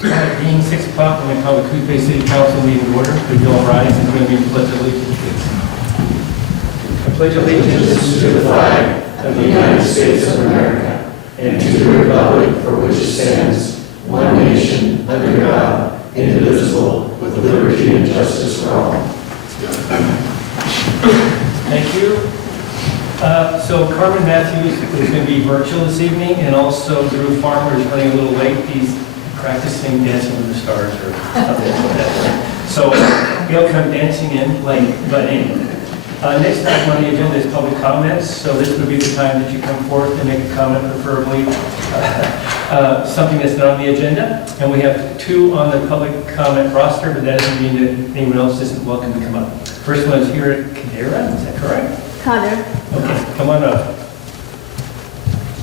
Being 6 o'clock, I'm going to call the Coos Bay City Council meeting to order. Could you all rise and join me in pledge of allegiance? I pledge allegiance To the flag of the United States of America and to the republic for which it stands, one nation, under God, indivisible, with liberty and justice for all. Thank you. So Carmen Matthews is going to be virtual this evening, and also Drew Farmer is running a little late. He's practicing Dancing with the Stars or something like that. So he'll come dancing in late, but anyway. Next item on the agenda is public comments. So this would be the time that you come forth and make a comment, preferably something that's not on the agenda. And we have 2 on the public comment roster, but that doesn't mean that anyone else isn't welcome to come up. First one is here at Kadera, is that correct? Connor. Okay, come on up.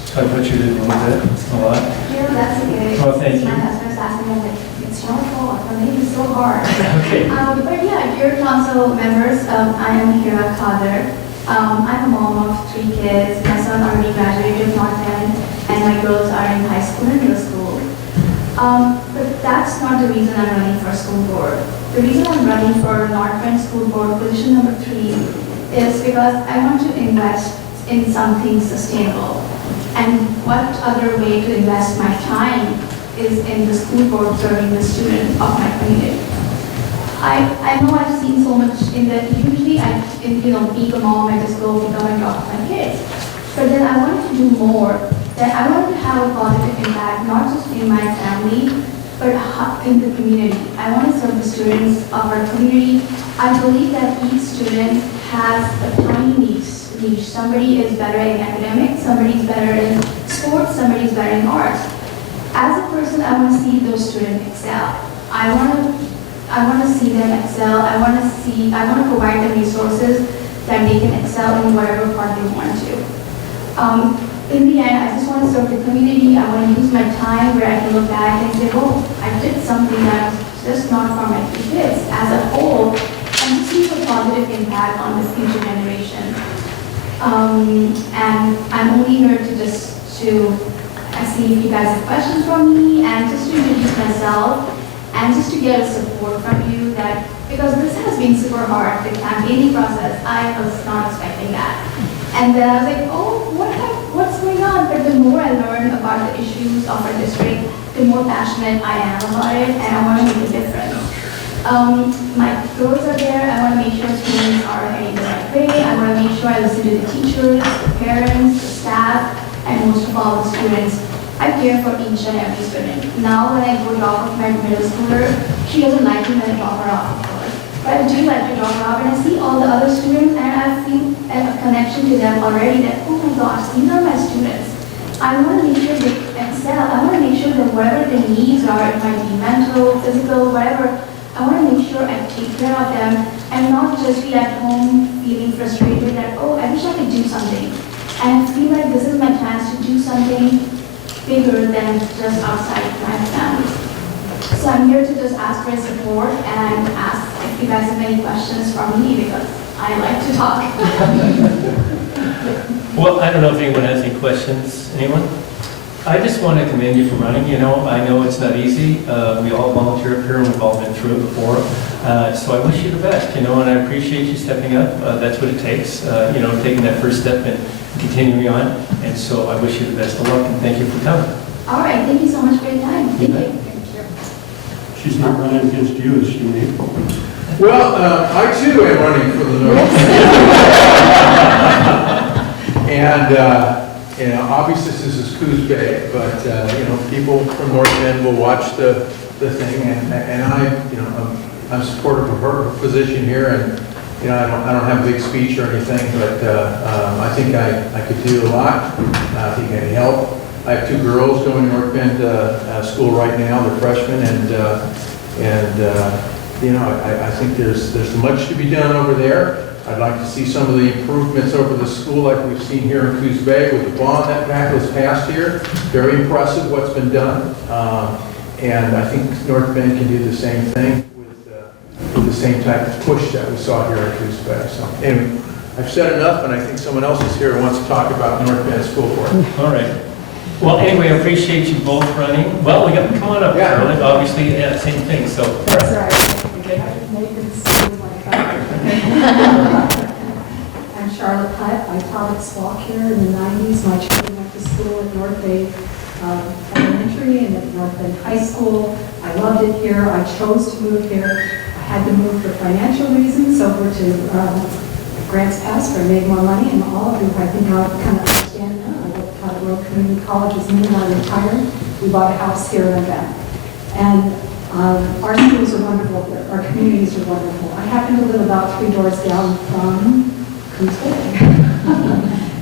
So I put you in a little bit, a lot. Yeah, that's okay. Oh, thank you. My husband's asking me, like, it's your fault, for me it's so hard. Okay. But yeah, dear council members, I am Hira Kader. I'm a mom of 3 kids. My son already graduated North End, and my girls are in high school and middle school. But that's not the reason I'm running for school board. The reason I'm running for North End School Board position number 3 is because I want to invest in something sustainable. And what other way to invest my time is in the school board serving the students of my community. I know I've seen so much in that usually being a mom, I just go become and talk to my kids. But then I wanted to do more. That I wanted to have a positive impact, not just in my family, but in the community. I want to serve the students of our community. I believe that each student has a tiny niche. Somebody is better in academics, somebody is better in sports, somebody is better in arts. As a person, I want to see those students excel. I want to see them excel. I want to provide them resources that they can excel in whatever part they want to. In the end, I just want to serve the community. I want to use my time where I can look back and say, oh, I did something that was just not for my 2 kids. As a whole, and just leave a positive impact on the future generation. And I'm only here to see if you guys have questions from me, and just to introduce myself, and just to get a support from you that, because this has been super hard, the campaigning process, I was not expecting that. And then I was like, oh, what's going on? But the more I learn about the issues of our district, the more passionate I am about it, and I want to make a difference. My girls are there. I want to make sure students are heading the right way. I want to make sure I listen to the teachers, the parents, the staff, and most of all the students. I care for each and every student. Now when I go drop off my middle schooler, she doesn't like me when I drop her off, of course. But I do like to drop her off, and I see all the other students, and I feel a connection to them already that, oh my gosh, these are my students. I want to make sure they excel. I want to make sure that whatever their needs are, it might be mental, physical, whatever, I want to make sure I take care of them and not just be at home feeling frustrated that, oh, I wish I could do something. And I feel like this is my chance to do something bigger than just outside my family. So I'm here to just ask for support and ask if you guys have any questions from me, because I like to talk. Well, I don't know if anyone has any questions. Anyone? I just want to commend you for running. I know it's not easy. We all volunteer up here, and we've all been through it before. So I wish you the best, and I appreciate you stepping up. That's what it takes, taking that first step and continuing on. And so I wish you the best of luck, and thank you for coming. All right, thank you so much for your time. Thank you. She's not running against you, is she, Nate? Well, I too am running for the North. And obviously this is Coos Bay, but people from North End will watch the thing, and I'm supportive of her position here, and I don't have a big speech or anything, but I think I could do a lot. I think I can help. I have 2 girls going to North Bend school right now. They're freshmen, I think there's much to be done over there. I'd like to see some of the improvements over the school like we've seen here in Coos Bay with the bond that was passed here. Very impressive what's been done. And I think North Bend can do the same thing with the same type of push that we saw here at Coos Bay. So anyway, I've said enough, and I think someone else is here who wants to talk about North Bend School Board. All right. Well, anyway, I appreciate you both running. Well, we got, come on up, Yeah. Charlotte, obviously, yeah, same thing, so. That's right. Nathan seems like I'm Charlotte Hutt. I taught at Squawk here in the 90s. My children went to school at North Bay Elementary and at North Bay High School. I loved it here. I chose to move here. I had to move for financial reasons over to Grants Pass where I made more money. And all of you, I think, I kind of understand now. I taught at World Community College as soon as I retired. We bought a house here in Bend. And our schools are wonderful here. Our communities are wonderful. I happen to live about 3 doors down from Coos.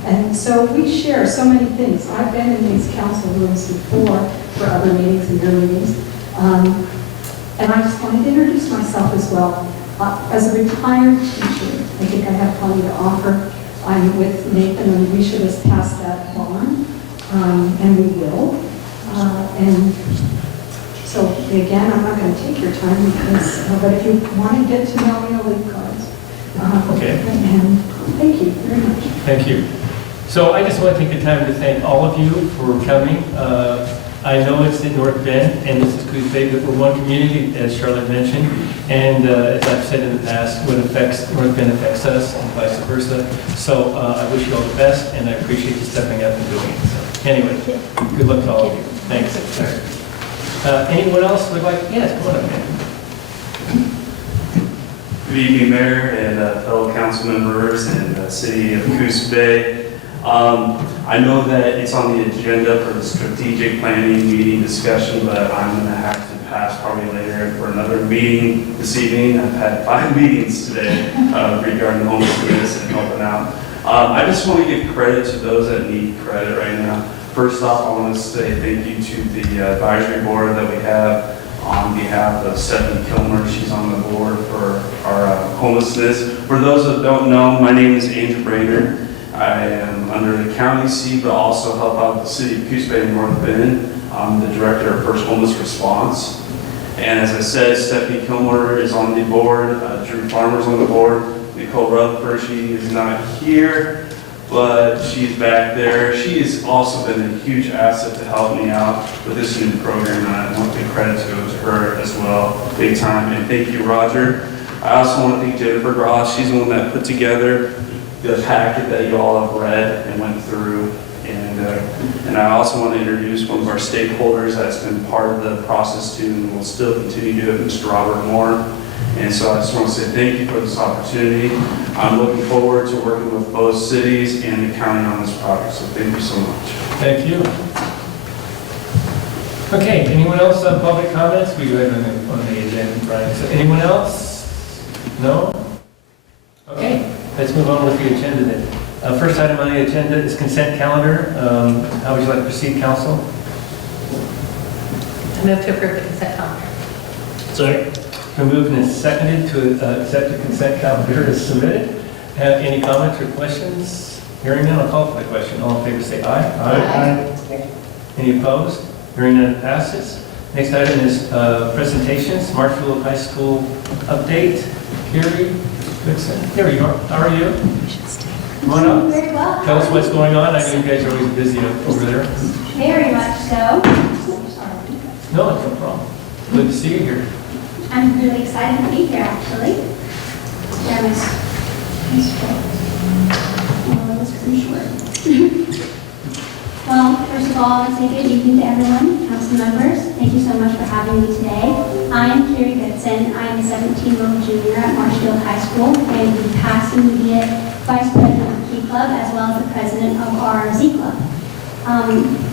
And so we share so many things. I've been in these council rooms before for other meetings and your meetings. And I just wanted to introduce myself as well. As a retired teacher, I think I have plenty to offer. I'm with Nathan and we should have passed that on, and we will. And so again, I'm not going to take your time because, but if you want to get to know me, I'll leave cards. Okay. And thank you very much. Thank you. So I just want to take the time to thank all of you for coming. I know it's in North Bend, and this is Coos Bay, but we're one community, as Charlotte mentioned. And as I've said in the past, what affects North Bend affects us, and vice versa. So I wish you all the best, and I appreciate you stepping up and doing it. So anyway, good luck to all of you. Thanks. Anyone else would like? Yes, come on up, man. Good evening, Mayor and fellow council members and the city of Coos Bay. I know that it's on the agenda for the strategic planning meeting discussion, but I'm going to have to pass probably later for another meeting this evening. I've had 5 meetings today regarding homelessness and helping out. I just want to give credit to those that need credit right now. First off, I want to say thank you to the advisory board that we have on behalf of Stephanie Kilmer. She's on the board for our homelessness. For those that don't know, my name is Andrew Brainerd. I am under the county seat, but also help out the city of Coos Bay and North Bend. I'm the director of First Homeless Response. And as I said, Stephanie Kilmer is on the board. Drew Farmer's on the board. Nicole Rutherford, she is not here, but she's back there. She has also been a huge asset to help me out with this new program, and I want to give credit to her as well, big time. And thank you, Roger. I also want to thank Jennifer Gross. She's the one that put together the packet that you all have read and went through. And I also want to introduce one of our stakeholders that's been part of the process too, and will still continue to do it, Mr. Robert Moore. And so I just want to say thank you for this opportunity. I'm looking forward to working with both cities and the county on this project, so thank you so much. Thank you. Okay, anyone else on public comments? We have on the agenda, Brian. So anyone else? No? Okay, let's move on with the agenda then. First item on the agenda is consent calendar. How would you like to proceed, council? I move to approve the consent calendar. Sorry. Been moved and seconded to accept the consent calendar as submitted. Have any comments or questions? Hearing none, I'll call for the question. All in favor say aye. Aye. Any opposed? Hearing none, passes. Next item is presentations. Marshfield High School update. Carrie Goodson. There you are. How are you? Come on up. Very well. Tell us what's going on. I know you guys are always busy over there. Very much so. No, it's no problem. Good to see you here. I'm really excited to be here, actually. Yeah, that's short. Well, first of all, I want to say good evening to everyone, council members. Thank you so much for having me today. I am Carrie Goodson. I am a 17-year-old junior at Marshfield High School and the past immediate vice president of Key Club as well as the president of our Z Club.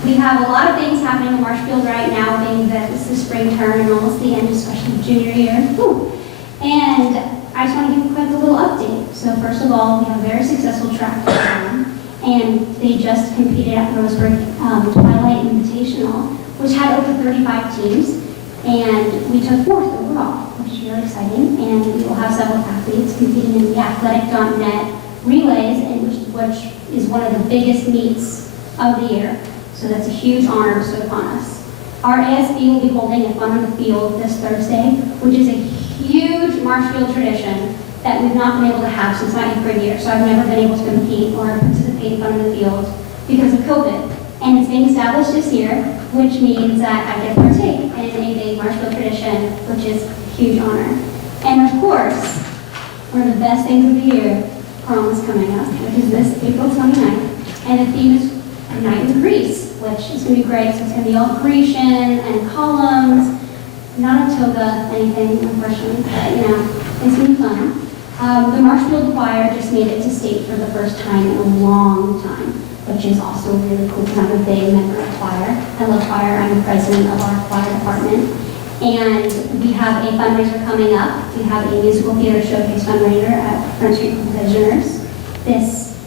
We have a lot of things happening in Marshfield right now, being that it's the spring term and almost the end, especially junior year. Woo. And I just want to give a quick little update. So first of all, we have a very successful track program, and they just competed at the Roseburg Twilight Invitational, which had over 35 teams, and we took 4th overall, which is really exciting. And we will have several athletes competing in the athletic.net relays, which is one of the biggest meets of the year. So that's a huge honor bestowed upon us. Our ASB will be holding a Fun on the Field this Thursday, which is a huge Marshfield tradition that we've not been able to have since my 8th grade year. So I've never been able to compete or participate in Fun on the Field because of COVID. And it's being established this year, which means that I get to partake in a big Marshville tradition, which is a huge honor. And of course, one of the best things of the year, prom is coming up, which is this April 29th. And the theme is A Night in Greece, which is going to be great. So it's going to be all Grecian and columns, not a toga, anything, unfortunately, but it's going to be fun. The Marshfield Choir just made it to state for the first time in a long time, which is also really cool to have a big member of choir. I love choir. I'm the president of our choir department. And we have a fundraiser coming up. We have a musical theater showcase fundraiser at Front Street Petitioners this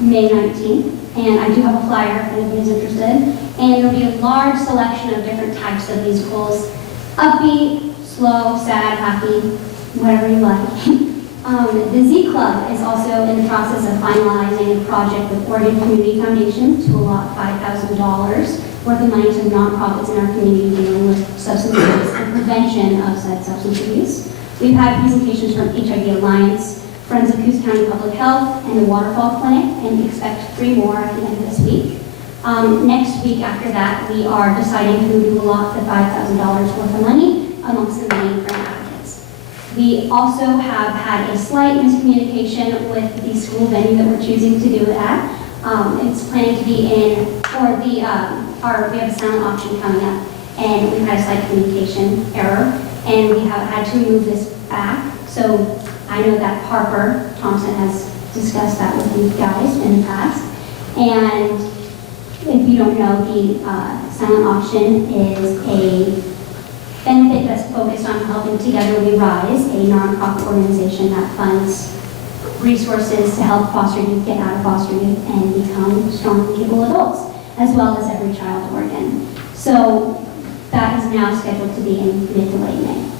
May 19th. And I do have a flyer if anybody's interested. And there'll be a large selection of different types of musicals. Upbeat, slow, sad, happy, whatever you like. The Z Club is also in the process of finalizing a project with Oregon Community Foundation to allot $5,000 worth of money to nonprofits in our community dealing with substance abuse and prevention of said substance abuse. We've had presentations from HIV Alliance, Friends of Coos County Public Health, and the Waterfall Clinic, and we expect 3 more at the end of this week. Next week after that, we are deciding who to allot the $5,000 worth of money amongst the main grant advocates. We also have had a slight miscommunication with the school venue that we're choosing to do it at. It's planning to be in, we have a silent auction coming up, and we've had a slight communication error, and we have had to move this back. So I know that Harper Thompson has discussed that with you guys in the past. And if you don't know, the silent auction is a benefit that's focused on helping Together We Rise, a nonprofit organization that funds resources to help foster youth get out of foster youth and become strong, capable adults, as well as every child in Oregon. So that is now scheduled to be in mid to late May.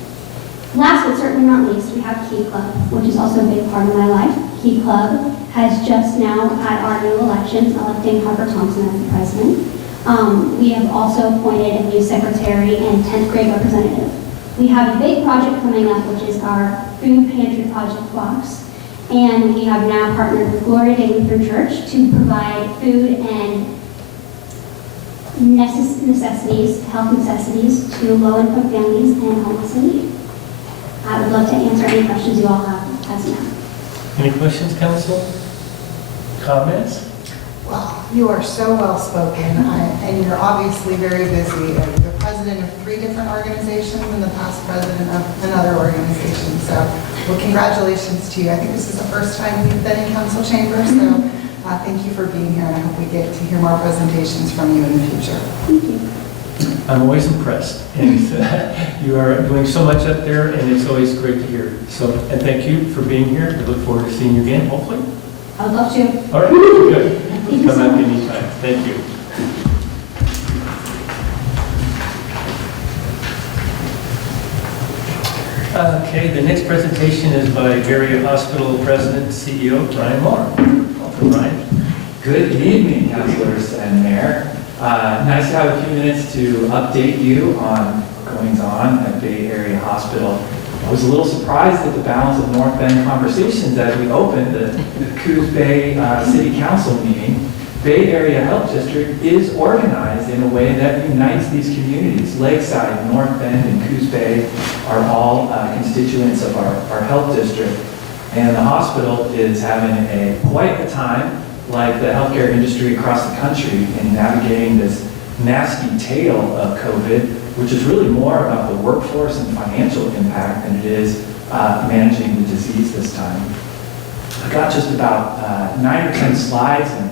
Last but certainly not least, we have Key Club, which is also a big part of my life. Key Club has just now had our new elections, electing Harper Thompson as the president. We have also appointed a new secretary and 10th grade representative. We have a big project coming up, which is our food pantry project box. And we have now partnered with Gloria Day Lutheran Church to provide food and necessities, health necessities to low-income families and homeless in need. I would love to answer any questions you all have as of now. Any questions, council? Comments? Well, you are so well-spoken, and you're obviously very busy. You're the president of 3 different organizations and the past president of another organization. So, well, congratulations to you. I think this is the first time you've been in council chambers, so thank you for being here, and I hope we get to hear more presentations from you in the future. Thank you. I'm always impressed, and you are doing so much up there, and it's always great to hear. So, and thank you for being here. We look forward to seeing you again, hopefully. I would love to. All right, good. Thank you Come so back much. anytime. Thank you. Okay, the next presentation is by Area Hospital President and CEO Brian Moore. Welcome, Brian. Good evening, councilors and mayor. Nice to have a few minutes to update you on goings on at Bay Area Hospital. I was a little surprised at the balance of North Bend conversations as we opened the Coos Bay City Council meeting. Bay Area Health District is organized in a way that unites these communities. Lakeside, North Bend, and Coos Bay are all constituents of our health district. And the hospital is having quite a time, like the healthcare industry across the country, in navigating this nasty tale of COVID, which is really more about the workforce and financial impact than it is managing the disease this time. I've got just about 9 or 10 slides, and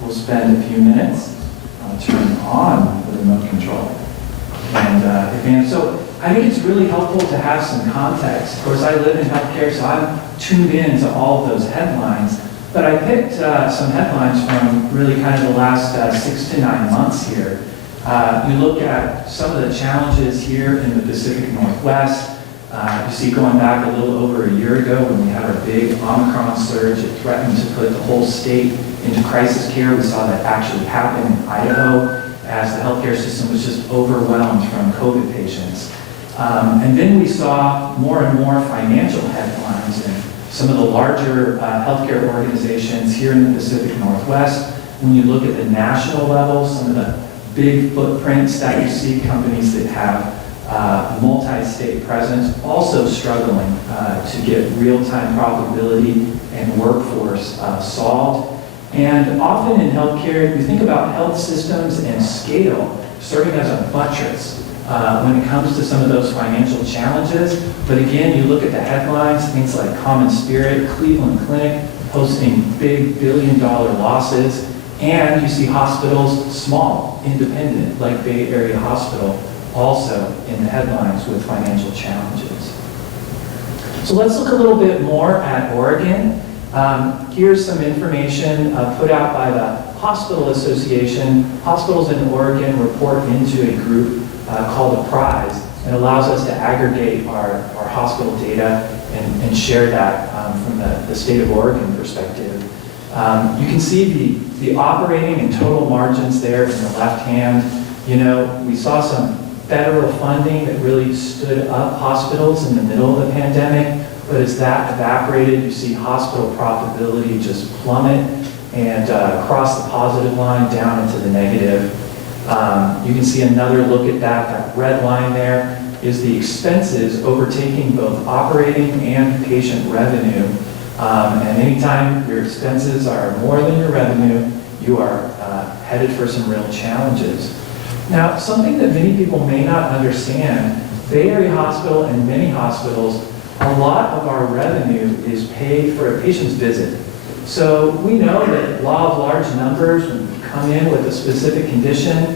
we'll spend a few minutes. I'll turn on the remote control. And so I think it's really helpful to have some context. Of course, I live in healthcare, so I'm tuned in to all of those headlines. But I picked some headlines from really kind of the last 6 to 9 months here. You look at some of the challenges here in the Pacific Northwest. You see going back a little over a year ago when we had our big Omicron surge, it threatened to put the whole state into crisis care. We saw that actually happen in Idaho as the healthcare system was just overwhelmed from COVID patients. And then we saw more and more financial headlines, and some of the larger healthcare organizations here in the Pacific Northwest When you look at the national level, some of the big footprints that you see, companies that have multi-state presence, also struggling to get real-time profitability and workforce solved. And often in healthcare, you think about health systems and scale serving as a buttress when it comes to some of those financial challenges. But again, you look at the headlines, things like Common Spirit, Cleveland Clinic posting big billion-dollar losses, and you see hospitals, small, independent, like Bay Area Hospital, also in the headlines with financial challenges. So let's look a little bit more at Oregon. Here's some information put out by the Hospital Association. Hospitals in Oregon report into a group called a prize. It allows us to aggregate our hospital data and share that from the state of Oregon perspective. You can see the operating and total margins there in the left hand. You know, we saw some federal funding that really stood up hospitals in the middle of the pandemic, but as that evaporated, you see hospital profitability just plummet and cross the positive line down into the negative. You can see another look at that red line there is the expenses overtaking both operating and patient revenue. And anytime your expenses are more than your revenue, you are headed for some real challenges. Now, something that many people may not understand, Bay Area Hospital and many hospitals, a lot of our revenue is paid for a patient's visit. So we know that law of large numbers, when you come in with a specific condition,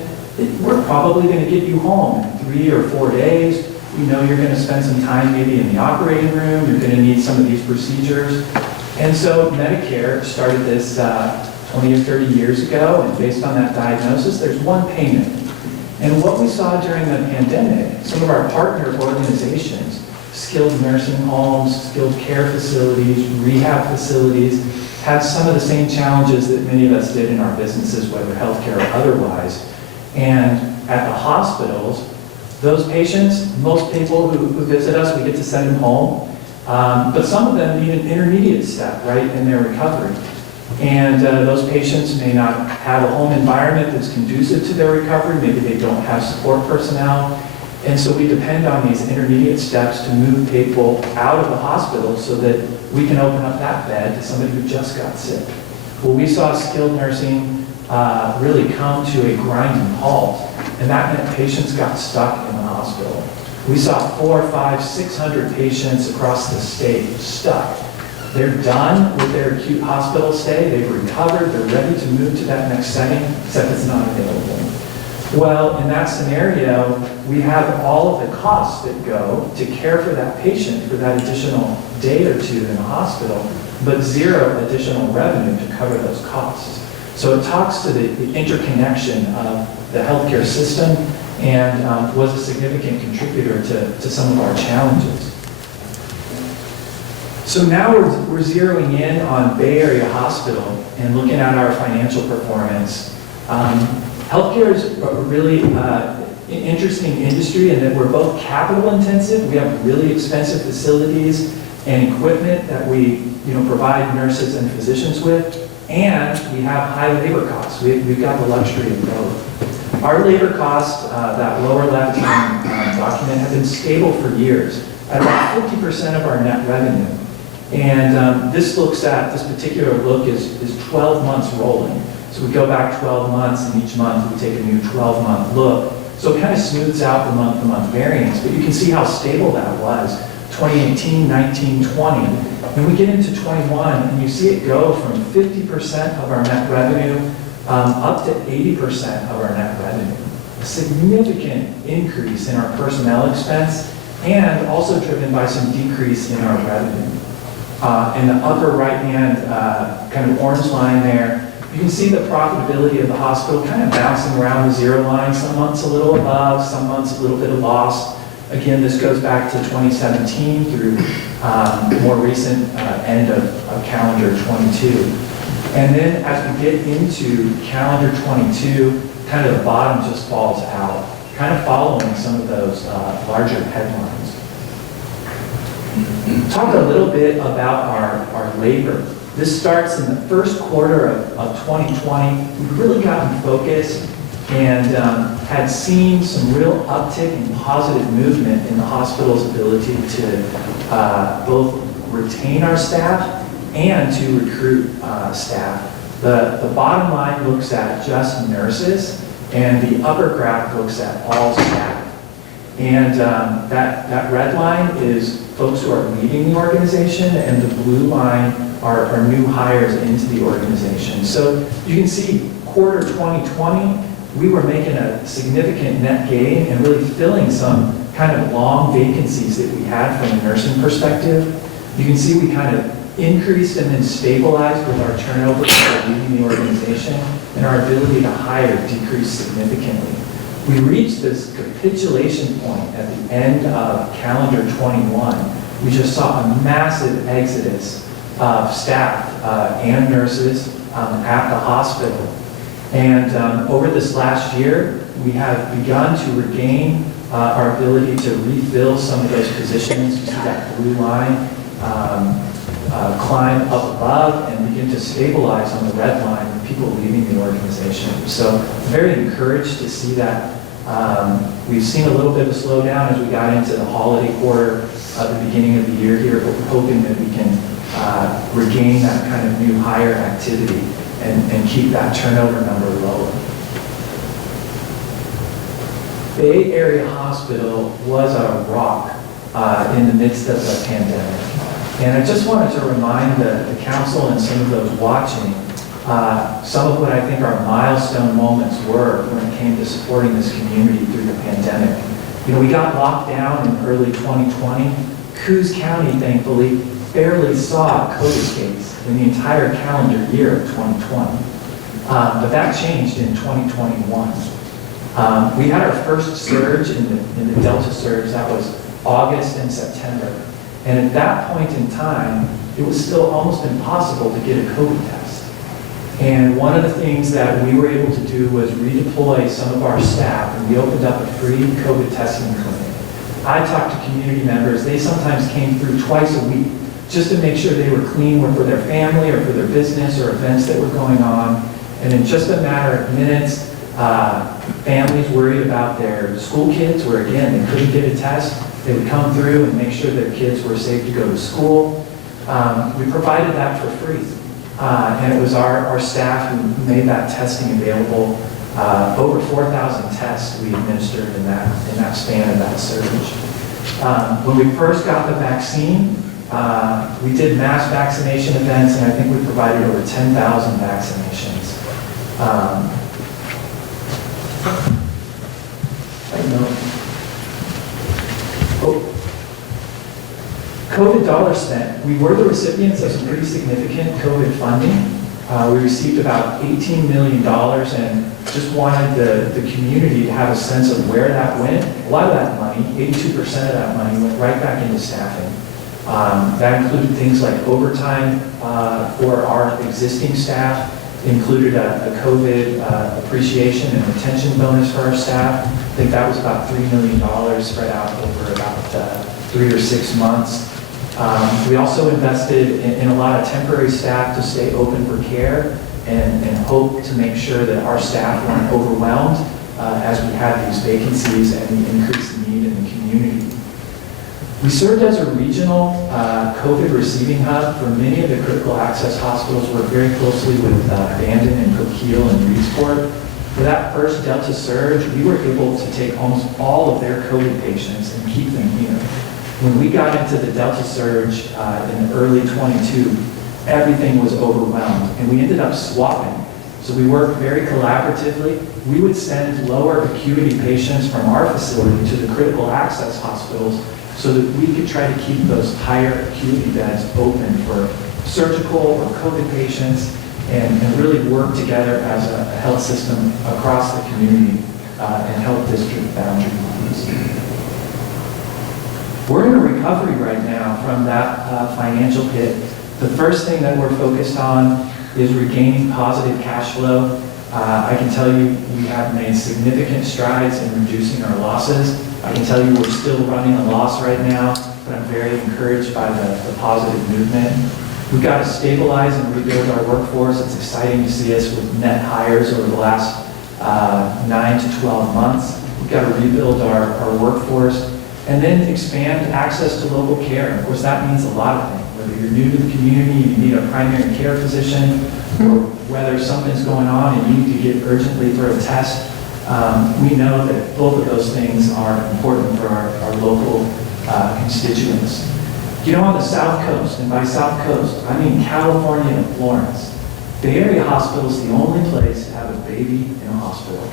we're probably going to get you home in 3 or 4 days. We know you're going to spend some time maybe in the operating room. You're going to need some of these procedures. And so Medicare started this 20 or 30 years ago, and based on that diagnosis, there's one payment. And what we saw during the pandemic, some of our partner organizations, skilled nursing homes, skilled care facilities, rehab facilities, had some of the same challenges that many of us did in our businesses, whether healthcare or otherwise. And at the hospitals, those patients, most people who visit us, we get to send them home. But some of them need an intermediate step, right, in their recovery. And those patients may not have a home environment that's conducive to their recovery. Maybe they don't have support personnel. And so we depend on these intermediate steps to move people out of the hospital so that we can open up that bed to somebody who just got sick. Well, we saw skilled nursing really come to a grinding halt, and that meant patients got stuck in the hospital. We saw 400, 500, 600 patients across the state stuck. They're done with their acute hospital stay, they've recovered, they're ready to move to that next setting, except it's not available. Well, in that scenario, we have all of the costs that go to care for that patient for that additional day or two in the hospital, but zero additional revenue to cover those costs. So it talks to the interconnection of the healthcare system and was a significant contributor to some of our challenges. So now we're zeroing in on Bay Area Hospital and looking at our financial performance. Healthcare is a really interesting industry in that we're both capital intensive. We have really expensive facilities and equipment that we provide nurses and physicians with, and we have high labor costs. We've got the luxury of both. Our labor costs, that lower left-hand document, have been stable for years at about 50% of our net revenue. And this particular look is 12 months rolling. So we go back 12 months, and each month we take a new 12-month look. So it kind of smooths out the month-to-month variance, but you can see how stable that was. 2018, 19, 20. And we get into 21, and you see it go from 50% of our net revenue up to 80% of our net revenue. A significant increase in our personnel expense, and also driven by some decrease in our revenue. In the upper right-hand kind of orange line there, you can see the profitability of the hospital kind of bouncing around the zero line, some months a little above, some months a little bit of loss. Again, this goes back to 2017 through more recent end of calendar 22. And then as we get into calendar 22, kind of the bottom just falls out, kind of following some of those larger headlines. Talk a little bit about our labor. This starts in the first quarter of 2020. We've really gotten focused and had seen some real uptick in positive movement in the hospital's ability to both retain our staff and to recruit staff. The bottom line looks at just nurses, and the upper graph looks at all staff. And that red line is folks who are leaving the organization, and the blue line are new hires into the organization. So you can see quarter 2020, we were making a significant net gain and really filling some kind of long vacancies that we had from a nursing perspective. You can see we kind of increased and then stabilized with our turnover leaving the organization, and our ability to hire decreased significantly. We reached this capitulation point at the end of calendar 21. We just saw a massive exodus of staff and nurses at the hospital. And over this last year, we have begun to regain our ability to refill some of those positions. You see that blue line climb up above and begin to stabilize on the red line with people leaving the organization. So very encouraged to see that. We've seen a little bit of a slowdown as we got into the holiday quarter at the beginning of the year here, but we're hoping that we can regain that kind of new hire activity and keep that turnover number lower. Bay Area Hospital was a rock in the midst of the pandemic. And I just wanted to remind the council and some of those watching some of what I think our milestone moments were when it came to supporting this community through the pandemic. You know, we got locked down in early 2020. Coos County, thankfully, barely saw a COVID case in the entire calendar year of 2020. But that changed in 2021. We had our first surge in the Delta surge. That was August and September. And at that point in time, it was still almost impossible to get a COVID test. And one of the things that we were able to do was redeploy some of our staff, and we opened up a free COVID testing clinic. I talked to community members. They sometimes came through twice a week just to make sure they were clean for their family or for their business or events that were going on. And in just a matter of minutes, families worried about their school kids, where again, they couldn't get a test. They would come through and make sure their kids were safe to go to school. We provided that for free. And it was our staff who made that testing available. Over 4,000 tests we administered in that span of that surge. When we first got the vaccine, we did mass vaccination events, and I think we provided over 10,000 vaccinations. COVID dollars spent. We were the recipients of some pretty significant COVID funding. We received about $18 million and just wanted the community to have a sense of where that went. A lot of that money, 82% of that money, went right back into staffing. That included things like overtime for our existing staff, included a COVID appreciation and retention bonus for our staff. I think that was about $3 million spread out over about 3 or 6 months. We also invested in a lot of temporary staff to stay open for care and hope to make sure that our staff weren't overwhelmed as we had these vacancies and the increased need in the community. We served as a regional COVID receiving hub for many of the critical access hospitals. Worked very closely with Bandon and Coquille and Reedsport. For that first Delta surge, we were able to take almost all of their COVID patients and keep them here. When we got into the Delta surge in early 22, everything was overwhelmed, and we ended up swapping. So we worked very collaboratively. We would send lower acuity patients from our facility to the critical access hospitals so that we could try to keep those higher acuity beds open for surgical or COVID patients and really work together as a health system across the community and health district boundary lines. We're in a recovery right now from that financial hit. The first thing that we're focused on is regaining positive cash flow. I can tell you we have made significant strides in reducing our losses. I can tell you we're still running a loss right now, but I'm very encouraged by the positive movement. We've got to stabilize and rebuild our workforce. It's exciting to see us with net hires over the last 9 to 12 months. We've got to rebuild our workforce and then expand access to local care. Of course, that means a lot of things. Whether you're new to the community, you need a primary care physician, or whether something's going on and you need to get urgently for a test, we know that both of those things are important for our local constituents. You know, on the South Coast, and by South Coast, I mean California and Florence, Bay Area Hospital is the only place to have a baby in a hospital.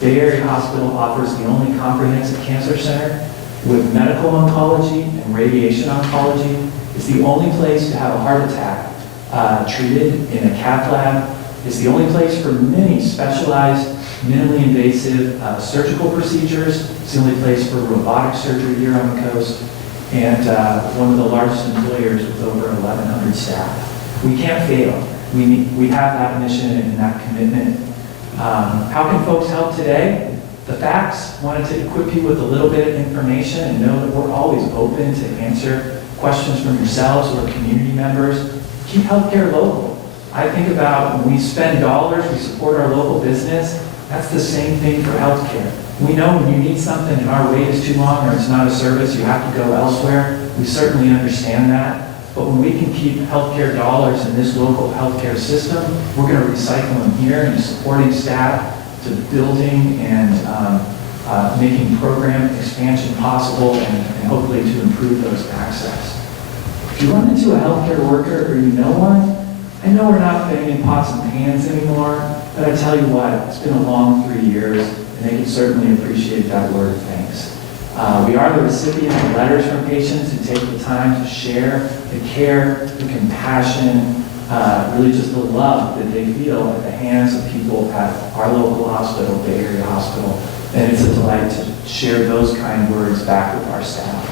Bay Area Hospital offers the only comprehensive cancer center with medical oncology and radiation oncology. It's the only place to have a heart attack treated in a cath lab. It's the only place for many specialized, minimally invasive surgical procedures. It's the only place for robotic surgery here on the coast, and one of the largest employers with over 1,100 staff. We can't fail. We have that mission and that commitment. How can folks help today? The facts. Wanted to equip you with a little bit of information and know that we're always open to answer questions from yourselves or community members. Keep healthcare local. I think about when we spend dollars, we support our local business. That's the same thing for healthcare. We know when you need something and our wait is too long or it's not a service, you have to go elsewhere. We certainly understand that. But when we can keep healthcare dollars in this local healthcare system, we're going to recycle them here and supporting staff to building and making program expansion possible and hopefully to improve those access. If you run into a healthcare worker or you know one, I know we're not banging pots and pans anymore, but I tell you what, it's been a long 3 years, and they can certainly appreciate that word of thanks. We are the recipient of letters from patients who take the time to share the care, the compassion, really just the love that they feel at the hands of people at our local hospital, Bay Area Hospital. And it's a delight to share those kind words back with our staff.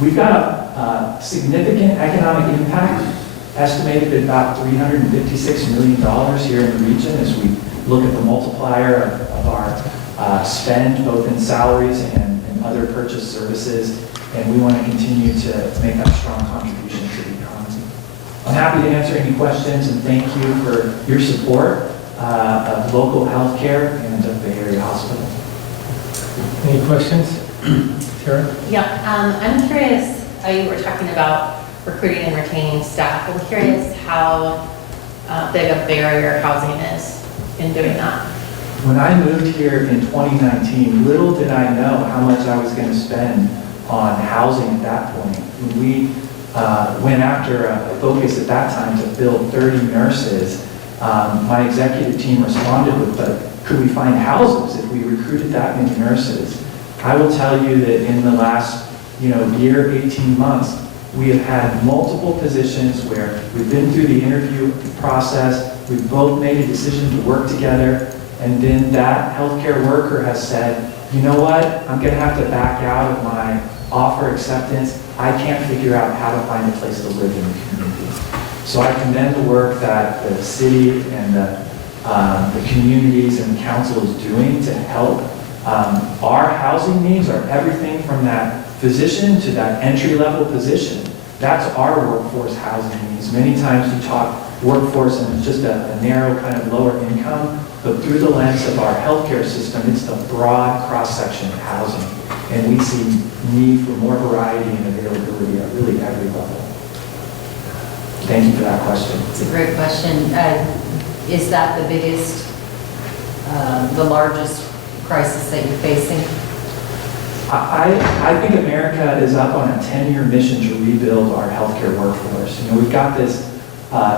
We've got a significant economic impact, estimated at about $356 million here in the region as we look at the multiplier of our spend, both in salaries and other purchased services. And we want to continue to make that strong contribution to the economy. I'm happy to answer any questions and thank you for your support of local health care and of Bay Area Hospital. Any questions? Tara? Yeah, I'm curious, you were talking about recruiting and retaining staff. I'm curious how big a barrier housing is in doing that. When I moved here in 2019, little did I know how much I was going to spend on housing at that point. When we went after a focus at that time to build 30 nurses, my executive team responded with, but could we find houses if we recruited that many nurses? I will tell you that in the last year, 18 months, we have had multiple positions where we've been through the interview process, we've both made a decision to work together, and then that healthcare worker has said, you know what, I'm going to have to back out of my offer acceptance. I can't figure out how to find a place to live in the community. So I commend the work that the city and the communities and the council is doing to help. Our housing needs are everything from that physician to that entry-level position. That's our workforce housing needs. Many times we talk workforce and it's just a narrow kind of lower income, but through the lens of our healthcare system, it's the broad cross-section of housing. And we see need for more variety and availability at really every level. Thank you for that question. It's a great question. Is that the biggest, the largest crisis that you're facing? I think America is up on a 10-year mission to rebuild our healthcare workforce. We've got this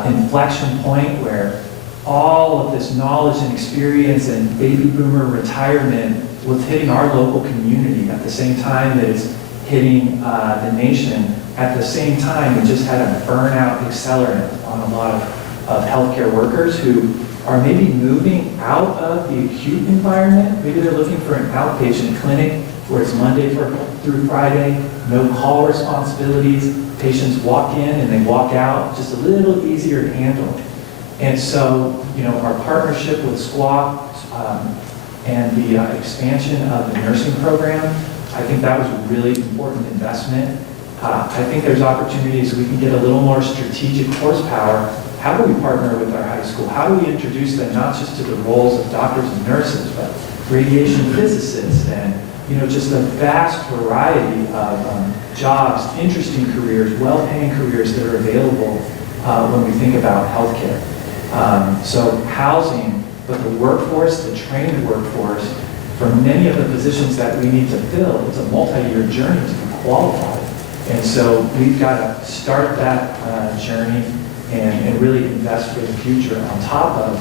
inflection point where all of this knowledge and experience and baby boomer retirement was hitting our local community at the same time that it's hitting the nation. At the same time, we just had a burnout accelerant on a lot of healthcare workers who are maybe moving out of the acute environment. Maybe they're looking for an outpatient clinic where it's Monday through Friday, no call responsibilities. Patients walk in and they walk out, just a little easier to handle. And so, our partnership with Squawk and the expansion of the nursing program, I think that was a really important investment. I think there's opportunities we can get a little more strategic horsepower. How do we partner with our high school? How do we introduce them not just to the roles of doctors and nurses, but radiation physicists and, just a vast variety of jobs, interesting careers, well-paying careers that are available when we think about healthcare. So housing, but the workforce, the trained workforce, for many of the positions that we need to fill, it's a multi-year journey to be qualified. And so we've got to start that journey and really invest for the future on top of,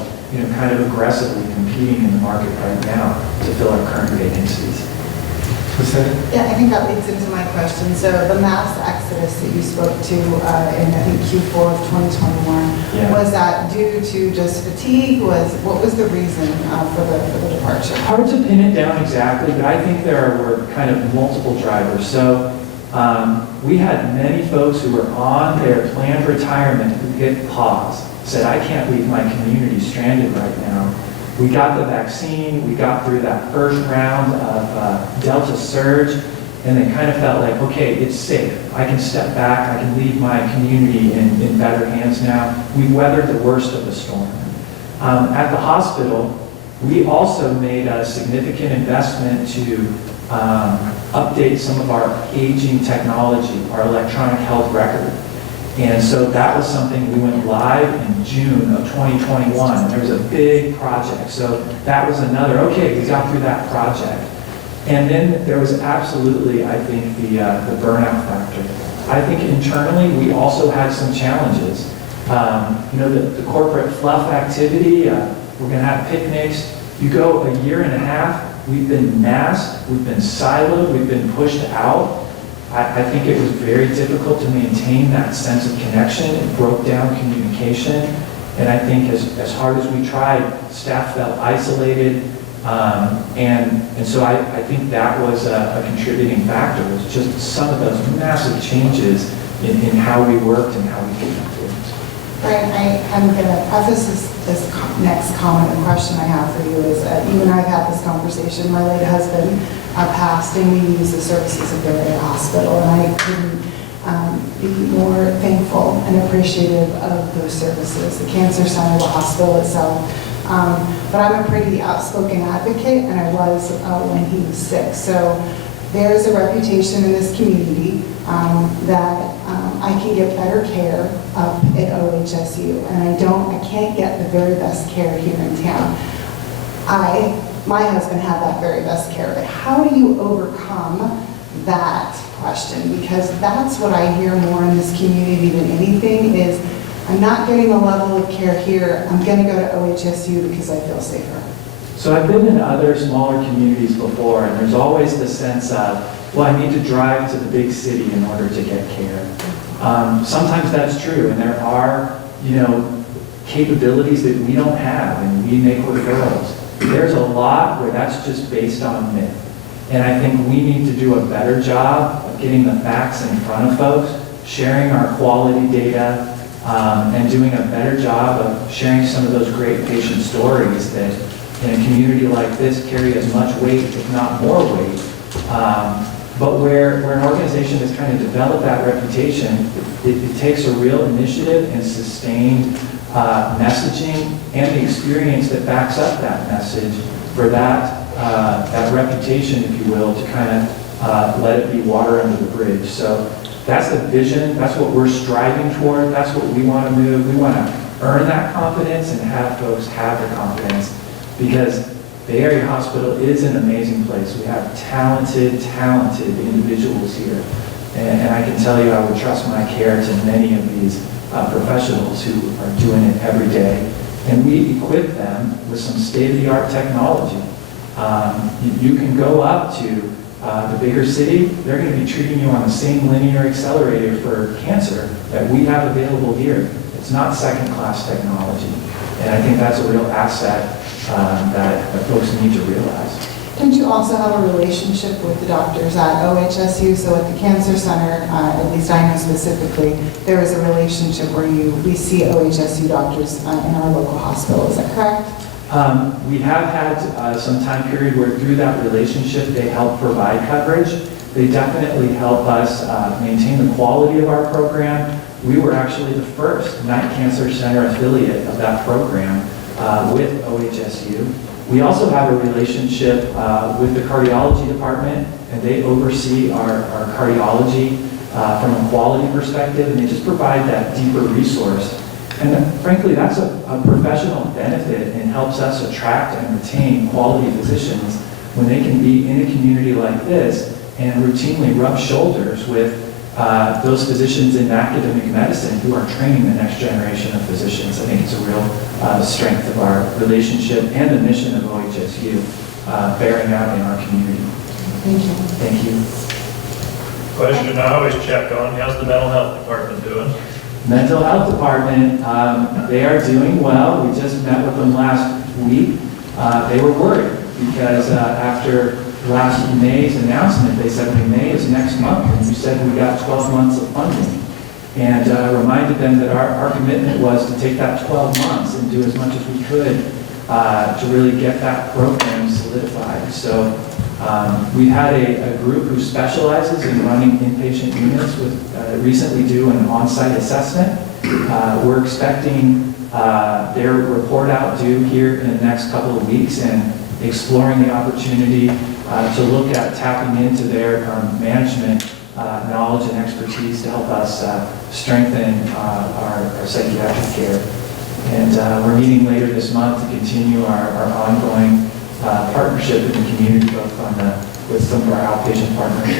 kind of aggressively competing in the market right now to fill our current vacancies. Yeah, I think that leads into my question. So the mass exodus that you spoke to in, I think, Q4 of 2021, was that due to just fatigue? What was the reason for the departure? Hard to pin it down exactly, but I think there were kind of multiple drivers. So we had many folks who were on their planned retirement who hit pause, said, I can't leave my community stranded right now. We got the vaccine, we got through that first round of Delta surge, and they kind of felt like, okay, it's safe. I can step back, I can leave my community in better hands now. We weathered the worst of the storm. At the hospital, we also made a significant investment to update some of our aging technology, our electronic health record. And so that was something we went live in June of 2021. And there was a big project. So that was another, okay, we got through that project. And then there was absolutely, I think, the burnout factor. I think internally we also had some challenges. The corporate fluff activity, we're going to have picnics. You go a year and a half, we've been masked, we've been siloed, we've been pushed out. I think it was very difficult to maintain that sense of connection. It broke down communication. And I think as hard as we tried, staff felt isolated. And so I think that was a contributing factor. It was just some of those massive changes in how we worked and how we connected. Brian, I'm going to preface this next comment and question I have for you is you and I have had this conversation. My late husband passed and we use the services of Bay Area Hospital, and I couldn't be more thankful and appreciative of those services, the cancer center, the hospital itself. But I'm a pretty outspoken advocate, and I was when he was sick. So there's a reputation in this community that I can get better care up at OHSU, and I can't get the very best care here in town. My husband had that very best care, but how do you overcome that question? Because that's what I hear more in this community than anything is, I'm not getting the level of care here, I'm going to go to OHSU because I feel safer. So I've been in other smaller communities before, and there's always the sense of, well, I need to drive to the big city in order to get care. Sometimes that's true, and there are, capabilities that we don't have, and we make referrals. There's a lot where that's just based on myth. And I think we need to do a better job of getting the facts in front of folks, sharing our quality data, and doing a better job of sharing some of those great patient stories that in a community like this carry as much weight, if not more weight. But where an organization has kind of developed that reputation, it takes a real initiative and sustained messaging and the experience that backs up that message for that reputation, if you will, to kind of let it be water under the bridge. So that's the vision. That's what we're striving toward. That's what we want to move. We want to earn that confidence and have folks have the confidence, because Bay Area Hospital is an amazing place. We have talented individuals here. And I can tell you I would trust my care to many of these professionals who are doing it every day. And we equip them with some state-of-the-art technology. You can go up to the bigger city, they're going to be treating you on the same linear accelerator for cancer that we have available here. It's not second-class technology. And I think that's a real asset that folks need to realize. Don't you also have a relationship with the doctors at OHSU? So at the Cancer Center, at least I know specifically, there is a relationship where we see OHSU doctors in our local hospital. Is that correct? We have had some time period where through that relationship they help provide coverage. They definitely help us maintain the quality of our program. We were actually the first Night Cancer Center affiliate of that program with OHSU. We also have a relationship with the cardiology department, and they oversee our cardiology from a quality perspective, and they just provide that deeper resource. And frankly, that's a professional benefit and helps us attract and retain quality physicians when they can be in a community like this and routinely rub shoulders with those physicians in academic medicine who are training the next generation of physicians. I think it's a real strength of our relationship and the mission of OHSU bearing out in our community. Thank you. Question I always check on, how's the mental health department doing? Mental health department, they are doing well. We just met with them last week. They were worried because after last May's announcement, they said, May is next month, and you said we got 12 months of funding. And reminded them that our commitment was to take that 12 months and do as much as we could to really get that program solidified. So we've had a group who specializes in running inpatient units with recently do an on-site assessment. We're expecting their report out due here in the next couple of weeks and exploring the opportunity to look at tapping into their management knowledge and expertise to help us strengthen our psychiatric care. And we're meeting later this month to continue our ongoing partnership in the community, both with some of our outpatient partners.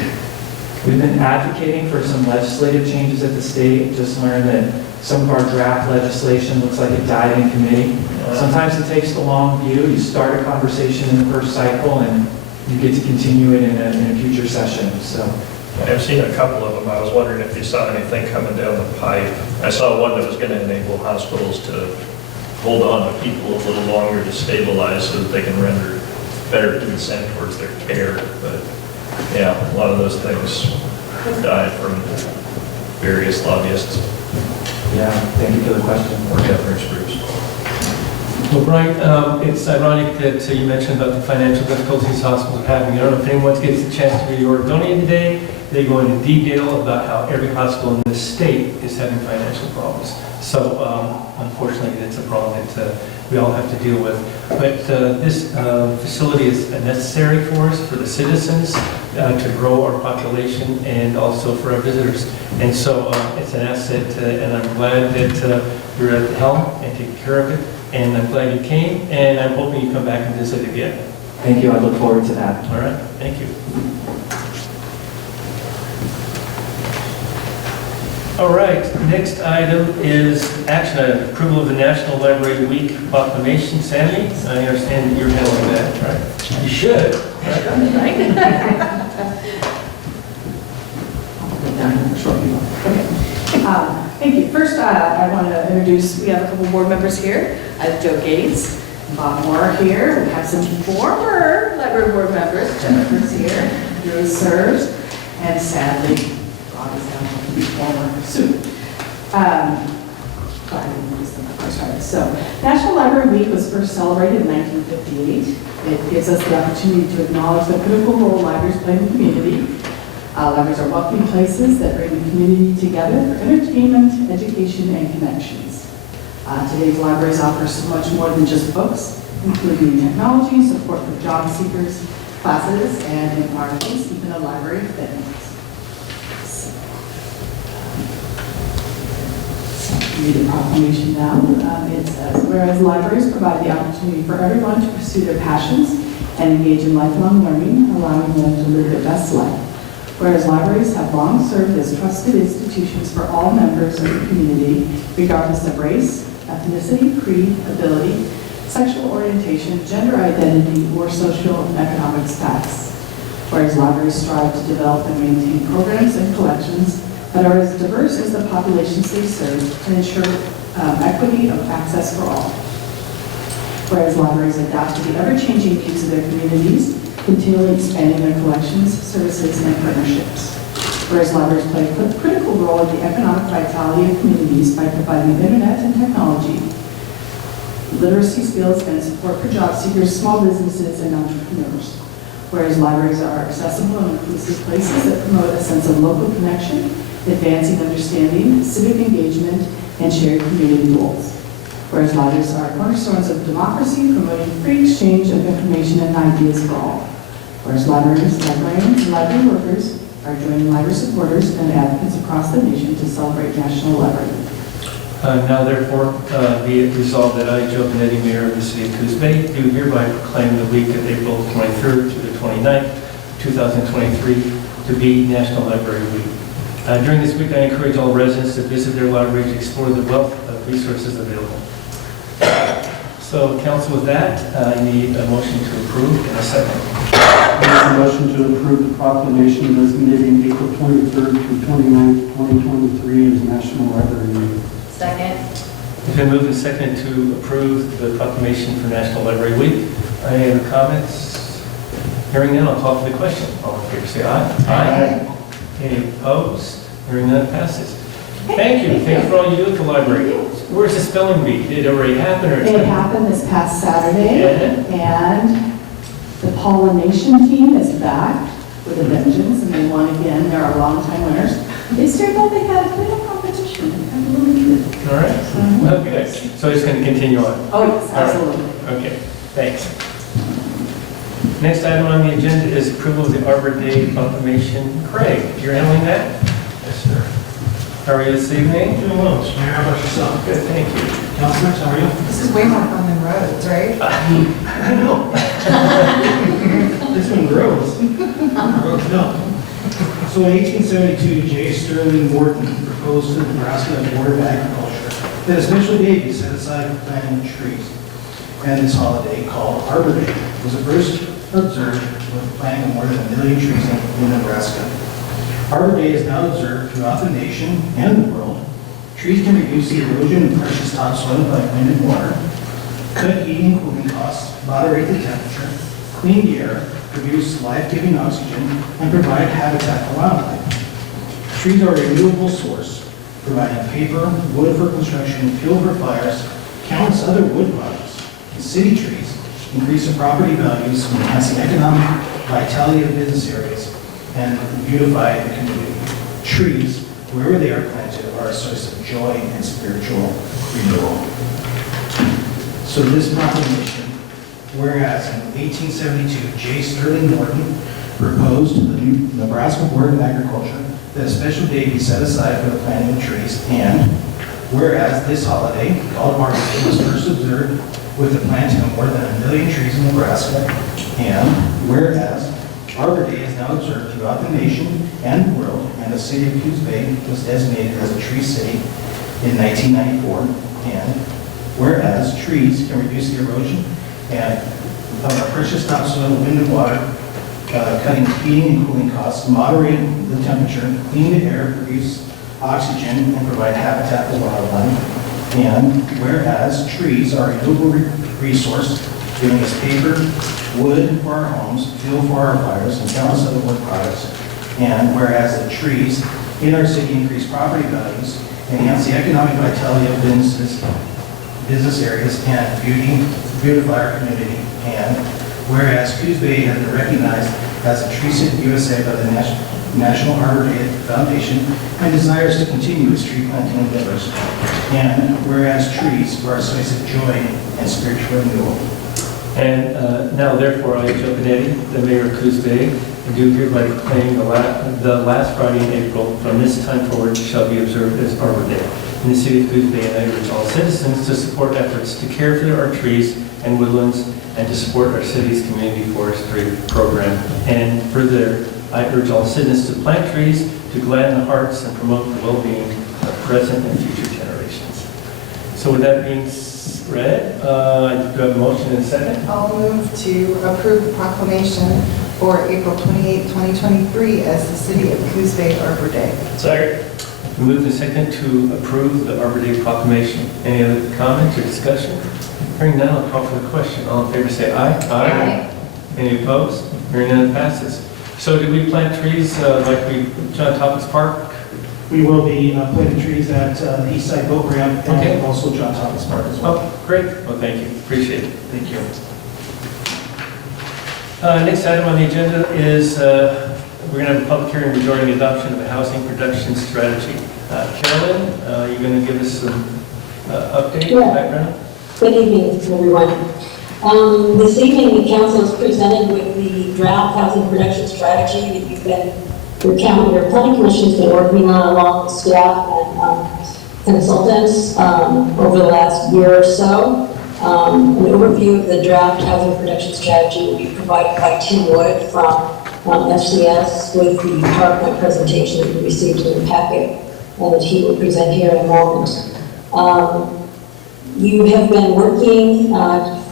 We've been advocating for some legislative changes at the state. Just learned that some of our draft legislation looks like it died in committee. Sometimes it takes the long view. You start a conversation in the first cycle and you get to continue it in a future session. So I've seen a couple of them. I was wondering if you saw anything coming down the pipe. I saw one that was going to enable hospitals to hold on to people a little longer to stabilize so that they can render better consent towards their care. But yeah, a lot of those things died from various lobbyists yeah, thank you for the question. or governance groups. Well, Brian, it's ironic that you mentioned about the financial difficulties hospitals are having. I don't know if anyone gets a chance to read your donated today. They go into detail about how every hospital in the state is having financial problems. So unfortunately, that's a problem that we all have to deal with. But this facility is necessary for us, for the citizens, to grow our population and also for our visitors. And so it's an asset, and I'm glad that you're at the helm and taking care of it. And I'm glad you came, and I'm hoping you come back and visit again. Thank you. I look forward to that. All right, thank you. All right, next item is action item, approval of the National Library Week proclamation. Sandy, I understand that you're handling that, right? You should. Thank you. First, I want to introduce, we have a couple board members here. I have Joe Gates, Bob Moore here. We have some former library board members. Jennifer's here, Drew serves, and sadly, Bob is now going to be former soon. So, National Library Week was first celebrated in 1958. It gives us the opportunity to acknowledge the critical role libraries play in the community. Libraries are welcoming places that bring the community together for entertainment, education, and connections. Today's libraries offer so much more than just books, including technology, support for job seekers, classes, and in our case, even a library of fitness. Read the proclamation now. It says, whereas libraries provide the opportunity for everyone to pursue their passions and engage in lifelong learning, allowing them to live their best life. Whereas libraries have long served as trusted institutions for all members of the community, regardless of race, ethnicity, creed, ability, sexual orientation, gender identity, or social and economic status. Whereas libraries strive to develop and maintain programs and collections that are as diverse as the populations they serve and ensure equity of access for all. Whereas libraries adapt to the ever-changing needs of their communities, continually expanding their collections, services, and partnerships. Whereas libraries play a critical role in the economic vitality of communities by providing internet and technology, literacy skills, and support for job seekers, small businesses, and entrepreneurs. Whereas libraries are accessible and inclusive places that promote a sense of local connection, advancing understanding, civic engagement, and shared community goals. Whereas libraries are cornerstones of democracy, promoting free exchange of information and ideas for all. Whereas libraries, librarians, and library workers are joining library supporters and advocates across the nation to celebrate National Library Week. Now therefore, be it resolved that I, Joe Benetti, Mayor of the City of Coos Bay, do hereby proclaim the week of April 23rd to the 29th, 2023, to be National Library Week. During this week, I encourage all residents to visit their library to explore the wealth of resources available. So, council, with that, I need a motion to approve in a second. Make a motion to approve the proclamation designating April 23rd through 29th, 2023 as National Library Week. Second. It's been moved and seconded to approve the proclamation for National Library Week. Any other comments? Hearing none, I'll call for the question. All in favor, say aye. Aye. Any opposed? Hearing none, passes. Thank you. Thank you for all you do at the library. Where's the spelling bee? Did it already happen or? It happened this past Saturday, Yeah. and the pollination team is back with a vengeance, and they won again. They're our longtime winners. They started out, they had a little competition. I'm a little kid. All right. Well, good. So it's going to continue on. Oh, yes, All right. absolutely. Okay, thanks. Next item on the agenda is approval of the Arbor Day proclamation. Craig, you're handling that? Yes, sir. How are you this evening? Doing well, Mr. Mayor. How about yourself? Good, thank you. Councilors, how are you? This is way more fun than roads, right? I know. This one grows. Roads don't. So in 1872, J. Sterling Morton proposed to the Nebraska Board of Agriculture that a special day be set aside for planting trees. And this holiday, called Arbor Day, was first observed with the planting of more than 1 million trees in Nebraska. Arbor Day is now observed throughout the nation and the world. Trees can reduce the erosion of precious topsoil by wind and water, cut heating and cooling costs, moderate the temperature, clean the air, produce life-giving oxygen, and provide habitat for wildlife. Trees are a renewable source, providing paper, wood for construction, fuel for fires, countless other wood products. And city trees increase the property values, enhance the economic vitality of business areas, and beautify the community. Trees, wherever they are planted, are a source of joy and spiritual renewal. So this proclamation, whereas in 1872, J. Sterling Morton proposed to the Nebraska Board of Agriculture that a special day be set aside for the planting of trees, and whereas this holiday, called Arbor Day, was first observed with the planting of more than 1 million trees in Nebraska, and whereas Arbor Day is now observed throughout the nation and the world, and the city of Coos Bay was designated as a tree city in 1994, and whereas trees can reduce the erosion and of our precious topsoil, wind and water, cutting heating and cooling costs, moderate the temperature, clean the air, produce oxygen, and provide habitat for wildlife. And whereas trees are a renewable resource, giving us paper, wood for our homes, fuel for our fires, and countless other wood products. And whereas the trees in our city increase property values, enhance the economic vitality of business areas, and beautify our community. And whereas Coos Bay has been recognized as a Tree City USA by the National Arbor Day Foundation and desires to continue its tree planting endeavors. And whereas trees are a source of joy and spiritual renewal. And now, therefore, I, Joe Benetti, the mayor of Coos Bay, do hereby proclaim the last Friday in April from this time forward shall be observed as Arbor Day in the city of Coos Bay, and I urge all citizens to support efforts to care for our trees and woodlands and to support our city's community forestry program. And further, I urge all citizens to plant trees to gladden the hearts and promote the well-being of present and future generations. So with that being read, I do have a motion and a second. I'll move to approve the proclamation for April 28, 2023 as the City of Coos Bay Arbor Day. Second. Moved and second to approve the Arbor Day proclamation. Any other comments or discussion? Hearing none, I'll call for the question. All in favor say aye. Aye. Any opposed? Hearing none, it passes. So do we plant trees like we, John Toppins Park? We will be planting trees at the East Side Boat Ramp and Okay. also John Thomas Park as well. Oh, great. Well, thank you. Appreciate it. Thank you. Next item on the agenda is we're going to have a public hearing regarding adoption of a housing production strategy. Carolyn, you're going to give us some update, background? Good evening, everyone. This evening, the council is presented with the draft housing production strategy that your planning commission's been working on along with staff and consultants over the last year or so. An overview of the draft housing production strategy will be provided by Tim Wood from FCS with the PowerPoint presentation that we received in the packet and that he will present here in a moment. You have been working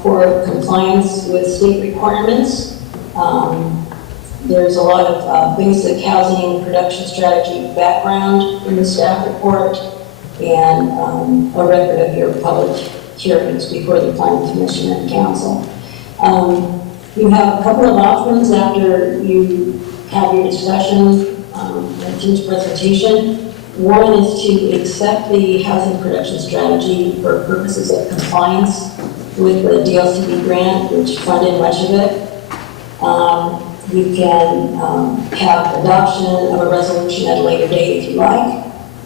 for compliance with state requirements. There's a lot of basic housing production strategy background in the staff report and a record of your public hearings before the Planning Commission and Council. You have a couple of options after you have your discussion and Tim's presentation. One is to accept the housing production strategy for purposes of compliance with the DLCD grant, which funded much of it. You can have adoption of a resolution at a later date if you like.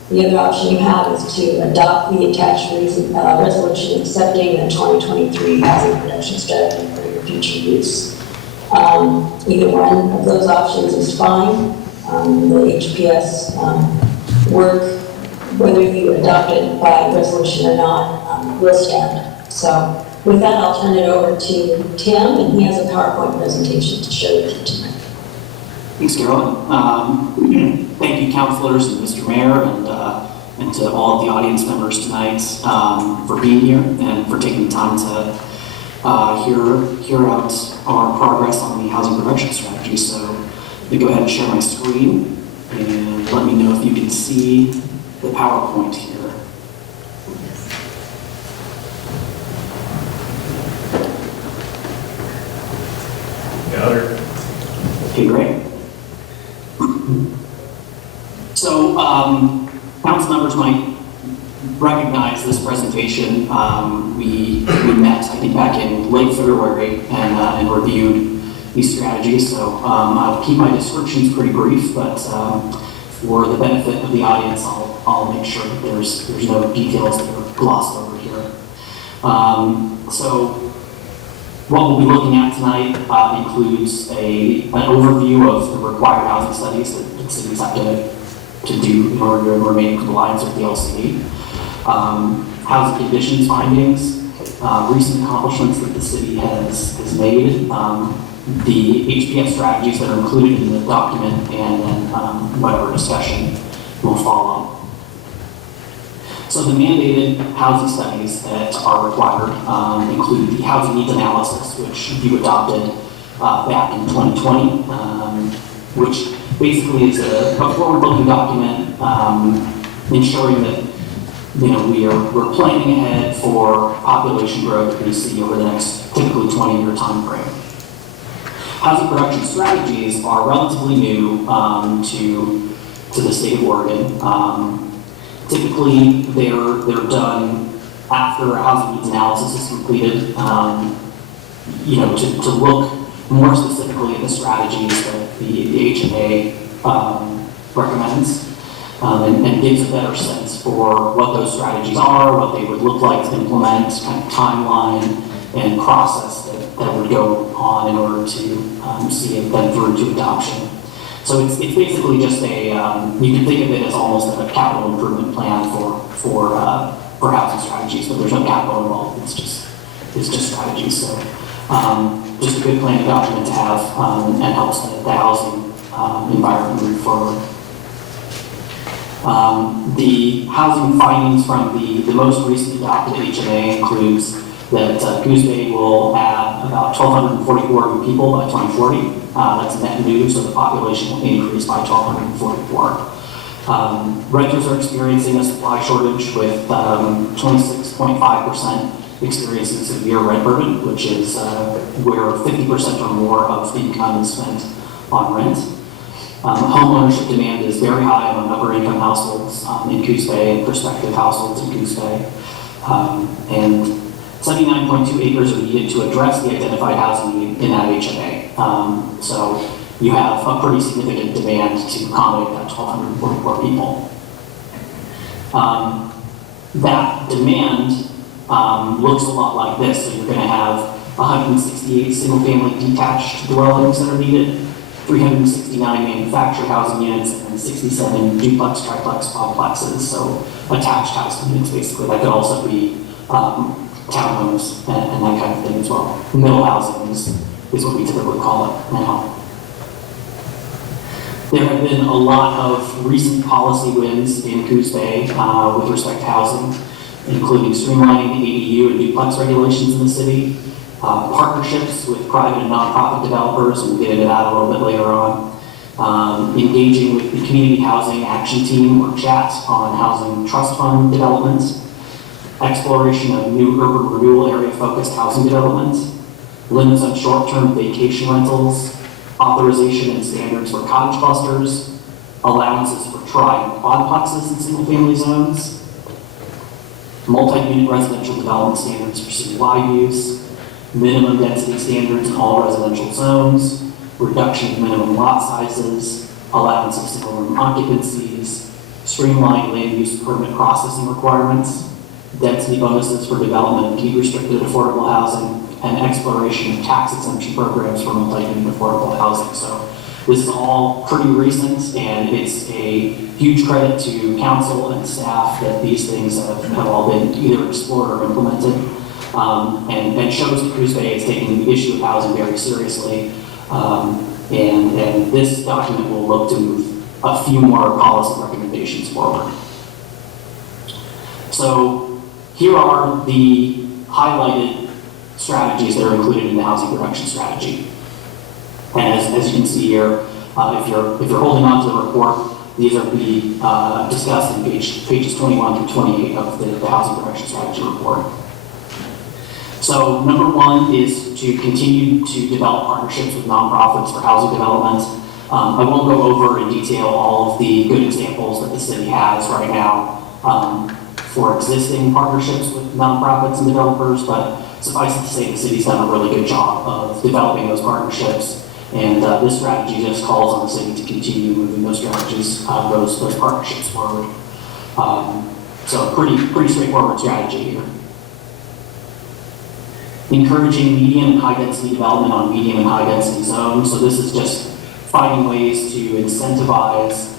The other option you have is to adopt the attached resolution accepting the 2023 housing production strategy for your future use. Either one of those options is fine. The HPS work, whether you adopt it by resolution or not, will stand. So with that, I'll turn it over to Tim, and he has a PowerPoint presentation to show you tonight. Thanks, Carolyn. Thank you, councilors and Mr. Mayor, and to all of the audience members tonight for being here and for taking the time to hear out our progress on the housing production strategy. So let me go ahead and share my screen and let me know if you can see the PowerPoint here. Got her. Okay, great. So, council members might recognize this presentation. We met, I think, back in late February and reviewed these strategies. So I'll keep my descriptions pretty brief, but for the benefit of the audience, I'll make sure that there's no details that are glossed over here. So what we'll be looking at tonight includes an overview of the required housing studies that cities have to do in order to remain in compliance with the LCD. Housing conditions findings, recent accomplishments that the city has made, the HPS strategies that are included in the document, and then whatever discussion will follow. So the mandated housing studies that are required include the housing needs analysis, which you adopted back in 2020, which basically is a forward-looking document ensuring that we're planning ahead for population growth that we see over the next typically 20-year time frame. Housing production strategies are relatively new to the state of Oregon. Typically, they're done after a housing needs analysis is completed, to look more specifically at the strategies that the HMA recommends, and gives a better sense for what those strategies are, what they would look like to implement, kind of timeline and process that would go on in order to see it then through to adoption. So it's basically just you can think of it as almost a capital improvement plan for housing strategies, but there's no capital involved. It's just strategies. So just a good planning document to have and helps the housing environment move forward. The housing findings from the most recently adopted HMA includes that Coos Bay will add about 1,244 new people by 2040. That's net new, so the population will increase by 1,244. Renters are experiencing a supply shortage with 26.5% experiencing severe rent burden, which is where 50% or more of the income is spent on rent. Home ownership demand is very high among upper income households in Coos Bay and prospective households in Coos Bay. And 79.2 acres are needed to address the identified housing need in that HMA. So you have a pretty significant demand to accommodate that 1,244 people. That demand looks a lot like this. So you're going to have 168 single-family detached dwellings that are needed, 369 manufactured housing units, and 67 duplex, triplex, quadplexes. So attached housing units, basically. That could also be townhomes and that kind of thing as well. Middle housing is what we typically call it now. There have been a lot of recent policy wins in Coos Bay with respect to housing, including streamlining the ADU and duplex regulations in the city, partnerships with private and nonprofit developers, and we'll get into that a little bit later on, engaging with the Community Housing Action Team or CHAT on housing trust fund developments, exploration of new urban renewal area focused housing developments, limits on short-term vacation rentals, authorization and standards for cottage clusters, allowances for quadplexes in single-family zones, multi-unit residential development standards for city-wide use, minimum density standards in all residential zones, reduction of minimum lot sizes, allowance of single-room occupancies, streamlined land use permit processing requirements, density bonuses for development of deed-restricted affordable housing, and exploration of tax exemption programs for multi-unit affordable housing. So this is all pretty recent, and it's a huge credit to council and staff that these things have all been either explored or implemented, and shows that Coos Bay is taking the issue of housing very seriously. And this document will look to move a few more policy recommendations forward. So here are the highlighted strategies that are included in the housing production strategy. And as you can see here, if you're holding on to the report, these are be discussed in pages 21 through 28 of the housing production strategy report. So number one is to continue to develop partnerships with nonprofits for housing development. I won't go over in detail all of the good examples that the city has right now for existing partnerships with nonprofits and developers, but suffice it to say the city's done a really good job of developing those partnerships, and this strategy just calls on the city to continue moving those strategies, those partnerships forward. So pretty straightforward strategy here. Encouraging medium and high density development on medium and high density zones. So this is just finding ways to incentivize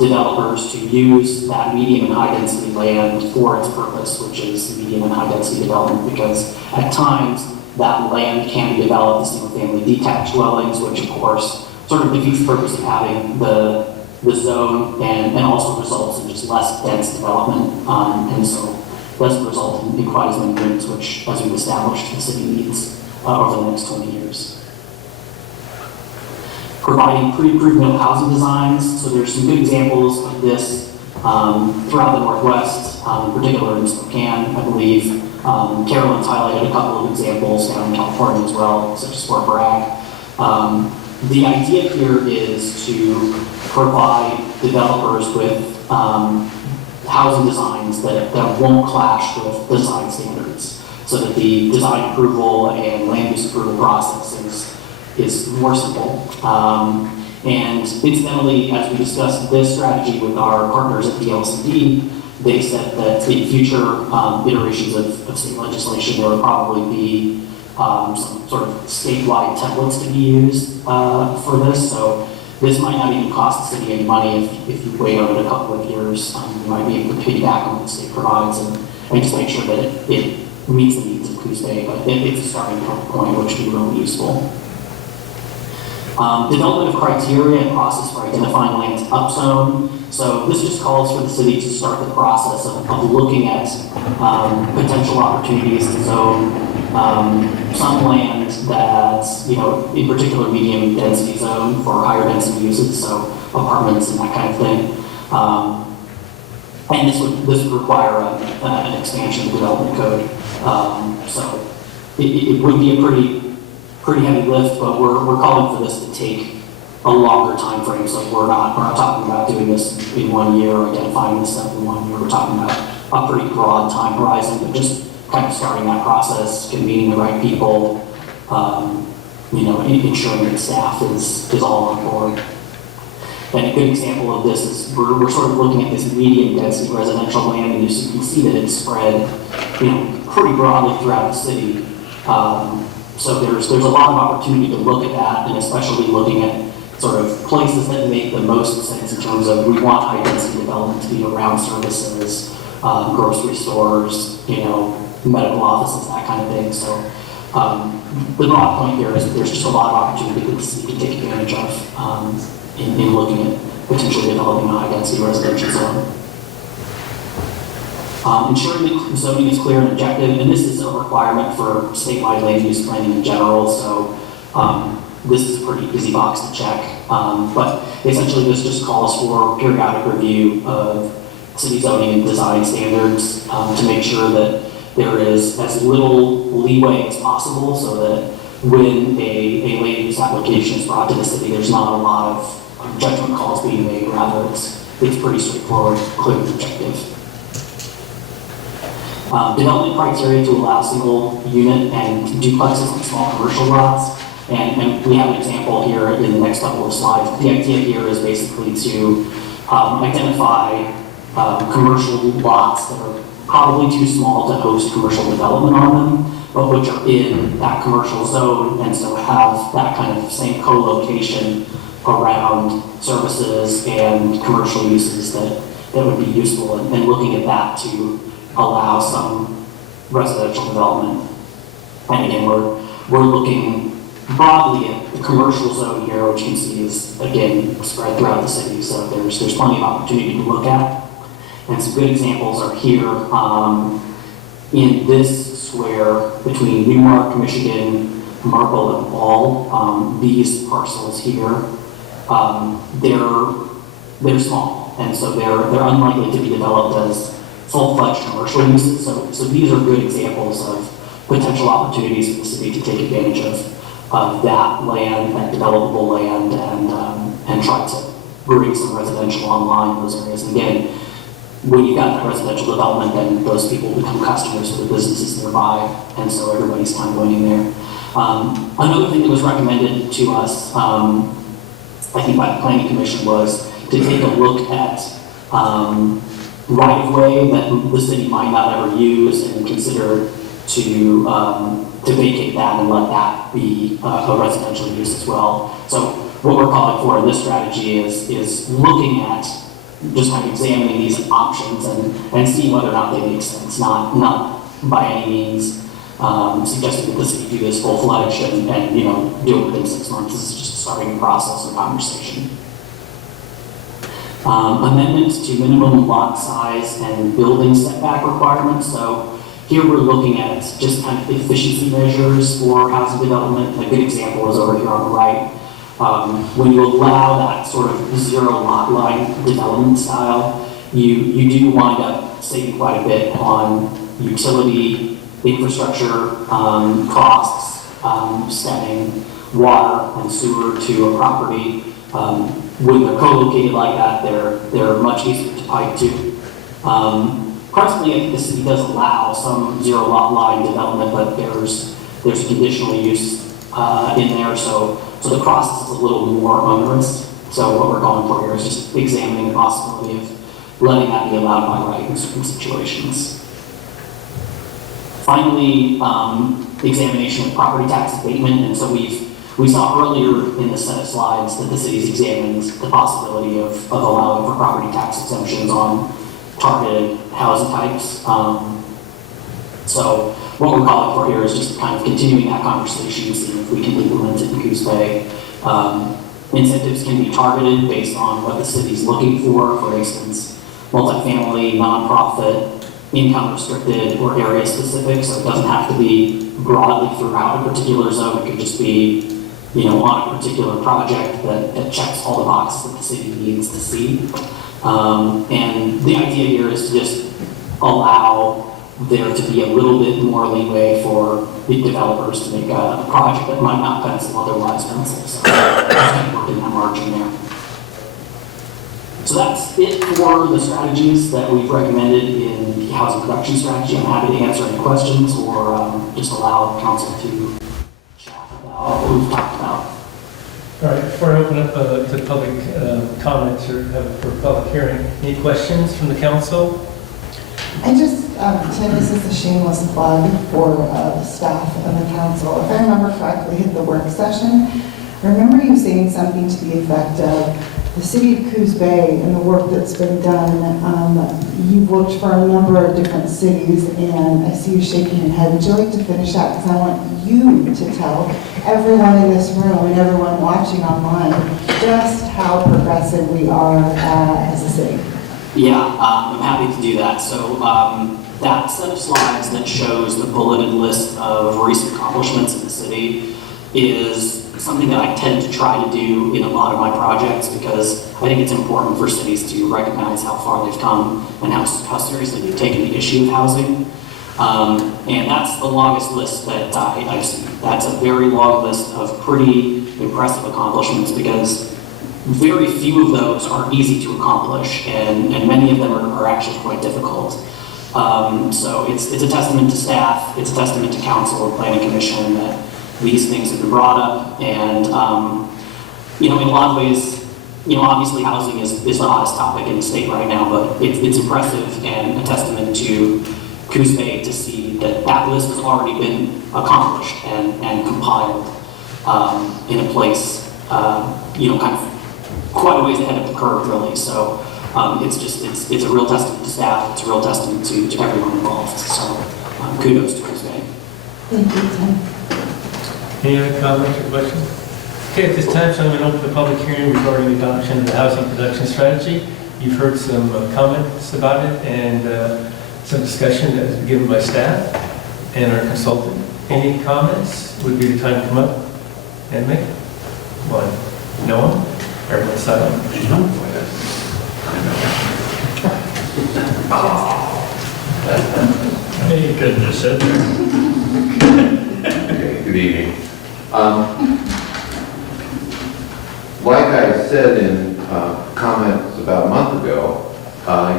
developers to use that medium and high density land for its purpose, which is medium and high density development, because at times that land can be developed as single family detached dwellings, which of course sort of defeats the purpose of having the zone and also results in just less dense development, and so doesn't result in quite as many units, which, as we've established, the city needs over the next 20 years. Providing pre-approved middle housing designs. So there's some good examples of this throughout the Northwest, in particular in Spokane, I believe. Carolyn's highlighted a couple of examples down in California as well, such as Fort Bragg. The idea here is to provide developers with housing designs that won't clash with design standards, so that the design approval and land use approval process is more simple. And incidentally, as we discussed this strategy with our partners at the LCD, they said that in future iterations of state legislation, there would probably be some sort of statewide templates to be used for this. So this might not even cost the city any money if you wait on it a couple of years. You might be able to piggyback on what the state provides and just make sure that it meets the needs of Coos Bay, but it's a starting point which would be really useful. Development of criteria and process for identifying land to upzone. So this just calls for the city to start the process of looking at potential opportunities to zone some land that's, in particular medium density zone for higher density uses, so apartments and that kind of thing. And this would require an expansion of the development code. So it would be a pretty heavy lift, but we're calling for this to take a longer time frame. So we're not talking about doing this in 1 year or identifying this stuff in 1 year. We're talking about a pretty broad time horizon, but just kind of starting that process, convening the right people, ensuring that staff is all on board. And a good example of this is we're sort of looking at this medium density residential land, and you can see that it's spread, pretty broadly throughout the city. So there's a lot of opportunity to look at that, and especially looking at sort of places that make the most sense in terms of we want high density development to be around services, grocery stores, medical offices, that kind of thing. So the broad point here is that there's just a lot of opportunity that the city can take advantage of in looking at potentially developing a high density residential zone. Ensuring that zoning is clear and objective, and this is a requirement for statewide land use planning in general, so this is a pretty easy box to check. But essentially this just calls for periodic review of city zoning and design standards to make sure that there is as little leeway as possible so that when a land use application is brought to the city, there's not a lot of judgment calls being made, rather it's pretty straightforward, clear and objective. Development criteria to allow single unit and duplexes on small commercial lots. And we have an example here in the next couple of slides. The idea here is basically to identify commercial lots that are probably too small to host commercial development on them, but which are in that commercial zone and so have that kind of same co-location around services and commercial uses that would be useful, and looking at that to allow some residential development. And again, we're looking broadly at the commercial zone here, which you can see is, again, spread throughout the city, so there's plenty of opportunity to look at. And some good examples are here in this square between Newmark, Michigan, Marble, and Ball. These parcels here, they're small, and so they're unlikely to be developed as full-fledged commercial uses. So these are good examples of potential opportunities for the city to take advantage of that land, that developable land, and try to bring some residential online in those areas. And again, when you've got that residential development, then those people become customers for the businesses nearby, and so everybody's kind of winning there. Another thing that was recommended to us, I think by the Planning Commission, was to take a look at right-of-way that the city might not ever use and consider to vacate that and let that be a residential use as well. So what we're calling for in this strategy is looking at just kind of examining these options and seeing whether or not they make sense, not by any means suggesting that the city do this full-fledged and do it within 6 months. This is just starting a process and conversation. Amendments to minimum lot size and building setback requirements. So here we're looking at just kind of efficiency measures for housing development. A good example is over here on the right. When you allow that sort of zero lot line development style, you do wind up saving quite a bit on utility, infrastructure, costs, stemming water and sewer to a property. When they're co-located like that, they're much easier to pipe to. Presently, I think the city does allow some zero lot line development, but there's conditional use in there, so the process is a little more onerous. So what we're calling for here is just examining the possibility of letting that be allowed by right in certain situations. Finally, examination of property tax abatement, and so we saw earlier in the set of slides that the city's examined the possibility of allowing for property tax exemptions on targeted housing types. So what we're calling for here is just kind of continuing that conversation, seeing if we can implement it in Coos Bay. Incentives can be targeted based on what the city's looking for instance, multifamily, nonprofit, income restricted, or area specific, so it doesn't have to be broadly throughout a particular zone. It could just be on a particular project that checks all the boxes that the city needs to see. And the idea here is to just allow there to be a little bit more leeway for big developers to make a project that might not pencil otherwise pencil. So just working that margin there. So that's it for the strategies that we've recommended in the housing production strategy. I'm happy to answer any questions or just allow council to chat about we've talked about. All right, before I open up to public comments or for public hearing, any questions from the council? I just, Tim, this is a shameless plug for the staff and the council. If I remember correctly, at the work session, I remember you saying something to the effect of the city of Coos Bay and the work that's been done. You've worked for a number of different cities, and I see you shaking your head. Would you like to finish that? Because I want you to tell everyone in this room and everyone watching online just how progressive we are as a city. Yeah, I'm happy to do that. So that set of slides that shows the bulleted list of recent accomplishments in the city is something that I tend to try to do in a lot of my projects because I think it's important for cities to recognize how far they've come and how seriously they've taken the issue of housing. And that's the longest list that I've seen. That's a very long list of pretty impressive accomplishments because very few of those are easy to accomplish, and many of them are actually quite difficult. So it's a testament to staff, it's a testament to council and planning commission that these things have been brought up, and in a lot of ways, obviously housing is the hottest topic in the state right now, but it's impressive and a testament to Coos Bay to see that list has already been accomplished and compiled in a place, kind of quite a ways ahead of the curve, really. So it's a real testament to staff. It's a real testament to everyone involved. So kudos to Coos Bay. Thank you, Tim. Any other comments or questions? Okay, at this time, so I'm going to open the public hearing regarding the adoption of the housing production strategy. You've heard some comments about it and some discussion that has been given by staff and our consultant. Any comments? Would be the time to come up and make one. No one? Everyone silent. Hey, you could have just said there. Okay, good evening. Like I said in comments about a month ago,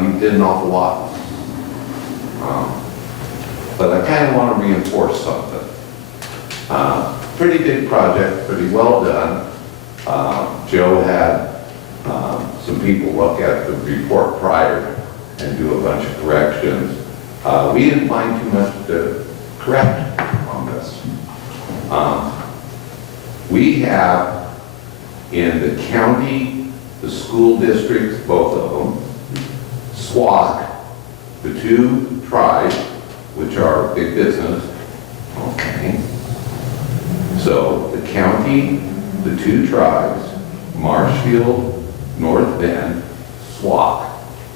you did an awful lot. But I kind of want to reinforce something. Pretty big project, pretty well done. Joe had some people look at the report prior and do a bunch of corrections. We didn't find too much to correct on this. We have in the county, the school districts, both of them, SWAC, the two tribes, which are big business. Okay. So the county, the two tribes, Marshfield, North Bend, SWAC,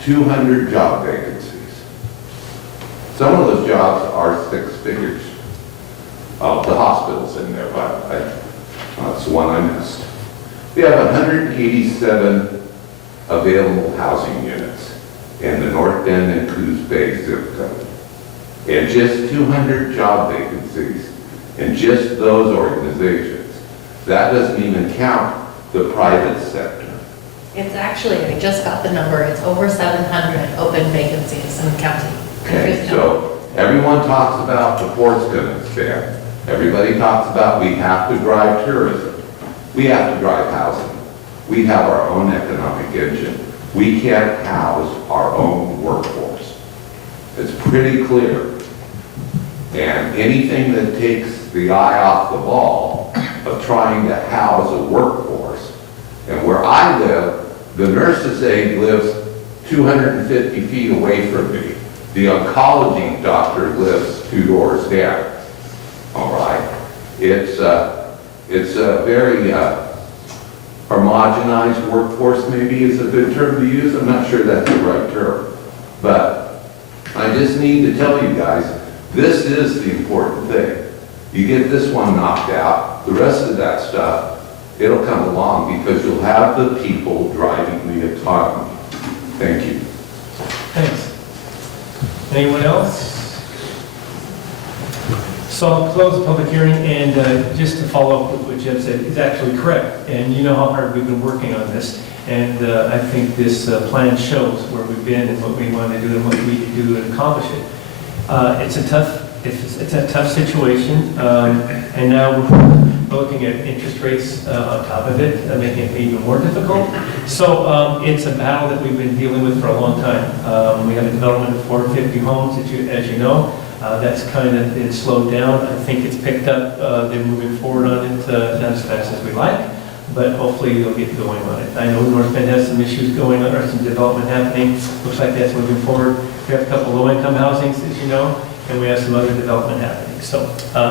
200 job vacancies. Some of those jobs are 6 figures. The hospital's in there, but that's the one I missed. We have 187 available housing units in the North Bend and Coos Bay zip code. And just 200 job vacancies in just those organizations. That doesn't even count the private sector. It's actually, I just got the number, it's over 700 open vacancies in the county. Okay, so everyone talks about the port's gonna expand. Everybody talks about we have to drive tourism. We have to drive housing. We have our own economic engine. We can't house our own workforce. It's pretty clear. And anything that takes the eye off the ball of trying to house a workforce, and where I live, the nurse's aide lives 250 feet away from me. The oncology doctor lives 2 doors down. All right? It's a very homogenized workforce, maybe is a good term to use. I'm not sure that's the right term. But I just need to tell you guys, this is the important thing. You get this one knocked out, the rest of that stuff, it'll come along because you'll have the people driving the economy. Thank you. Thanks. Anyone else? So I'll close the public hearing, and just to follow up with what Jeff said, is actually correct. And you know how hard we've been working on this. And I think this plan shows where we've been and what we want to do and what we do to accomplish it. It's a tough situation, and now looking at interest rates on top of it, making it even more difficult. So it's a battle that we've been dealing with for a long time. We have a development of 450 homes, as you know. That's kind of been slowed down. I think it's picked up. They're moving forward on it, not as fast as we like, but hopefully they'll get going on it. I know North Bend has some issues going on, or some development happening. Looks like that's moving forward. We have a couple low-income housings, as you know, and we have some other development happening. So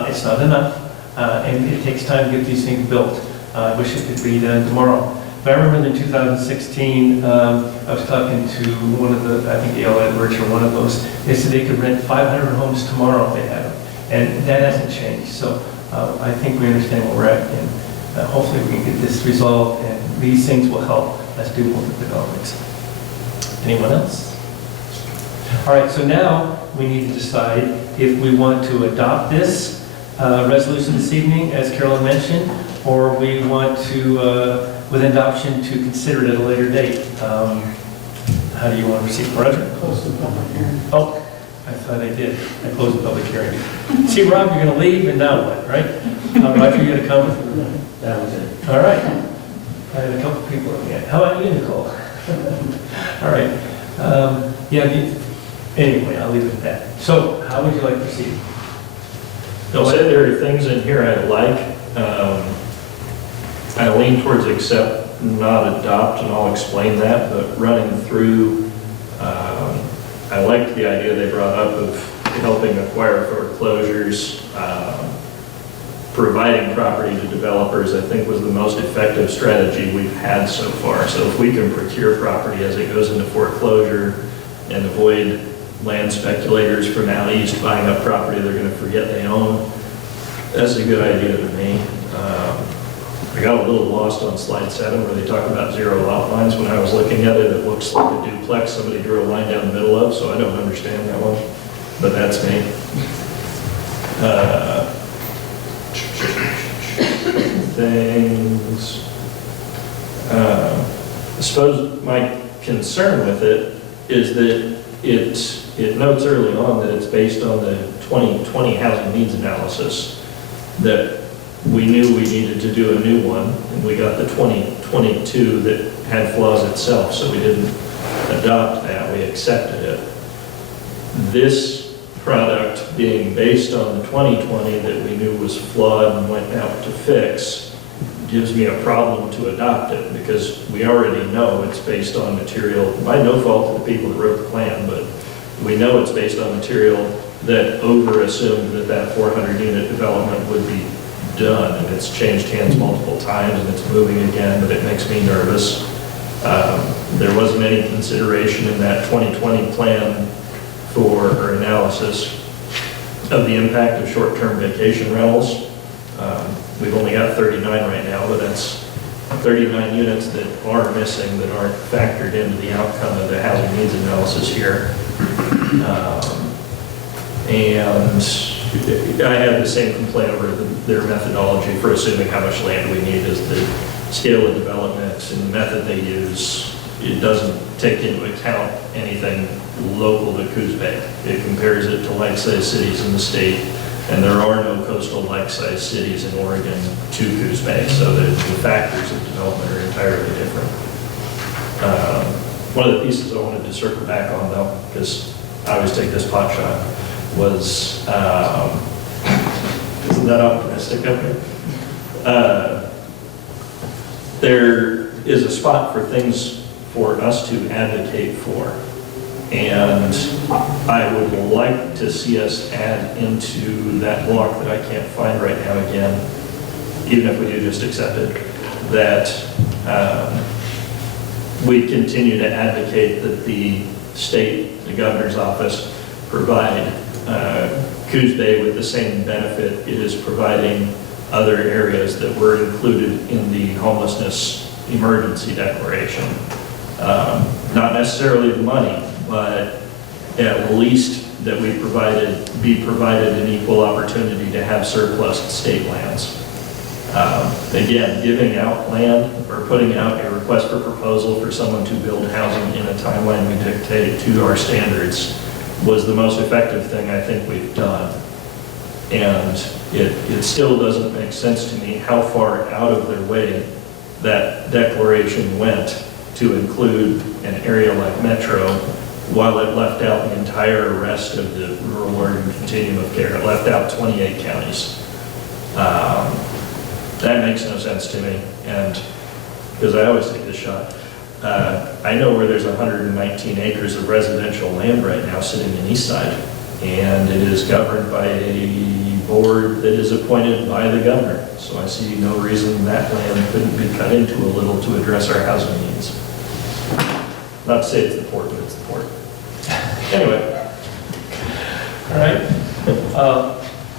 it's not enough, and it takes time to get these things built. I wish it could be done tomorrow. But I remember in 2016, I was talking to one of the, I think Yale Edwards or one of those, they said they could rent 500 homes tomorrow if they had them. And that hasn't changed. So I think we understand where we're at, and hopefully we can get this resolved, and these things will help us do more developments. Anyone else? All right, so now we need to decide if we want to adopt this resolution this evening, as Carolyn mentioned, or we want to, with adoption, to consider it at a later date. How do you want to proceed, Roger? Close the public hearing. Oh, I thought I did. I closed the public hearing. See, Rob, you're going to leave, and now what, right? Roger, you going to come? That was it. All right. I had a couple of people looking at. How about you, Nicole? All right. Anyway, I'll leave it at that. So, how would you like to proceed? I'll say there are things in here I like. I lean towards accept, not adopt, and I'll explain that, but running through, I liked the idea they brought up of helping acquire foreclosures, providing property to developers, I think was the most effective strategy we've had so far. So if we can procure property as it goes into foreclosure and avoid land speculators from out east buying up property they're going to forget they own, that's a good idea to me. I got a little lost on slide 7 where they talk about zero lot lines. When I was looking at it, it looks like a duplex somebody drew a line down the middle of, so I don't understand that one, but that's me. Things. I suppose my concern with it is that it notes early on that it's based on the 2020 housing needs analysis, that we knew we needed to do a new one, and we got the 2022 that had flaws itself, so we didn't adopt that, we accepted it. This product being based on the 2020 that we knew was flawed and went out to fix gives me a problem to adopt it, because we already know it's based on material, by no fault of the people that wrote the plan, but we know it's based on material that over-assumed that that 400-unit development would be done, and it's changed hands multiple times, and it's moving again, but it makes me nervous. There wasn't any consideration in that 2020 plan or analysis of the impact of short-term vacation rentals. We've only got 39 right now, but that's 39 units that are missing, that aren't factored into the outcome of the housing needs analysis here. And I had the same complaint over their methodology for assuming how much land we need as the scale of development and the method they use. It doesn't take into account anything local to Coos Bay. It compares it to like-sized cities in the state, and there are no coastal like-sized cities in Oregon to Coos Bay, so the factors of development are entirely different. One of the pieces I wanted to circle back on, though, because I always take this pot shot, was, isn't that optimistic up here? There is a spot for things for us to advocate for. And I would like to see us add into that block that I can't find right now again, even if we do just accept it, that we continue to advocate that the state, the governor's office, provide Coos Bay with the same benefit it is providing other areas that were included in the homelessness emergency declaration. Not necessarily the money, but at least that we be provided an equal opportunity to have surplus state lands. Again, giving out land or putting out a request for proposal for someone to build housing in a timeline we dictate to our standards was the most effective thing I think we've done. And it still doesn't make sense to me how far out of their way that declaration went to include an area like Metro, while it left out the entire rest of the rural Oregon continuum of care. It left out 28 counties. That makes no sense to me, and because I always take this shot. I know where there's 119 acres of residential land right now sitting in Eastside, and it is governed by a board that is appointed by the governor. So I see no reason that land couldn't be cut into a little to address our housing needs. Not to say it's the port, but it's the port. Anyway. All right.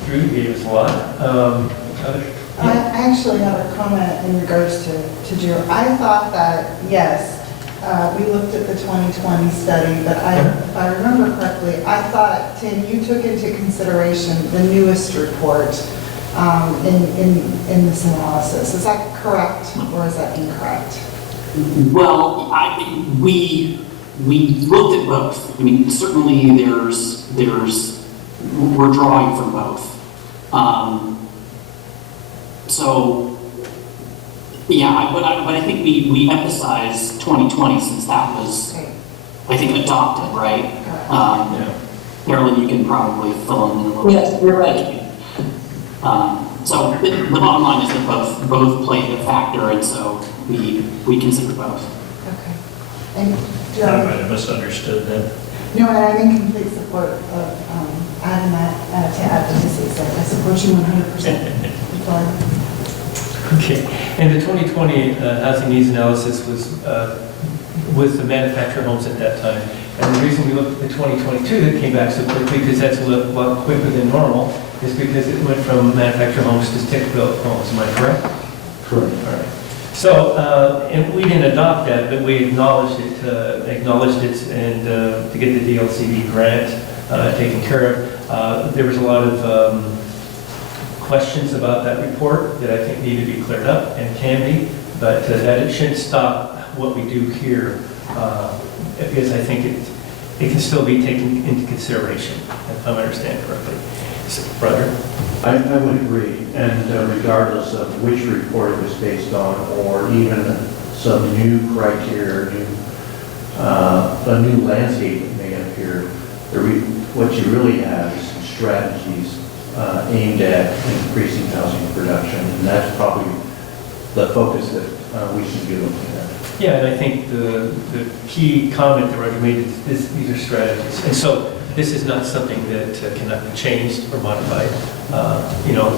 Drew gave us a lot. I actually have a comment in regards to Drew. I thought that, yes, we looked at the 2020 study, but if I remember correctly, I thought, Tim, you took into consideration the newest report in this analysis. Is that correct, or is that incorrect? Well, we looked at both. I mean, certainly we're drawing from both. So, yeah, but I think we emphasize 2020 since that was, I think, adopted, right? Carolyn, you can probably fill in a little bit. Yes, you're right. So the bottom line is that both played a factor, and so we consider both. Okay. And do you I have- might have misunderstood then. No, and I'm in complete support of adding that to advocacy, so I support you 100%. Okay, and the 2020 housing needs analysis was with the manufactured homes at that time. And the reason we looked at the 2022 that came back so quickly, because that's a lot quicker than normal, is because it went from manufactured homes to stick-built homes. Am I correct? Correct. All right. So, and we didn't adopt that, but we acknowledged it, and to get the DLCD grant taken care of. There was a lot of questions about that report that I think need to be cleared up and can be, but that it shouldn't stop what we do here, because I think it can still be taken into consideration, if I understand correctly. So, Roger? I would agree, and regardless of which report it was based on, or even some new criteria, a new landscape that may appear, what you really have is some strategies aimed at increasing housing production, and that's probably the focus that we should be looking at. Yeah, and I think the key comment that Roger made is these are strategies. And so this is not something that cannot be changed or modified.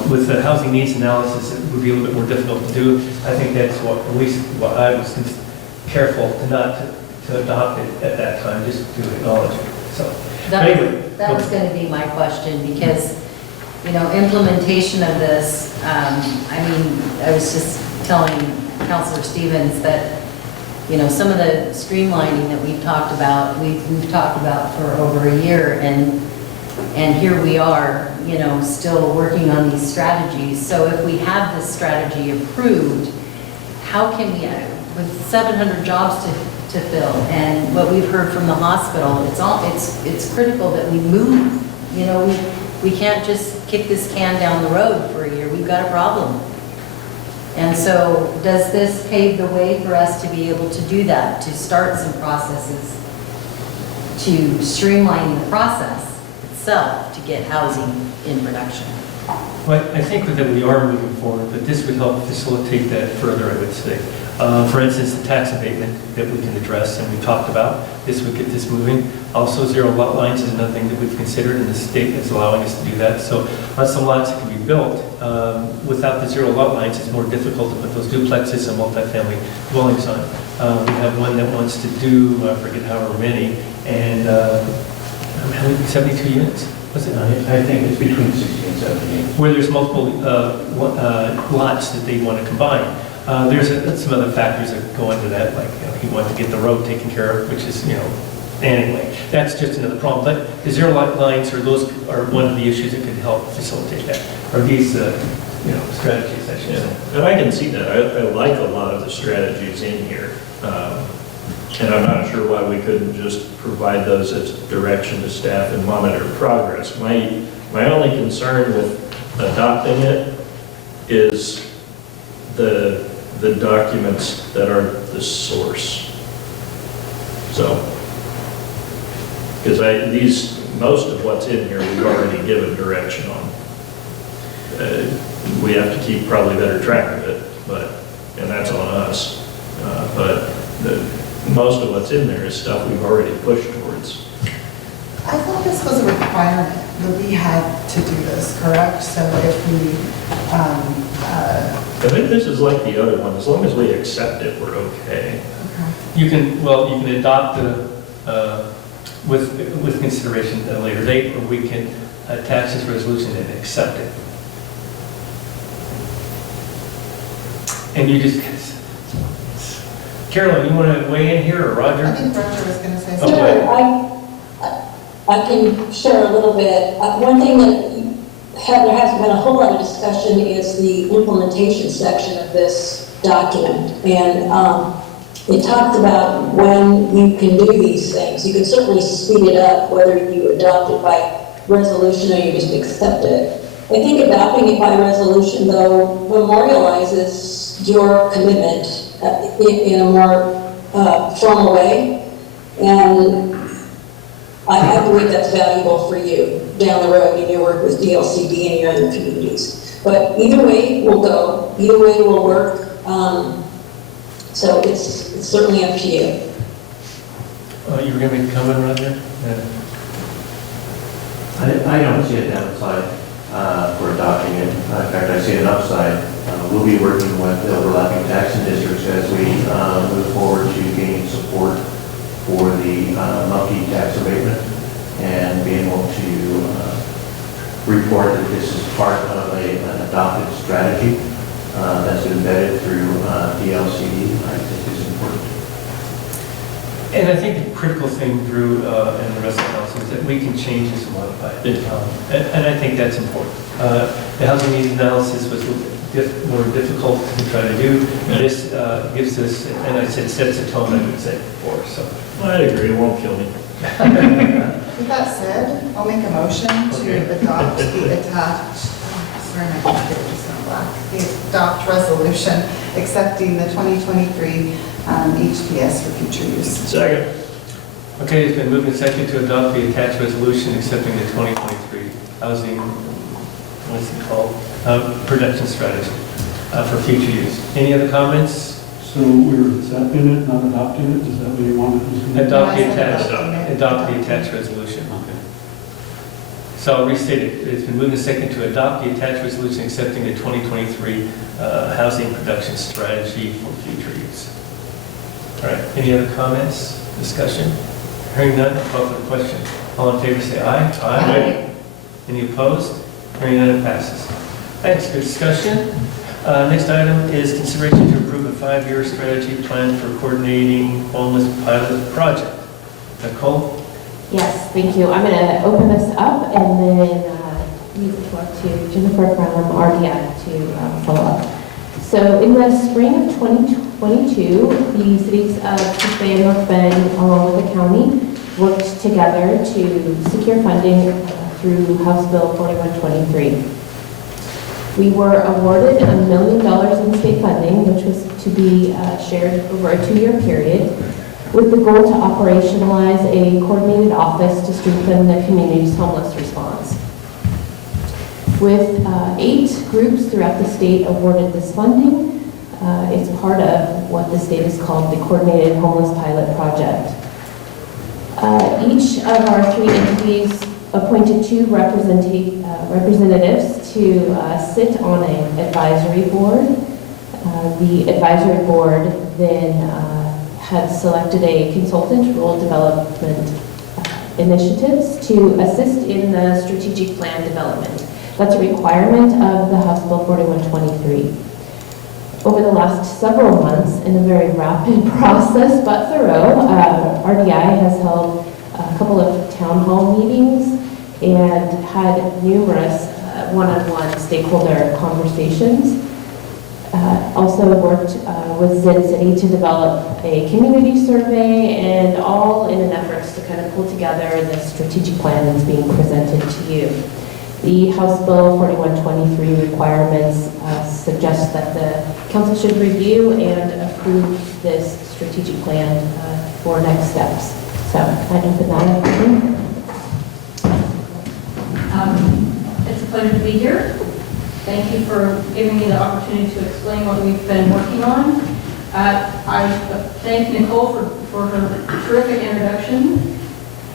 With the housing needs analysis, it would be a little bit more difficult to do. I think that's at least what I was careful to adopt it at that time, just to acknowledge it. So, anyway. That was going to be my question, because, implementation of this, I was just telling Councilor Stevens that, some of the streamlining that we've talked about for over a year, and here we are, still working on these strategies. So if we have this strategy approved, how can we, with 700 jobs to fill, and what we've heard from the hospital, it's critical that we move. We can't just kick this can down the road for a year. We've got a problem. And so does this pave the way for us to be able to do that, to start some processes, to streamline the process itself to get housing in production? Well, I think that we are moving forward, but this would help facilitate that further, I would say. For instance, the tax abatement that we can address, and we talked about, this would get this moving. Also, zero lot lines is another thing that we've considered, and the state is allowing us to do that. So on some lots that can be built, without the zero lot lines, it's more difficult to put those duplexes and multifamily dwellings on. We have one that wants to do, I forget however many, and 72 units? Was it? I think it's between 60 and 70. Where there's multiple lots that they want to combine. There's some other factors that go into that, like he wanted to get the road taken care of, which is, anyway, that's just another problem. But the zero lot lines are one of the issues that could help facilitate that. Or these, strategies, I should say. And I can see that. I like a lot of the strategies in here. And I'm not sure why we couldn't just provide those as direction to staff and monitor progress. My My only concern with adopting it is the documents that are the source. So, because most of what's in here, we've already given direction on. We have to keep probably better track of it, and that's on us. But most of what's in there is stuff we've already pushed towards. I thought this was a requirement that we had to do this, correct? So if we, I think this is like the other one, as long as we accept it, we're okay. You can adopt with consideration at a later date, or we can attach this resolution and accept it. And you just, Carolyn, you want to weigh in here, or Roger? I think Roger was going to say Oh, something. go ahead. I can share a little bit. One thing that there hasn't been a whole lot of discussion is the implementation section of this document. And it talks about when you can do these things. You can certainly speed it up, whether you adopt it by resolution or you just accept it. I think adopting it by resolution, though, memorializes your commitment in a more formal way. And I believe that's valuable for you down the road in your work with DLCD and your other communities. But either way will go, either way will work. So it's certainly up to you. You were going to make a comment, Roger? I don't see a downside for adopting it. In fact, I see an upside. We'll be working with the overlapping taxing districts as we move forward to gain support for the monthly tax abatement and being able to report that this is part of an adopted strategy that's embedded through DLCD. I think is important. And I think the critical thing, Drew, and the rest of the council, is that we can change this and modify it. And I think that's important. The housing needs analysis was more difficult to try to do. This gives us, and I said, sets a tone, I would say, before, so. I agree, it won't kill me. With that said, I'll make a motion to adopt the attached, sorry, my computer is not black, the adopt resolution accepting the 2023 HPS for future use. Second. Okay, it's been moved and seconded to adopt the attached resolution accepting the 2023 housing, what's it called, production strategy for future use. Any other comments? So we're accepting it, not adopting it? Is that what you wanted to do? Adopt the attached resolution. Okay. So I'll restate it. It's been moved and seconded to adopt the attached resolution accepting the 2023 housing production strategy for future use. All right, any other comments, discussion? Hearing none, I'll call for the question. All in favor say aye. Aye. Any opposed? Hearing none, it passes. Thanks, good discussion. Next item is consideration to approve a 5-year strategy plan for coordinating homeless pilot project. Nicole? Yes, thank you. I'm going to open this up and then leave the floor to Jennifer from RDI to follow up. So in the spring of 2022, the cities of Coos Bay and North Bend, along with the county, worked together to secure funding through House Bill 4123. We were awarded $1 million in state funding, which was to be shared over a 2-year period, with the goal to operationalize a coordinated office to strengthen the community's homeless response. With 8 groups throughout the state awarded this funding, it's part of what the state has called the Coordinated Homeless Pilot Project. Each of our 3 entities appointed 2 representatives to sit on an advisory board. The advisory board then had selected a consultant, rural development initiatives, to assist in the strategic plan development. That's a requirement of the House Bill 4123. Over the last several months, in a very rapid process but thorough, RDI has held a couple of town hall meetings and had numerous one-on-one stakeholder conversations. Also worked with Zen City to develop a community survey, and all in an effort to kind of pull together the strategic plan that's being presented to you. The House Bill 4123 requirements suggest that the council should review and approve this strategic plan for next steps. So I open that up. It's a pleasure to be here. Thank you for giving me the opportunity to explain what we've been working on. I thank Nicole for her terrific introduction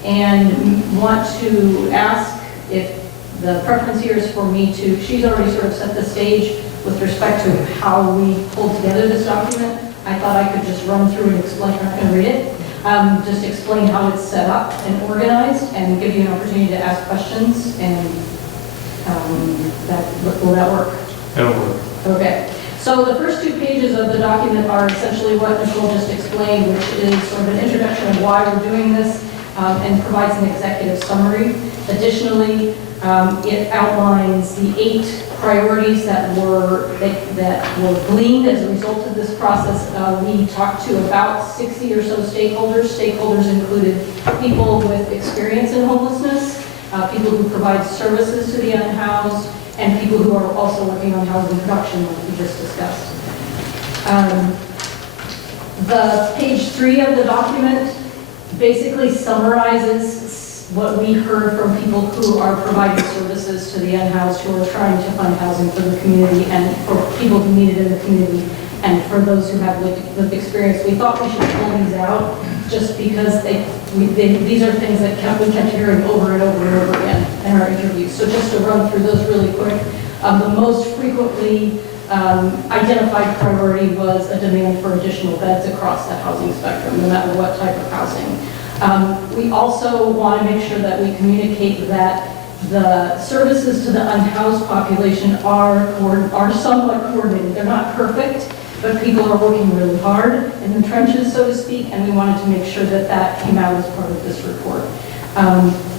and want to ask if the preference here is for me to, she's already sort of set the stage with respect to how we pulled together this document. I thought I could just run through and explain, I'm not going to read it, just explain how it's set up and organized and give you an opportunity to ask questions, and will that work? That'll work. Okay. So the first 2 pages of the document are essentially what Nicole just explained, which is sort of an introduction of why we're doing this, and provides an executive summary. Additionally, it outlines the 8 priorities that were gleaned as a result of this process. We talked to about 60 or so stakeholders. Stakeholders included people with experience in homelessness, people who provide services to the unhoused, and people who are also working on housing production, like we just discussed. The page 3 of the document basically summarizes what we heard from people who are providing services to the unhoused, who are trying to fund housing for the community and for people who need it in the community, and for those who have lived experience. We thought we should pull these out just because these are things that we kept hearing over and over and over again in our interviews. So just to run through those really quick, the most frequently identified priority was a demand for additional beds across the housing spectrum, no matter what type of housing. We also want to make sure that we communicate that the services to the unhoused population are somewhat coordinated. They're not perfect, but people are working really hard in the trenches, so to speak, and we wanted to make sure that that came out as part of this report.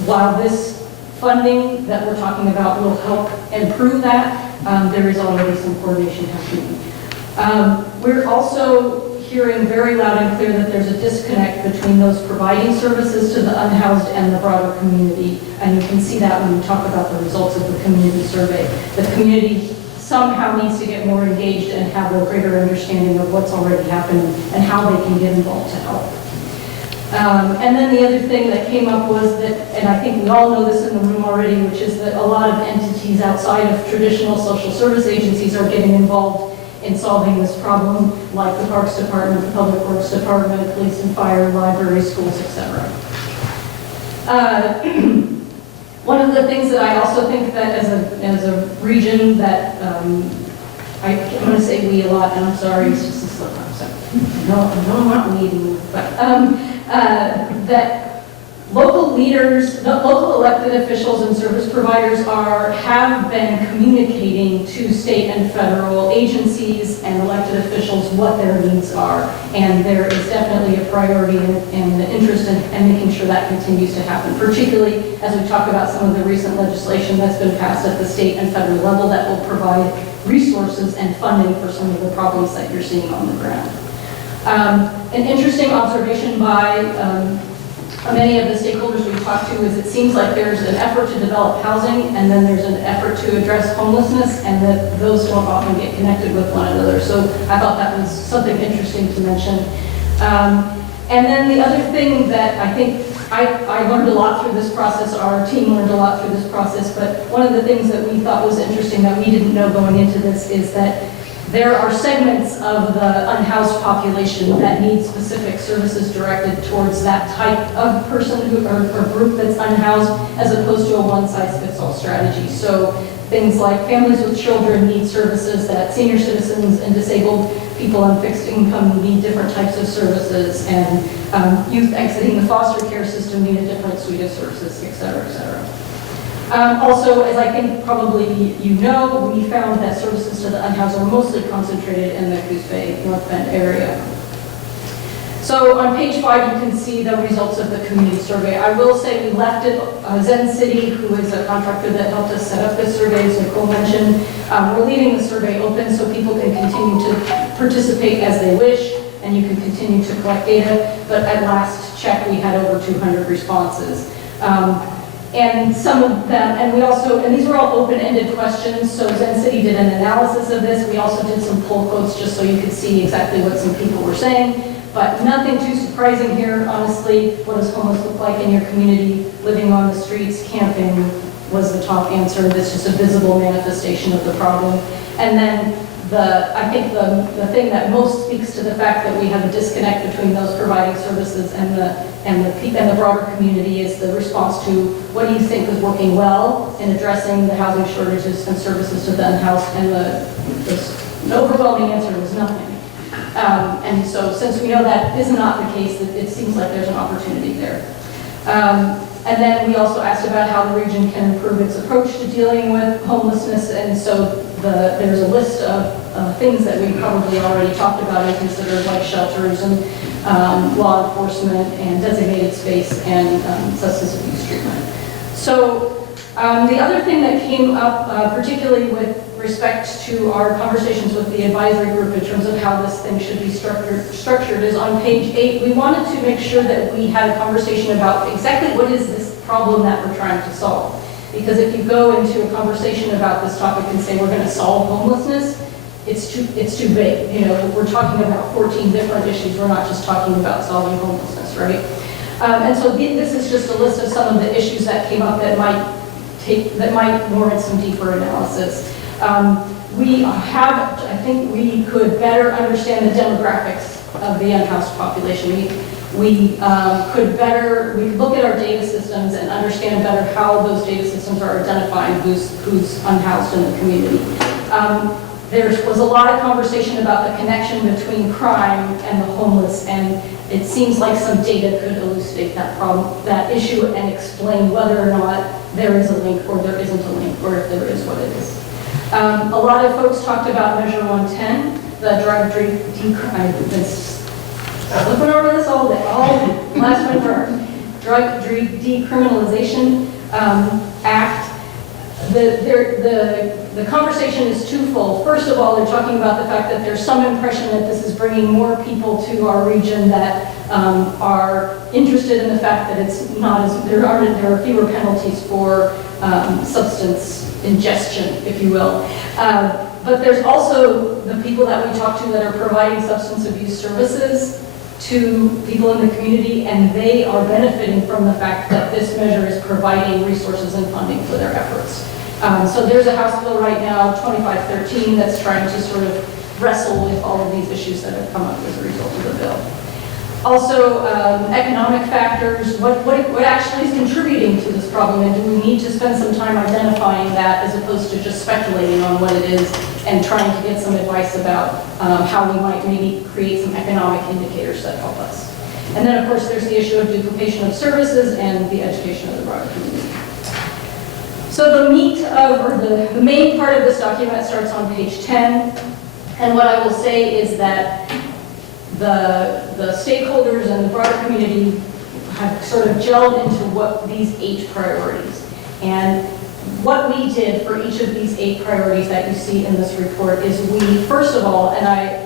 While this funding that we're talking about will help improve that, there is already some coordination happening. We're also hearing very loud and clear that there's a disconnect between those providing services to the unhoused and the broader community, and you can see that when we talk about the results of the community survey. The community somehow needs to get more engaged and have a greater understanding of what's already happening and how they can get involved to help. And then the other thing that came up was that, and I think we all know this in the room already, which is that a lot of entities outside of traditional social service agencies are getting involved in solving this problem, like the Parks Department, the Public Works Department, Police and Fire, library, schools, etc. One of the things that I also think that as a region that I'm going to say we a lot, and I'm sorry, it's just a slip up. So no, I'm not leading, but that local leaders, local elected officials and service providers have been communicating to state and federal agencies and elected officials what their needs are. And there is definitely a priority and an interest in making sure that continues to happen, particularly as we talk about some of the recent legislation that's been passed at the state and federal level that will provide resources and funding for some of the problems that you're seeing on the ground. An interesting observation by many of the stakeholders we talked to is it seems like there's an effort to develop housing and then there's an effort to address homelessness, and that those don't often get connected with one another. So I thought that was something interesting to mention. And then the other thing that I think I learned a lot through this process, our team learned a lot through this process, but one of the things that we thought was interesting that we didn't know going into this is that there are segments of the unhoused population that need specific services directed towards that type of person or group that's unhoused, as opposed to a one-size-fits-all strategy. So things like families with children need services that senior citizens and disabled people on fixed income need different types of services, and youth exiting the foster care system need a different suite of services, et cetera, et cetera. Also, as I think probably you know, we found that services to the unhoused are mostly concentrated in the Coos Bay, North Bend area. So on page 5, you can see the results of the community survey. I will say we left it, Zen City, who is a contractor that helped us set up this survey, as Nicole mentioned. We're leaving the survey open so people can continue to participate as they wish, and you can continue to collect data. But at last check, we had over 200 responses. And some of them, and we also, and these were all open-ended questions, so Zen City did an analysis of this. We also did some poll quotes just so you could see exactly what some people were saying. But nothing too surprising here, honestly. What does homeless look like in your community? Living on the streets, camping was the top answer. That's just a visible manifestation of the problem. And then I think the thing that most speaks to the fact that we have a disconnect between those providing services and the broader community is the response to what do you think is working well in addressing the housing shortages and services to the unhoused, and the overwhelming answer was nothing. And so since we know that is not the case, it seems like there's an opportunity there. And then we also asked about how the region can improve its approach to dealing with homelessness, and so there's a list of things that we probably already talked about and considered, like shelters and law enforcement and designated space and substance abuse treatment. So the other thing that came up, particularly with respect to our conversations with the advisory group in terms of how this thing should be structured is on page 8. We wanted to make sure that we had a conversation about exactly what is this problem that we're trying to solve. Because if you go into a conversation about this topic and say we're going to solve homelessness, it's too big. You know, we're talking about 14 different issues. We're not just talking about solving homelessness, right? And so this is just a list of some of the issues that came up that might warrant some deeper analysis. I think we could better understand the demographics of the unhoused population. We could look at our data systems and understand better how those data systems are identifying who's unhoused in the community. There was a lot of conversation about the connection between crime and the homeless, and it seems like some data could elucidate that problem, that issue, and explain whether or not there is a link or there isn't a link, or if there is, what it is. A lot of folks talked about Measure 110, the drug I was looking over this all day, last November. Drug Decriminalization Act. The conversation is twofold. First of all, they're talking about the fact that there's some impression that this is bringing more people to our region that are interested in the fact that it's not as there are fewer penalties for substance ingestion, if you will. But there's also the people that we talk to that are providing substance abuse services to people in the community, and they are benefiting from the fact that this measure is providing resources and funding for their efforts. So there's a House bill right now, 2513, that's trying to sort of wrestle with all of these issues that have come up as a result of the bill. Also, economic factors, what actually is contributing to this problem, and do we need to spend some time identifying that as opposed to just speculating on what it is and trying to get some advice about how we might maybe create some economic indicators that help us. And then, of course, there's the issue of duplication of services and the education of the broader community. So the meat of, or the main part of this document starts on page 10, and what I will say is that the stakeholders and the broader community have sort of gelled into what these 8 priorities. And what we did for each of these 8 priorities that you see in this report is we, first of all, and I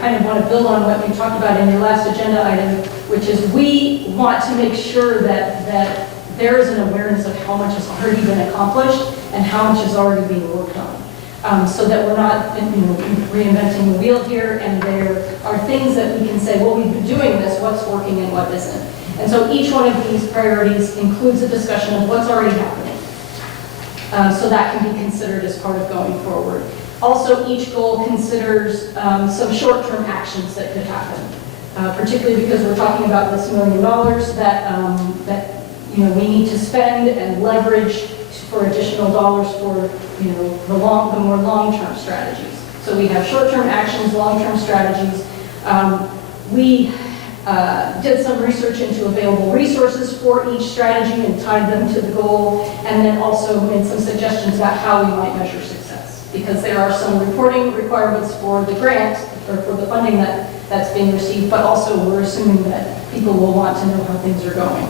kind of want to build on what we talked about in your last agenda item, which is we want to make sure that there is an awareness of how much has already been accomplished and how much is already being worked on. So that we're not reinventing the wheel here, and there are things that we can say, well, we've been doing this, what's working and what isn't. And so each one of these priorities includes a discussion of what's already happening. So that can be considered as part of going forward. Also, each goal considers some short-term actions that could happen, particularly because we're talking about this $1 million that we need to spend and leverage for additional dollars for the more long-term strategies. So we have short-term actions, long-term strategies. We did some research into available resources for each strategy and tied them to the goal, and then also made some suggestions about how we might measure success. Because there are some reporting requirements for the grant, or for the funding that's being received, but also we're assuming that people will want to know how things are going.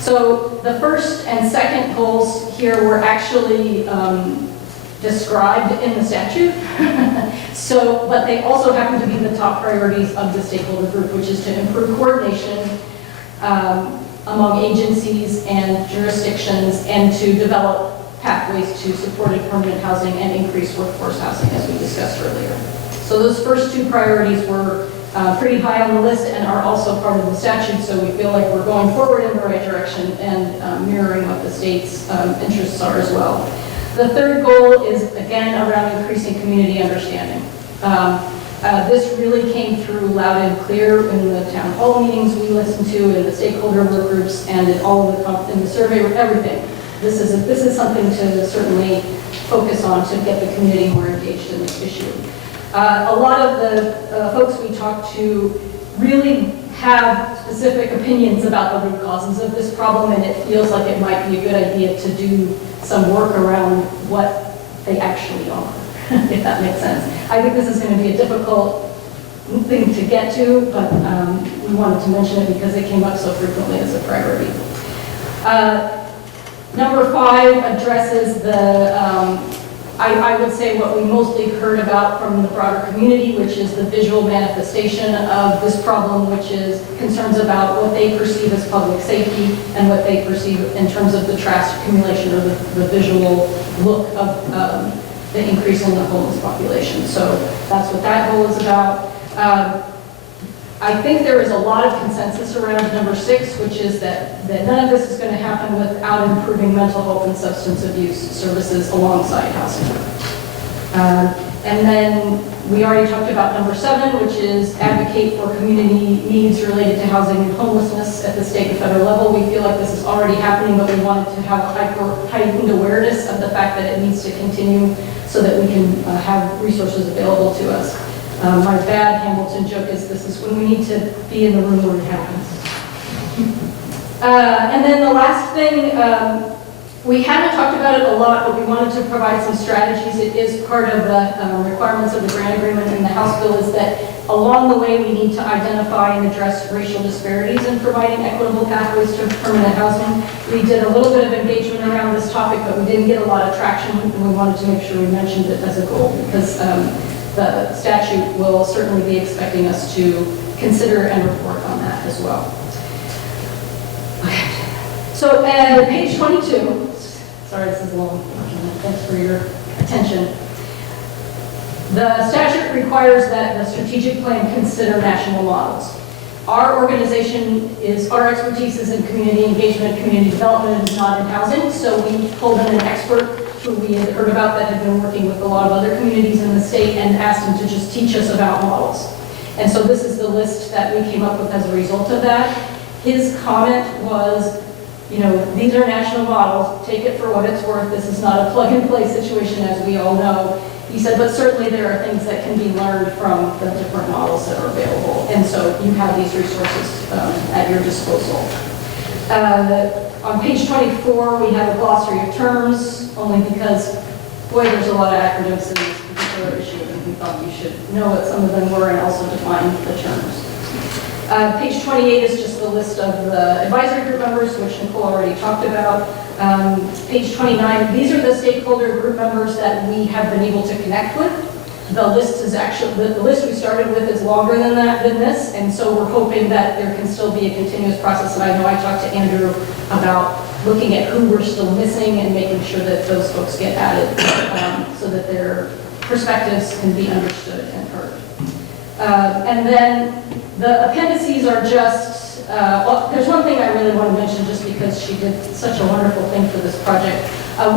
So the first and second goals here were actually described in the statute. But they also happen to be the top priorities of the stakeholder group, which is to improve coordination, among agencies and jurisdictions, and to develop pathways to supported permanent housing and increased workforce housing, as we discussed earlier. So those first two priorities were pretty high on the list and are also part of the statute, so we feel like we're going forward in the right direction and mirroring what the state's interests are as well. The third goal is, again, around increasing community understanding. This really came through loud and clear in the town hall meetings we listened to, in the stakeholder work groups, and in all of the in the survey, everything. This is something to certainly focus on to get the community more engaged in this issue. A lot of the folks we talked to really have specific opinions about the root causes of this problem, and it feels like it might be a good idea to do some work around what they actually are, if that makes sense. I think this is going to be a difficult thing to get to, but we wanted to mention it because it came up so frequently as a priority. Number 5 addresses the, I would say what we mostly heard about from the broader community, which is the visual manifestation of this problem, which is concerns about what they perceive as public safety and what they perceive in terms of the trash accumulation or the visual look of the increase in the homeless population. So that's what that goal is about. I think there is a lot of consensus around number 6, which is that none of this is going to happen without improving mental health and substance abuse services alongside housing. And then we already talked about number 7, which is advocate for community needs related to housing and homelessness at the state and federal level. We feel like this is already happening, but we wanted to have a heightened awareness of the fact that it needs to continue so that we can have resources available to us. My bad Hamilton joke is this is when we need to be in the room where it happens. And then the last thing, we haven't talked about it a lot, but we wanted to provide some strategies. It is part of the requirements of the grant agreement in the House bill is that along the way we need to identify and address racial disparities in providing equitable pathways to permanent housing. We did a little bit of engagement around this topic, but we didn't get a lot of traction, and we wanted to make sure we mentioned it as a goal because the statute will certainly be expecting us to consider and report on that as well. Okay. So page 22, sorry this is a long document, thanks for your attention. The statute requires that the strategic plan consider national models. Our organization our expertise is in community engagement, community development, and not in housing, so we pulled in an expert who we had heard about that had been working with a lot of other communities in the state and asked him to just teach us about models. And so this is the list that we came up with as a result of that. His comment was, you know, these are national models, take it for what it's worth. This is not a plug-and-play situation, as we all know. He said, but certainly there are things that can be learned from the different models that are available. And so you have these resources at your disposal. On page 24, we have a glossary of terms, only because, boy, there's a lot of acronyms in this particular issue, and we thought you should know what some of them were and also define the terms. Page 28 is just the list of the advisory group members, which Nicole already talked about. Page 29, these are the stakeholder group members that we have been able to connect with. The list is actually, the list we started with is longer than this, and so we're hoping that there can still be a continuous process. And I know I talked to Andrew about looking at who we're still missing and making sure that those folks get added so that their perspectives can be understood and heard. And then the appendices are just, well, there's one thing I really want to mention just because she did such a wonderful thing for this project.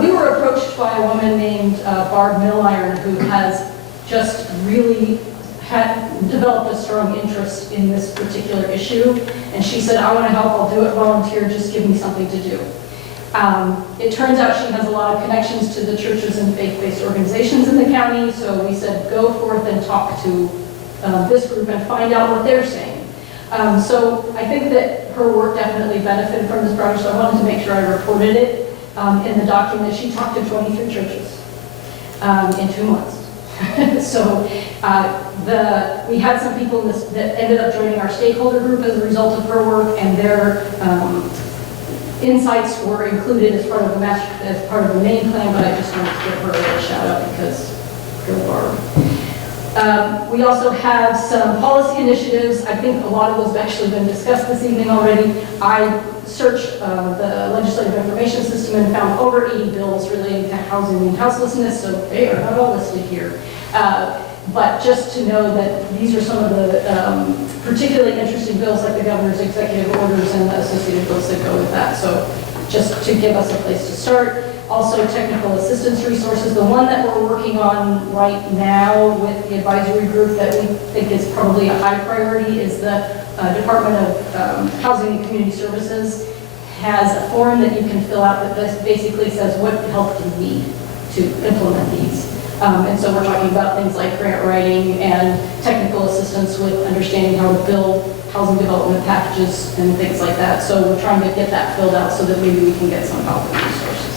We were approached by a woman named Barb Milliron who has just really developed a strong interest in this particular issue. And she said, I want to help, I'll do it volunteer, just give me something to do. It turns out she has a lot of connections to the churches and faith-based organizations in the county, so we said, go forth and talk to this group and find out what they're saying. So I think that her work definitely benefited from this project, so I wanted to make sure I reported it in the document. She talked to 23 churches in 2 months. So we had some people that ended up joining our stakeholder group as a result of her work, and their insights were included as part of the main plan. But I just wanted to give her a shout out because girl Barb. We also have some policy initiatives. I think a lot of those have actually been discussed this evening already. I searched the legislative information system and found over 80 bills relating to housing and houselessness, so they are not all listed here. But just to know that these are some of the particularly interesting bills, like the governor's executive orders and the associated bills that go with that. So just to give us a place to start. Also, technical assistance resources. The one that we're working on right now with the advisory group that we think is probably a high priority is the Department of Housing and Community Services has a form that you can fill out that basically says what help do you need to implement these. And so we're talking about things like grant writing and technical assistance with understanding how to build housing development packages and things like that. So we're trying to get that filled out so that maybe we can get some help and resources.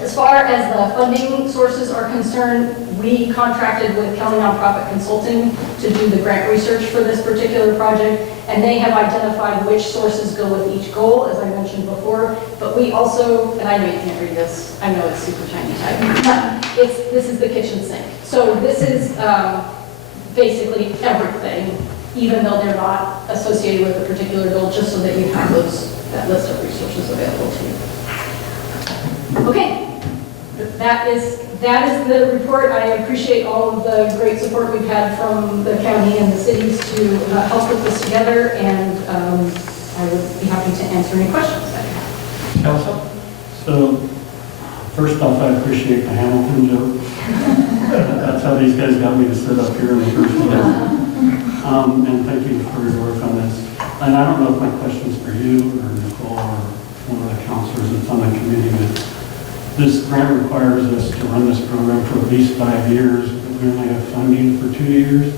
As far as the funding sources are concerned, we contracted with Kelly Nonprofit Consulting to do the grant research for this particular project, and they have identified which sources go with each goal, as I mentioned before. But we also, and I know you can't read this, I know it's super tiny type, but this is the kitchen sink. So this is basically everything, even though they're not associated with a particular goal, just so that you have that list of resources available to you. Okay, that is the report. I appreciate all of the great support we've had from the county and the cities to help put this together, and I would be happy to answer any questions that you have. Council? So, first off, I appreciate the Hamilton joke. That's how these guys got me to sit up here in the first place. And thank you for your work on this. And I don't know if my question's for you or Nicole or one of the counselors that's on the committee, but this grant requires us to run this program for at least 5 years, but we only have funding for 2 years.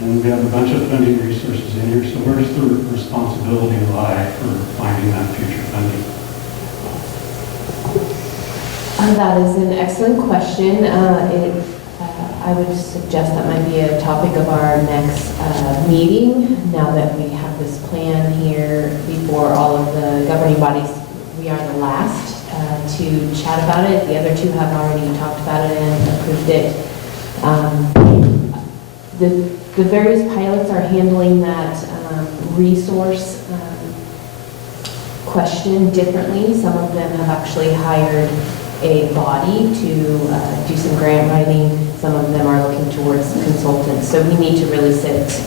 And we have a bunch of funding resources in here, so where does the responsibility lie for finding that future funding? That is an excellent question. I would suggest that might be a topic of our next meeting. Now that we have this plan here before all of the governing bodies, we are the last to chat about it. The other two have already talked about it and approved it. The various pilots are handling that resource question differently. Some of them have actually hired a body to do some grant writing. Some of them are looking towards consultants. So we need to really sit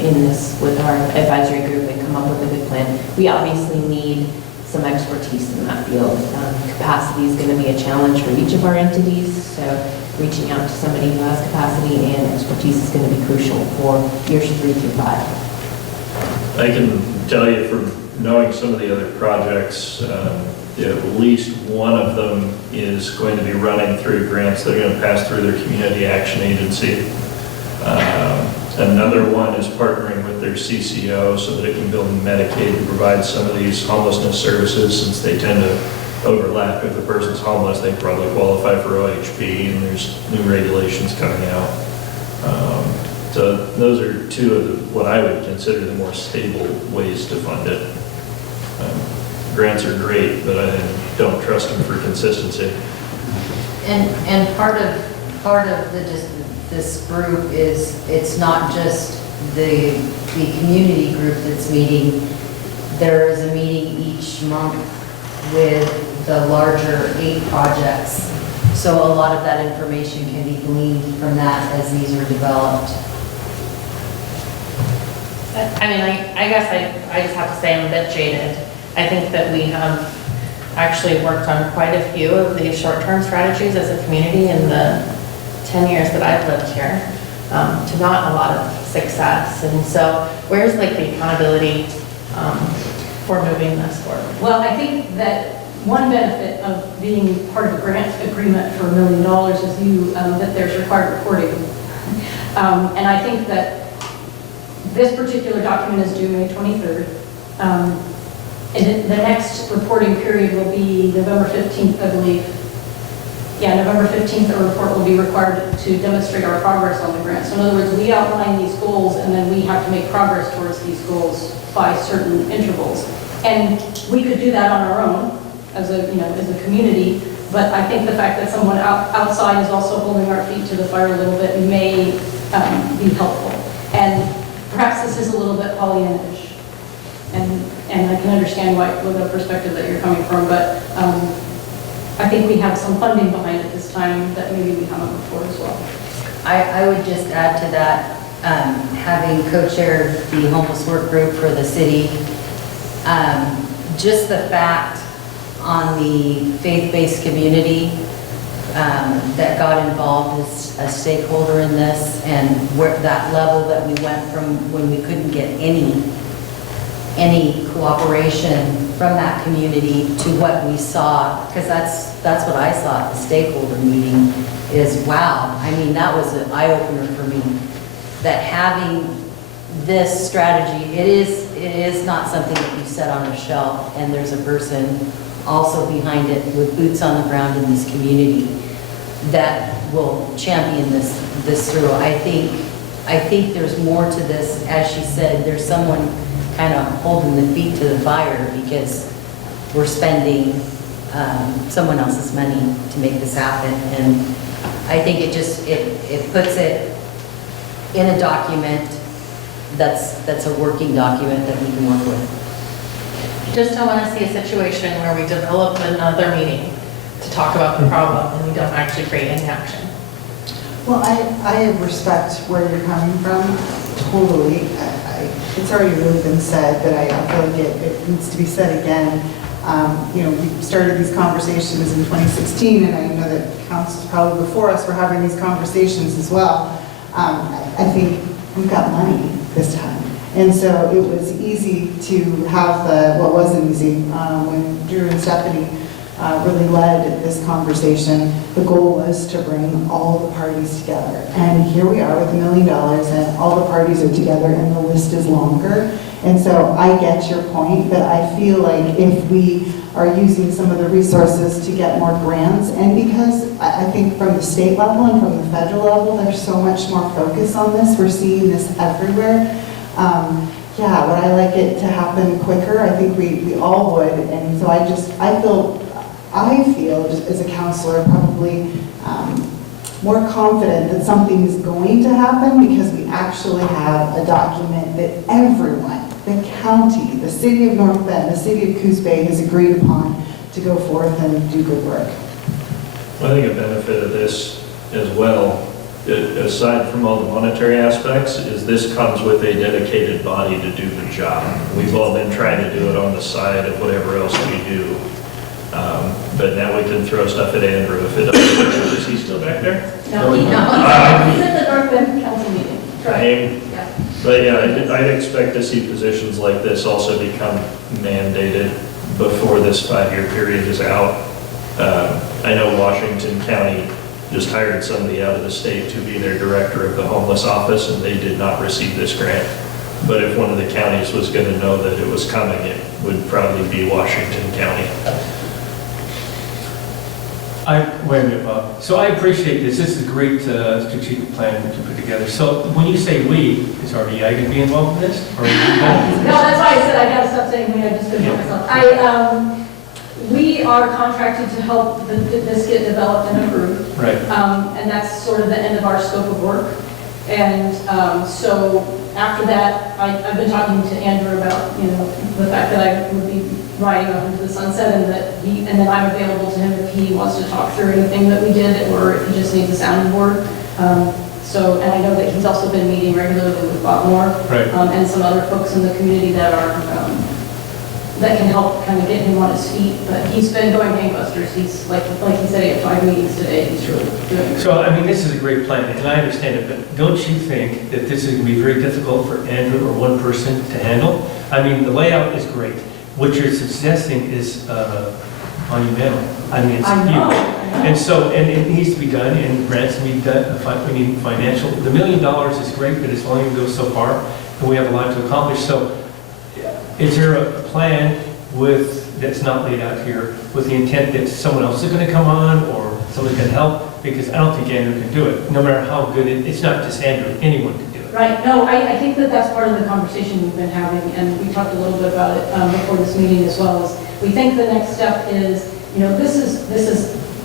in this with our advisory group and come up with a good plan. We obviously need some expertise in that field. Capacity is going to be a challenge for each of our entities. So reaching out to somebody who has capacity and expertise is going to be crucial for years 3 through 5. I can tell you from knowing some of the other projects, at least one of them is going to be running through grants that are going to pass through their community action agency. Another one is partnering with their CCO so that it can build Medicaid to provide some of these homelessness services, since they tend to overlap. If the person's homeless, they probably qualify for OHP, and there's new regulations coming out. So those are two of what I would consider the more stable ways to fund it. Grants are great, but I don't trust them for consistency. And part of this group is, it's not just the community group that's meeting. There is a meeting each month with the larger 8 projects. So a lot of that information can be gleaned from that as these are developed. I mean, I guess I just have to say I'm a bit jaded. I think that we have actually worked on quite a few of these short-term strategies as a community in the 10 years that I've lived here, to not a lot of success. And so where's like the accountability for moving this forward? Well, I think that one benefit of being part of a grant agreement for $1 million is that there's required reporting. And I think that this particular document is due May 23rd. And the next reporting period will be November 15th, I believe. Yeah, November 15th, a report will be required to demonstrate our progress on the grant. So in other words, we outline these goals, and then we have to make progress towards these goals by certain intervals. And we could do that on our own as a community, But I think the fact that someone outside is also holding our feet to the fire a little bit may be helpful. And perhaps this is a little bit Pollyannish. And I can understand with the perspective that you're coming from, but I think we have some funding behind it this time that maybe we haven't before as well. I would just add to that, having co-chaired the homeless work group for the city, just the fact on the faith-based community that got involved as a stakeholder in this, and where that level that we went from when we couldn't get any cooperation from that community to what we saw, because that's what I saw at the stakeholder meeting, is wow. I mean, that was an eye-opener for me, that having this strategy, it is not something that you set on a shelf and there's a person also behind it with boots on the ground in this community that will champion this through. I think there's more to this. As she said, there's someone kind of holding the feet to the fire because we're spending someone else's money to make this happen. And I think it puts it in a document that's a working document that we can work with. Just don't want to see a situation where we develop another meeting to talk about the problem and we don't actually create any action. Well, I respect where you're coming from, totally. It's already really been said, but I feel like it needs to be said again. We started these conversations in 2016, and I know that councils probably before us were having these conversations as well. I think we've got money this time. And so it was easy to have wasn't easy, when Drew and Stephanie really led this conversation. The goal was to bring all the parties together. And here we are with $1 million, and all the parties are together, and the list is longer. And so I get your point, but I feel like if we are using some of the resources to get more grants, and because I think from the state level and from the federal level, there's so much more focus on this. We're seeing this everywhere. Would I like it to happen quicker? I think we all would. And so I feel just as a counselor probably more confident that something is going to happen because we actually have a document that everyone, the county, the city of North Bend, the city of Coos Bay has agreed upon to go forth and do good work. I think a benefit of this as well, aside from all the monetary aspects, is this comes with a dedicated body to do the job. We've all been trying to do it on the side of whatever else we do. But now we can throw stuff at Andrew if it doesn't. Is he still back there? No, he's at the North Bend Council meeting. Yeah. But yeah, I'd expect to see positions like this also become mandated before this 5-year period is out. I know Washington County just hired somebody out of the state to be their director of the homeless office, and they did not receive this grant. But if one of the counties was going to know that it was coming, it would probably be Washington County. Wait a minute, Bob. So I appreciate this. This is a great strategic plan to put together. So when you say we, is RDI going to be involved in this? Or are you No, that's why I said I gotta stop saying we, I just couldn't help myself. We are contracted to help this get developed and approved. Right. And that's sort of the end of our scope of work. And so after that, I've been talking to Andrew about, the fact that I would be riding off into the sunset, and then I'm available to him if he wants to talk through anything that we did, or if he just needs a sounding board. And I know that he's also been meeting regularly with Bob Moore, Right. And some other folks in the community that are that can help kind of get him on his feet. But he's been going gangbusters. He's like he said, he had 5 meetings today. He's really doing it. So, I mean, this is a great plan, and I understand it, but don't you think that this is going to be very difficult for Andrew or one person to handle? I mean, the layout is great. What you're suggesting is monumental. I mean, it's huge. And so, and it needs to be done, and grants need done, we need financial. The $1 million is great, but it's only going to go so far, and we have a lot to accomplish. So, is there a plan that's not laid out here with the intent that someone else is going to come on or someone can help? Because I don't think Andrew can do it, no matter how good it's not just Andrew, anyone can do it. Right. No, I think that's part of the conversation we've been having, and we talked a little bit about it before this meeting as well. Is we think the next step is, this is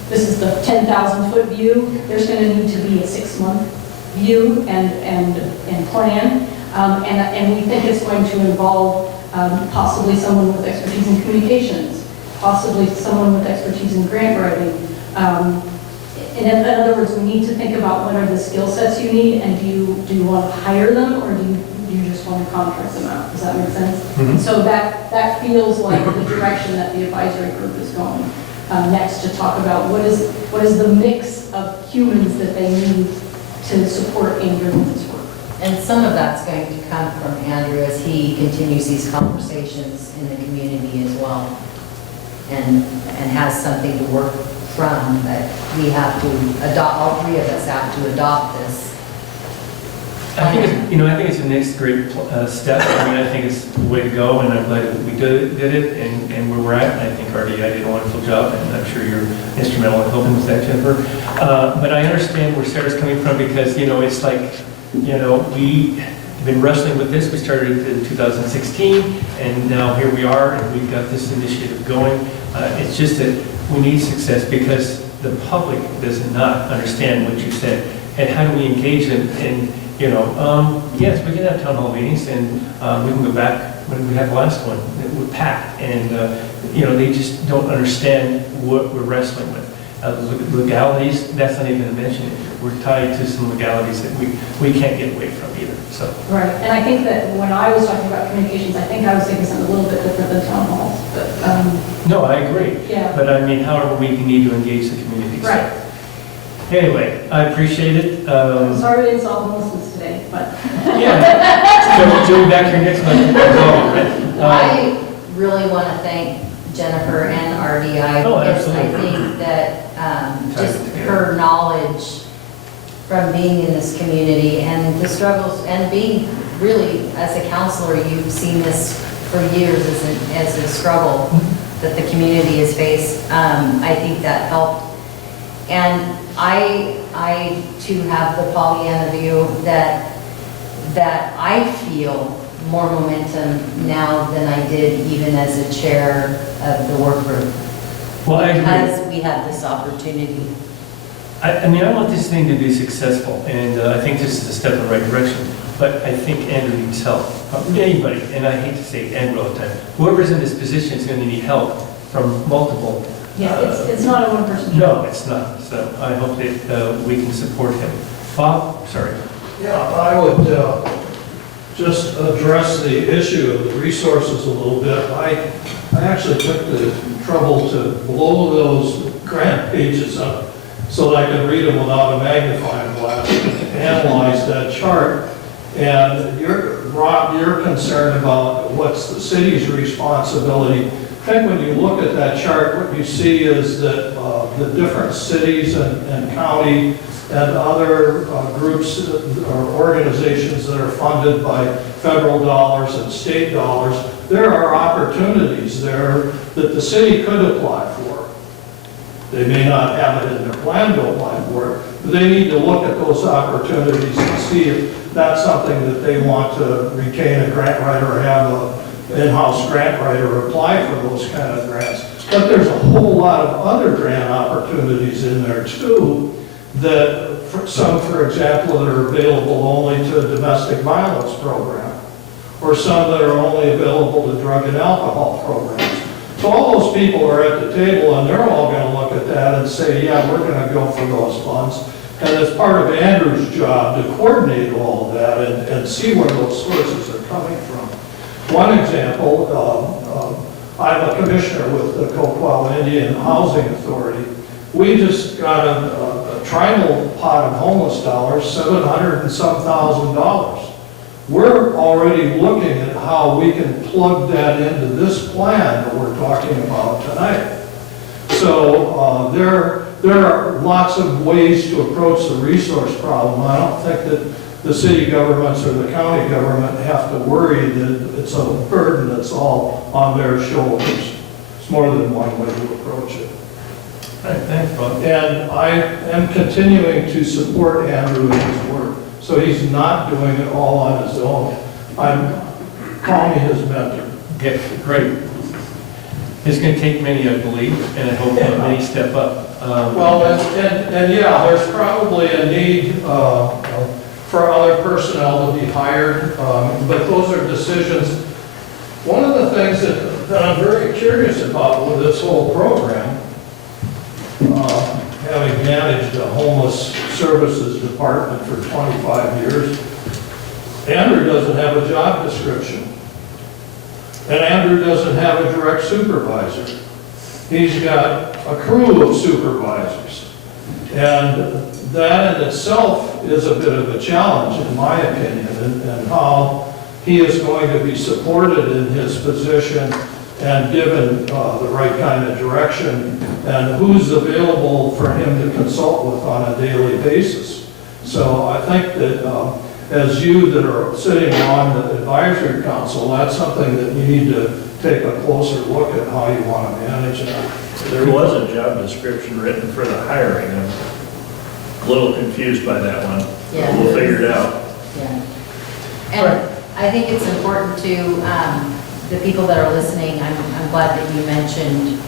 this is the 10,000-foot view. There's going to need to be a 6-month view and plan. And we think it's going to involve possibly someone with expertise in communications, possibly someone with expertise in grant writing. In other words, we need to think about what are the skill sets you need, and do you want to hire them, or do you just want to contract them out? Does that make sense? Mhm. So that feels like the direction that the advisory group is going next, to talk about what is the mix of humans that they need to support Andrew in his work. And some of that's going to come from Andrew as he continues these conversations in the community as well, and has something to work from, that we have to adopt, all three of us have to adopt this. I think it's the next great step. I mean, I think it's the way to go, and I'm glad that we did it, and where we're at. And I think RDI did a wonderful job, and I'm sure you're instrumental in helping with that, Jennifer. But I understand where Sarah's coming from, because, it's like, we've been wrestling with this. We started in 2016, and now here we are, and we've got this initiative going. It's just that we need success, because the public does not understand what you said. And how do we engage them? And, yes, we can have town hall meetings, and we can go back when we had the last one. It was packed, and, they just don't understand what we're wrestling with. Legalities, that's not even to mention it. We're tied to some legalities that we can't get away from either, so. Right, and I think that when I was talking about communications, I think I was thinking something a little bit different than town halls, but, No, I agree. Yeah. But I mean, however, we need to engage the community. So, right. anyway, I appreciate it. Sorry we didn't solve homelessness today, but. Yeah. So we'll be back here next month. I really want to thank Jennifer and RDI, Oh, because I absolutely. think that just her knowledge from being in this community and the struggles, and being really, as a counselor, you've seen this for years as a struggle that the community has faced. I think that helped. And I too have the Pollyanna view that I feel more momentum now than I did even as a chair of the work group. Well, I agree. Because we have this opportunity. I mean, I want this thing to be successful, and I think this is a step in the right direction. But I think Andrew needs help. Anybody, and I hate to say Andrew all the time, whoever's in this position is going to need help from multiple. Yeah, it's not a one-person job. No, it's not. So I hope that we can support him. Bob, sorry. Yeah, I would just address the issue of the resources a little bit. I actually took the trouble to blow those grant pages up so that I could read them without a magnifying glass and analyze that chart. And Rob, you're concerned about what's the city's responsibility. I think when you look at that chart, what you see is that the different cities and county and other groups or organizations that are funded by federal dollars and state dollars, there are opportunities there that the city could apply for. They may not have it in their plan to apply for it, but they need to look at those opportunities and see if that's something that they want to retain a grant writer or have an in-house grant writer apply for those kind of grants. But there's a whole lot of other grant opportunities in there too, that some, for example, that are available only to a domestic violence program, or some that are only available to drug and alcohol programs. So all those people are at the table, and they're all going to look at that and say, yeah, we're going to go for those funds. And it's part of Andrew's job to coordinate all of that and see where those sources are coming from. One example, I'm a commissioner with the Coquitlam Indian Housing Authority. We just got a tribal pot of homeless dollars, $700 and some thousand. We're already looking at how we can plug that into this plan that we're talking about tonight. So there are lots of ways to approach the resource problem. I don't think that the city governments or the county government have to worry that it's a burden that's all on their shoulders. It's more than one way to approach it. All right, thanks, Bob. And I am continuing to support Andrew in his work. So he's not doing it all on his own. I'm calling his mentor. Yeah, great. It's going to take many, I believe, and I hope many step up. Well, and yeah, there's probably a need for other personnel to be hired, but those are decisions. One of the things that I'm very curious about with this whole program, having managed the homeless services department for 25 years, Andrew doesn't have a job description. And Andrew doesn't have a direct supervisor. He's got a crew of supervisors. And that in itself is a bit of a challenge, in my opinion, and how he is going to be supported in his position and given the right kind of direction, and who's available for him to consult with on a daily basis. So I think that as you that are sitting on the advisory council, that's something that you need to take a closer look at how you want to manage that. There was a job description written for the hiring. I'm a little confused by that one. Yeah. We'll figure it out. Yeah. And I think it's important to, the people that are listening, I'm glad that you mentioned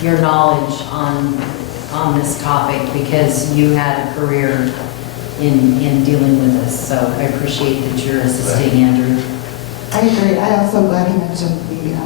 your knowledge on this topic, because you had a career in dealing with this. So I appreciate that you're assisting Andrew. I agree. I also glad he mentioned the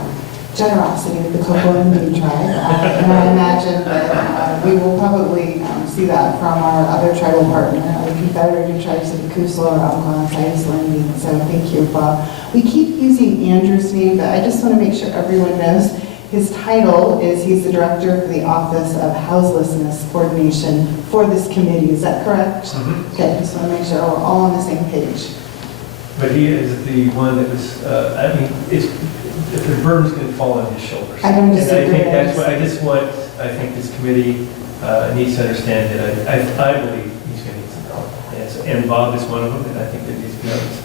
generosity of the Cocoa Indian tribe. And I imagine that we will probably see that from our other tribal partner, the Confederated Tribes of the Coos or Algonquin Iceland. So thank you, Bob. We keep using Andrew's name, but I just want to make sure everyone knows his title is he's the director for the Office of Houselessness Coordination for this committee. Is that correct? Mm-hmm. Okay, just want to make sure we're all on the same page. But he is the one that was, I mean, the burden's going to fall on his shoulders. I don't And disagree. I think that's what, I think this committee needs to understand that I believe he's going to need some help. And Bob is one of them, and I think that he's going to.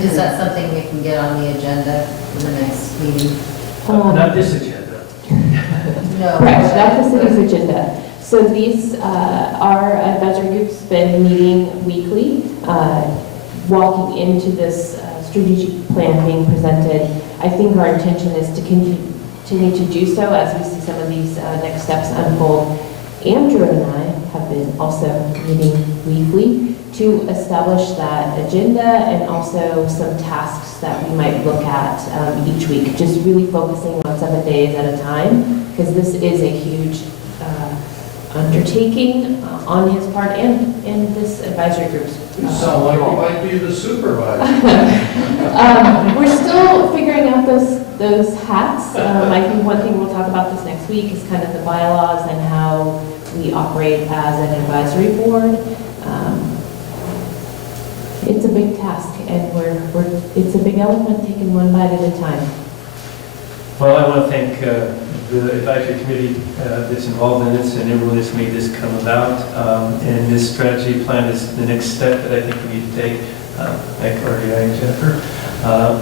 Is that something we can get on the agenda for the next meeting? Not this agenda. No. Correct, not the city's agenda. So these, our advisory group's been meeting weekly, walking into this strategic plan being presented. I think our intention is to continue to do so as we see some of these next steps unfold. Andrew and I have been also meeting weekly to establish that agenda and also some tasks that we might look at each week, just really focusing on 7 days at a time, because this is a huge undertaking on his part and this advisory group's. You sound like you might be the supervisor. We're still figuring out those hats. I think one thing we'll talk about this next week is kind of the bylaws and how we operate as an advisory board. It's a big task, and it's a big elephant taken one bite at a time. Well, I want to thank the advisory committee that's involved in this and everyone that's made this come about. And this strategy plan is the next step that I think we need to take. Thank RDI and Jennifer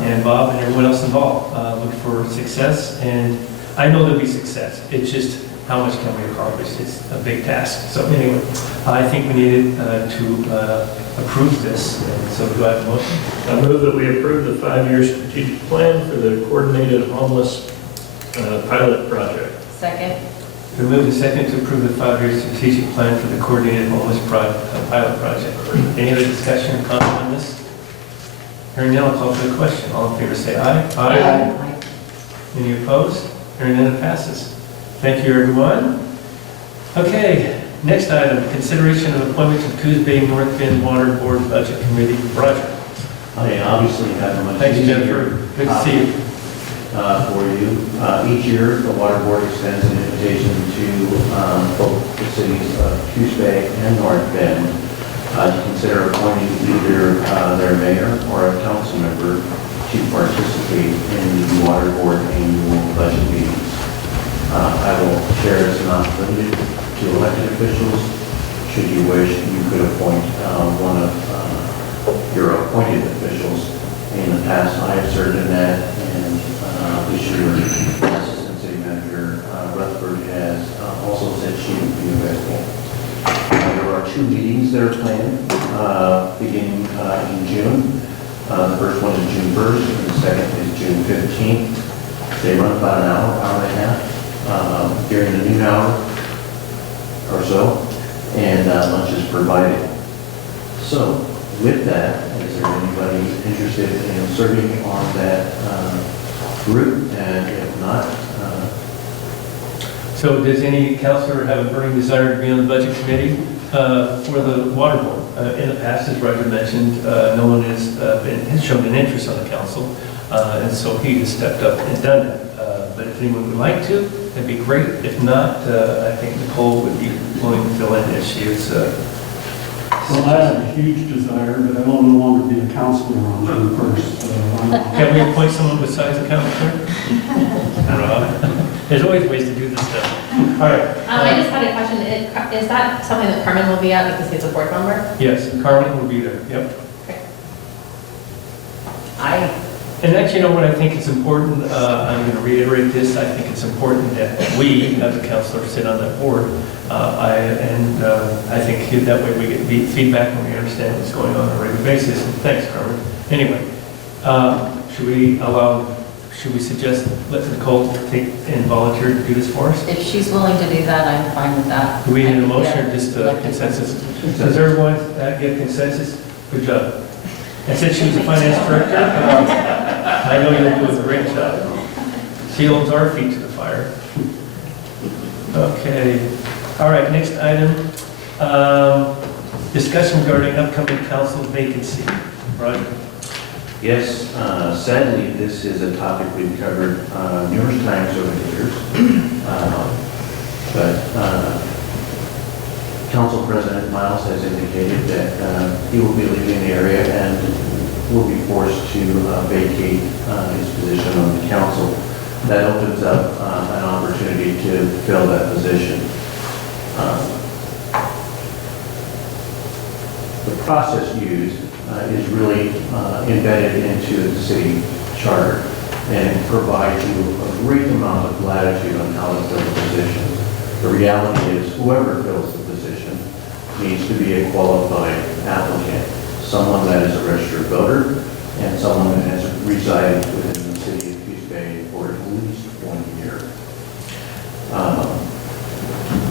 and Bob and everyone else involved. Look for success, and I know there'll be success. It's just how much can we accomplish? It's a big task. So anyway, I think we needed to approve this. And so do I have a motion? I move that we approve the 5-year strategic plan for the coordinated homeless pilot project. Second. We move the second to approve the 5-year strategic plan for the coordinated homeless pilot project. Any other discussion or comment on this? Hearing none, I'll call for the question. All in favor say aye. Aye. Any opposed? Hearing none, it passes. Thank you, everyone. Okay, next item, consideration of appointment to Coos Bay North Bend Water Board Budget Committee. Roger. I obviously have a much Thank you, easier Jennifer. Good to see you. for you. Each year, the Water Board extends an invitation to both the cities of Coos Bay and North Bend to consider appointing either their mayor or a council member to participate in the Water Board annual budget meetings. I will share it's not limited to elected officials. Should you wish, you could appoint one of your appointed officials. In the past, I have served in that, and this year, Assistant City Manager Rutherford has also said she would be available. There are 2 meetings that are planned beginning in June. The first one is June 1st, and the second is June 15th. They run about an hour and a half. During the noon hour, or so, and lunch is provided. So with that, is there anybody interested in serving on that group? And if not, So does any counselor have a burning desire to be on the budget committee for the water board? In the past, as Roger mentioned, no one has shown an interest on the council, and so he has stepped up and done that. But if anyone would like to, that'd be great. If not, I think Nicole would be willing to fill in if she is. Well, I have a huge desire, but I will no longer be a counselor on June 1st. So Can we appoint someone besides the counselor? I don't know. There's always ways to do this stuff. All right. I just had a question. Is that something that Carmen will be at because he's a board member? Yes, Carmen will be there. Yep. And actually, you know what I think is important? I'm going to reiterate this. I think it's important that we, as a counselor, sit on that board. I think that way we get feedback and we understand what's going on a regular basis. And thanks, Carmen. Anyway, should we suggest let Nicole take and volunteer to do this for us? If she's willing to do that, I'm fine with that. Do we need a motion or just a consensus? Does everyone get consensus? Good job. And since she was a finance director, I know you'll do a great job. She holds our feet to the fire. Okay. All right, next item. Discussion regarding upcoming council vacancy. Roger. yes, sadly, this is a topic we've covered numerous times over the years. But Council President Miles has indicated that he will be leaving the area and will be forced to vacate his position on the council. That opens up an opportunity to fill that position. The process used is really embedded into the city charter and provides you a great amount of latitude on how to fill the position. The reality is whoever fills the position needs to be a qualified applicant, someone that is a registered voter and someone that has resided within the city of Coos Bay for at least 1 year.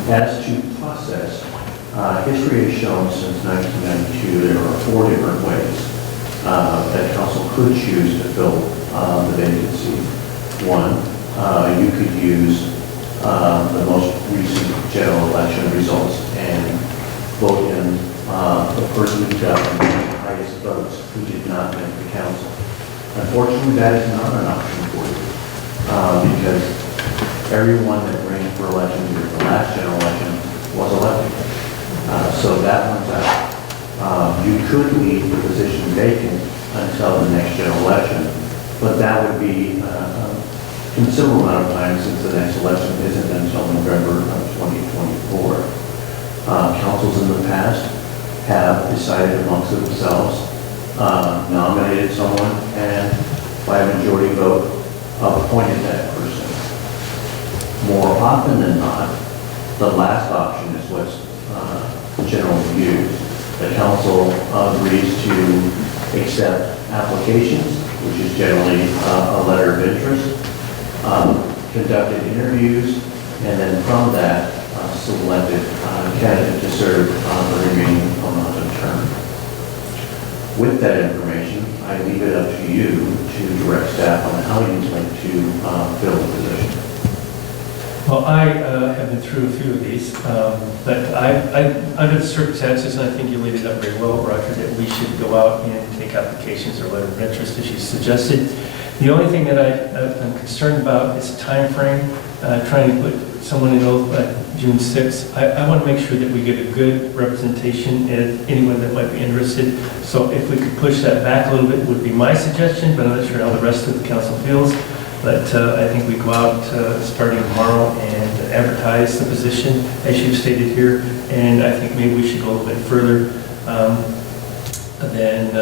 As to process, history has shown since 1992 there are 4 different ways that council could choose to fill the vacancy. One, you could use the most recent general election results and vote in the person who got the highest votes who did not make the council. Unfortunately, that is not an option for you because everyone that ran for election during the last general election was elected. So that one's out. You could leave the position vacant until the next general election, but that would be a considerable amount of time since the next election isn't until November of 2024. Councils in the past have decided amongst themselves, nominated someone, and by a majority vote, appointed that person. More often than not, the last option is what's generally used. The council agrees to accept applications, which is generally a letter of interest, conducted interviews, and then from that, selected candidate to serve the remaining amount of term. With that information, I leave it up to you to direct staff on how you'd like to fill the position. Well, I have been through a few of these, but under the circumstances, and I think you laid it up very well, Roger, that we should go out and take applications or letter of interest, as you suggested. The only thing that I'm concerned about is time frame, trying to put someone in oath by June 6th. I want to make sure that we get a good representation and anyone that might be interested. So if we could push that back a little bit would be my suggestion, but I'm not sure how the rest of the council feels. But I think we go out starting tomorrow and advertise the position, as you've stated here. And I think maybe we should go a little bit further than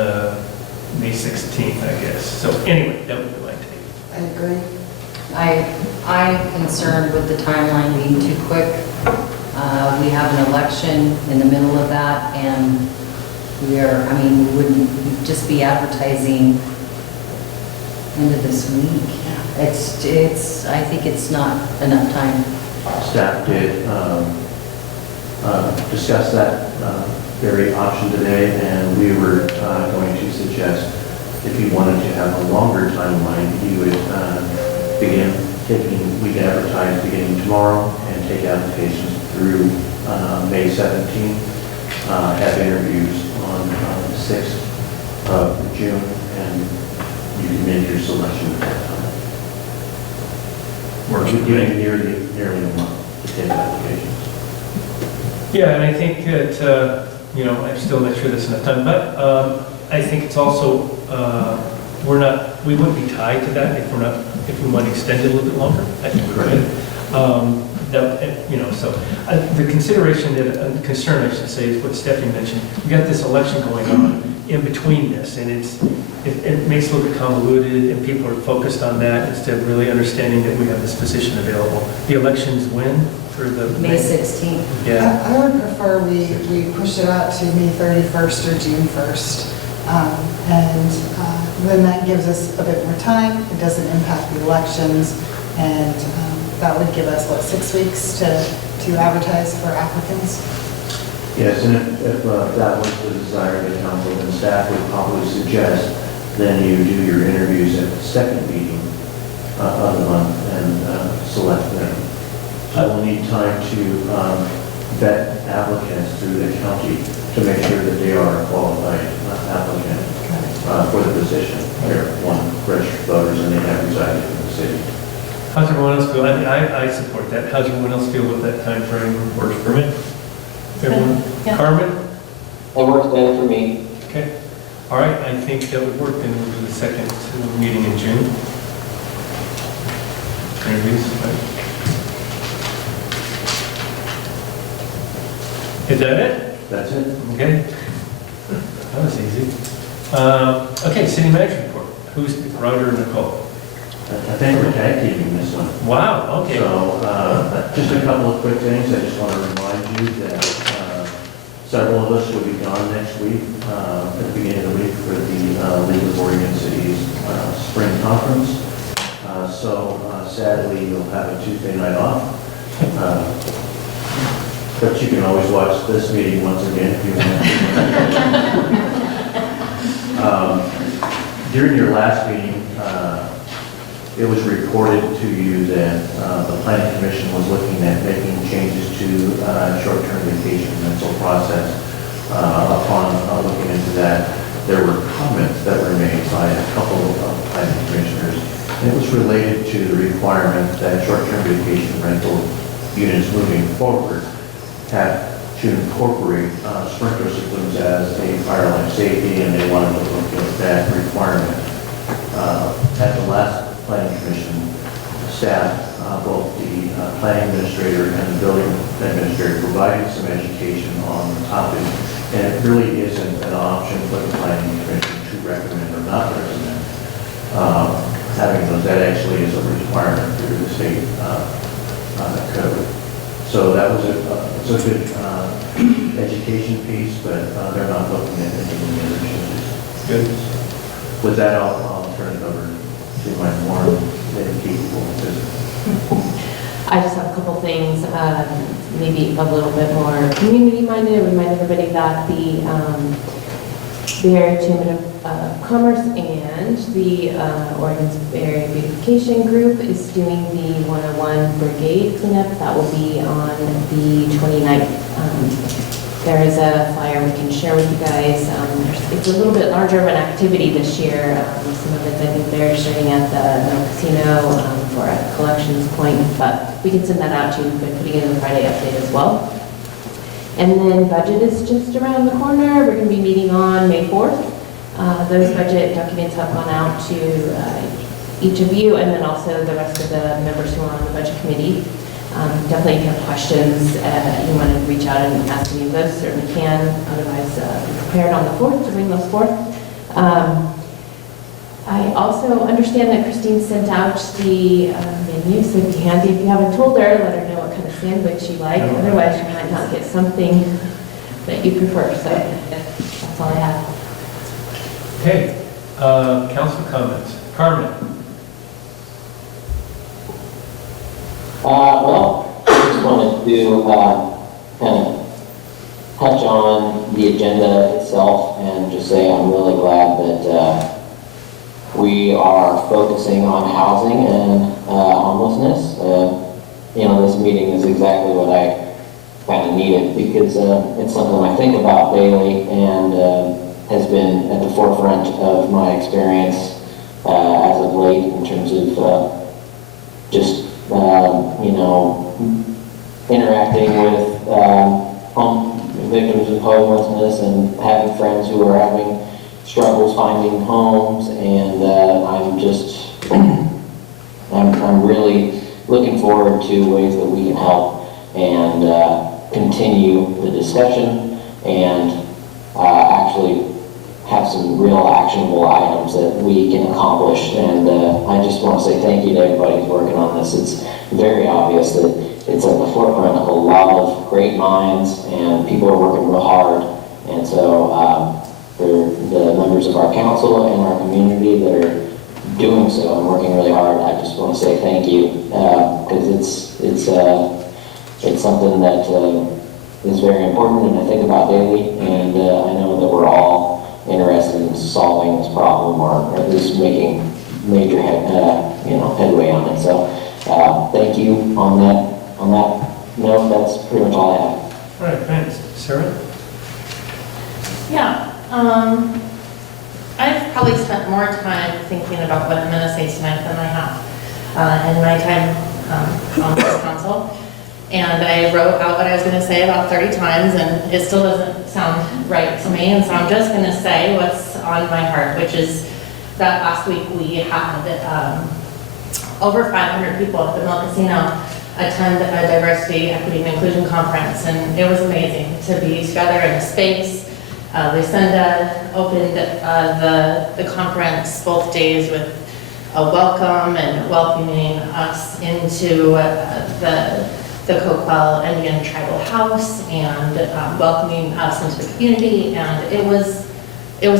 May 16th, I guess. So anyway, that would be my take. I agree. I'm concerned with the timeline being too quick. We have an election in the middle of that, and we wouldn't just be advertising into this week. I think it's not enough time. Staff did discussed that very option today, and we were going to suggest if you wanted to have a longer timeline, you would begin taking, we can advertise beginning tomorrow and take applications through May 17th, have interviews on the 6th of June, and you can make your selection at that time. Works We're for me. getting nearly a month to take applications. Yeah, and I think that, I'm still not sure that's enough time, but I think it's also, we wouldn't be tied to that if we want to extend it a little bit longer. I think we're good. The consideration that, concern I should say, is what Stephanie mentioned. We got this election going on in between this, and it makes it a little bit convoluted, and people are focused on that instead of really understanding that we have this position available. The election's when? For the May 16th. Yeah. I would prefer we push it out to May 31st or June 1st. Then that gives us a bit more time. It doesn't impact the elections. And that would give us, 6 weeks to advertise for applicants? Yes, and if that was the desire of the council, then staff would probably suggest then you do your interviews at the second meeting of the month and select them. So we'll need time to vet applicants through the county to make sure that they are a qualified applicant for the position. They're registered voters and they have resided in the city. How's everyone else feel? I support that. How's everyone else feel with that time frame? Works for me. Everyone? Yeah. Carmen? That works better for me. Okay. All right, I think that would work. Then we'll do the second meeting in June. Interviews, right? Is that it? That's it. Okay. That was easy. Okay, city manager report. Who's Roger or Nicole? I think we're tag teaming this one. Wow, okay. So, just a couple of quick things. I just want to remind you that several of us will be gone next week, at the beginning of the week for the League of Oregon Cities Spring Conference. Sadly, you'll have a Tuesday night off. But you can always watch this meeting once again if you want. During your last meeting, it was reported to you that the planning commission was looking at making changes to short-term vacation rental process. Upon looking into that, there were comments that were made by a couple of planning commissioners. And it was related to the requirement that short-term vacation rental units moving forward have to incorporate sprinkler systems as a fire life safety, and they wanted to look at that requirement. At the last planning commission, staff, both the planning administrator and the building administrator provided some education on the topic, and it really isn't an option for the planning commission to recommend or not recommend having those. That actually is a requirement through the state code. So that was a good education piece, but they're not looking at any other changes. Good. With that, I'll turn it over to my more capable assistant. I just have a couple things, maybe a little bit more community-minded. Remind everybody that the Bay Area Chamber of Commerce and the Oregon's Bay Area Beautification Group is doing the 101 Brigade cleanup. That will be on the 29th. There is a flyer we can share with you guys. It's a little bit larger of an activity this year. Some of it, I think they're shooting at the casino for a collections point, but we can send that out to you. We've been putting it in the Friday update as well. And then budget is just around the corner. We're going to be meeting on May 4th. Those budget documents have gone out to each of you, and then also the rest of the members who are on the budget committee. Definitely, if you have questions, you want to reach out and ask any of those, certainly can. Otherwise, be prepared on the 4th to bring those forth. I also understand that Christine sent out the menu, so it'd be handy if you haven't told her, let her know what kind of sandwich you like. Otherwise, you might not get something that you prefer. So that's all I have. Okay, council comments. Carmen? Well, I just wanted to kind of touch on the agenda itself and just say I'm really glad that we are focusing on housing and homelessness. This meeting is exactly what I kind of needed because it's something I think about daily and has been at the forefront of my experience as of late in terms of just, interacting with victims of homelessness and having friends who are having struggles finding homes, and I'm really looking forward to ways that we can help and continue the discussion and actually have some real actionable items that we can accomplish. And I just want to say thank you to everybody who's working on this. It's very obvious that it's at the forefront of a lot of great minds, and people are working real hard. And so for the members of our council and our community that are doing so and working really hard, I just want to say thank you because it's something that is very important and I think about daily, and I know that we're all interested in solving this problem or at least making major headway on it. So thank you on that note. That's pretty much all I have. All right, thanks. Sarah? Yeah, I've probably spent more time thinking about what I'm going to say tonight than I have in my time on this council. And I wrote out what I was going to say about 30 times, and it still doesn't sound right to me. And so I'm just going to say what's on my heart, which is that last week we had over 500 people at the Mill Casino attend a diversity, equity, and inclusion conference, and it was amazing to be together in a space. Lucinda opened the conference both days with a welcome and welcoming us into the Coquel Indian Tribal House and welcoming us into the community, and it was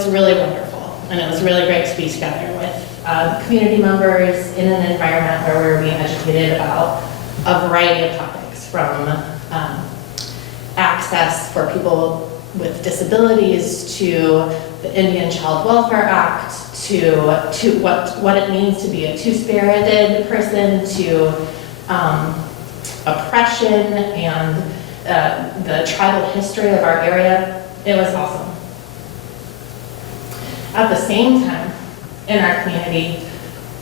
really wonderful, and it was really great to be together with community members in an environment where we were being educated about a variety of topics, from access for people with disabilities to the Indian Child Welfare Act to what it means to be a two-spirited person, to oppression and the tribal history of our area. It was awesome. At the same time, in our community,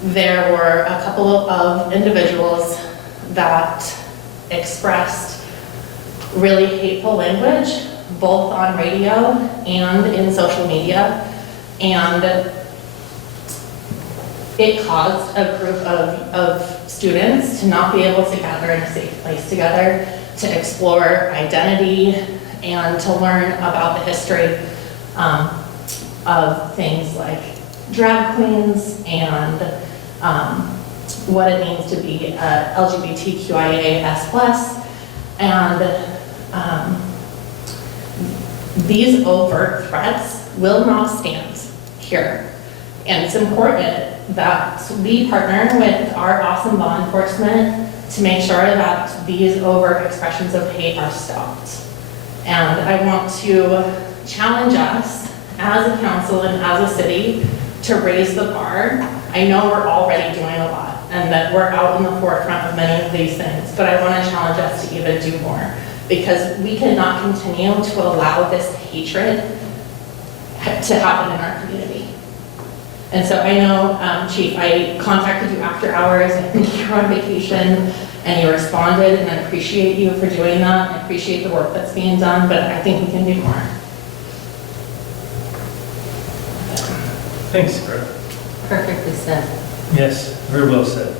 there were a couple of individuals that expressed really hateful language, both on radio and in social media, and it caused a group of students to not be able to gather in a safe place together, to explore identity, and to learn about the history of things like drag queens and what it means to be LGBTQIA+. And these overt threats will not stand here. And it's important that we partner with our awesome law enforcement to make sure that these overt expressions of hate are stopped. And I want to challenge us as a council and as a city to raise the bar. I know we're already doing a lot and that we're out in the forefront of many of these things, but I want to challenge us to even do more, because we cannot continue to allow this hatred to happen in our community. And so I know, Chief, I contacted you after hours, I think you were on vacation, and you responded, and I appreciate you for doing that. I appreciate the work that's being done, but I think we can do more. Thanks, Sarah. Perfectly said. Yes, very well said.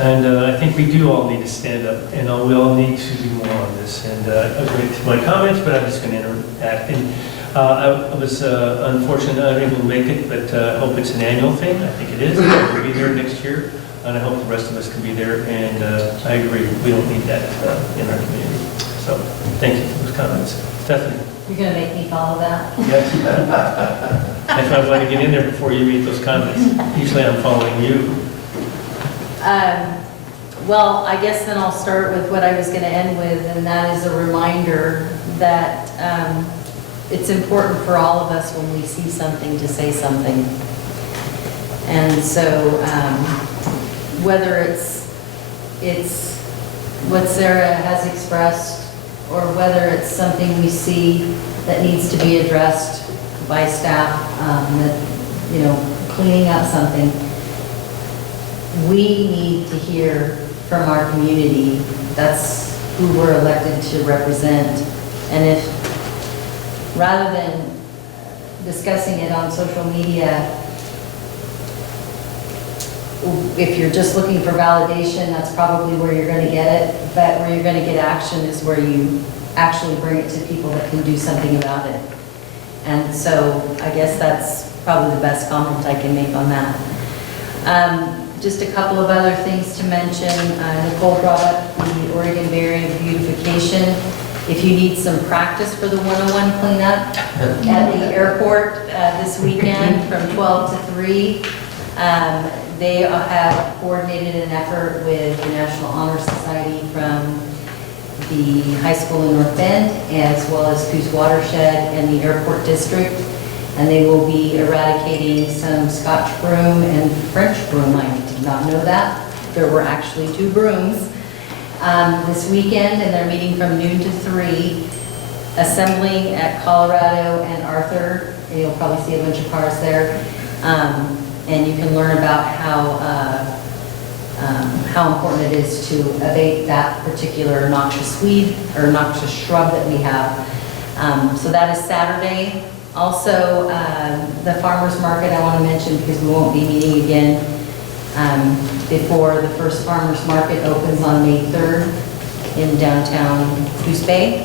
And I think we do all need to stand up, and we all need to do more on this. And I agree to my comments, but I'm just going to interact. And I was unfortunate unable to make it, but I hope it's an annual thing. I think it is. We'll be there next year, and I hope the rest of us can be there. And I agree, we don't need that in our community. So thank you for those comments. Stephanie? You're going to make me follow that? Yes. That's why I want to get in there before you read those comments. Usually I'm following you. Well, I guess then I'll start with what I was going to end with, and that is a reminder that it's important for all of us when we see something to say something. And so whether it's what Sarah has expressed, or whether it's something we see that needs to be addressed by staff, that, you know, cleaning up something, we need to hear from our community. That's who we're elected to represent. And if, rather than discussing it on social media, if you're just looking for validation, that's probably where you're going to get it. But where you're going to get action is where you actually bring it to people that can do something about it. And so I guess that's probably the best comment I can make on that. Just a couple of other things to mention. Nicole brought up the Oregon Bay Area beautification. If you need some practice for the 101 cleanup at the airport this weekend from 12 to 3, they have coordinated an effort with the National Honor Society from the high school in North Bend, as well as Coos Watershed and the airport district. And they will be eradicating some Scotch broom and French broom. I did not know that. There were actually 2 brooms this weekend, and they're meeting from noon to 3, assembling at Colorado and Arthur. And you'll probably see a bunch of cars there. And you can learn about how important it is to abate that particular noxious weed or noxious shrub that we have. So that is Saturday. Also, the farmer's market I want to mention, because we won't be meeting again before the first farmer's market opens on May 3rd in downtown Coos Bay.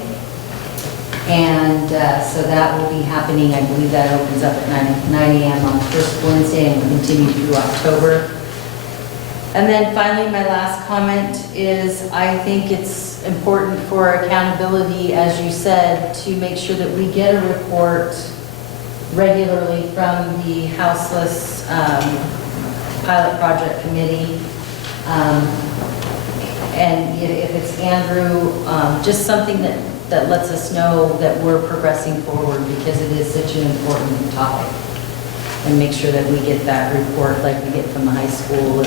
And so that will be happening. I believe that opens up at 9 a.m. on the first Wednesday and will continue through October. And then finally, my last comment is I think it's important for accountability, as you said, to make sure that we get a report regularly from the Houseless Pilot Project Committee. And if it's Andrew, just something that lets us know that we're progressing forward, because it is such an important topic. And make sure that we get that report like we get from the high school, or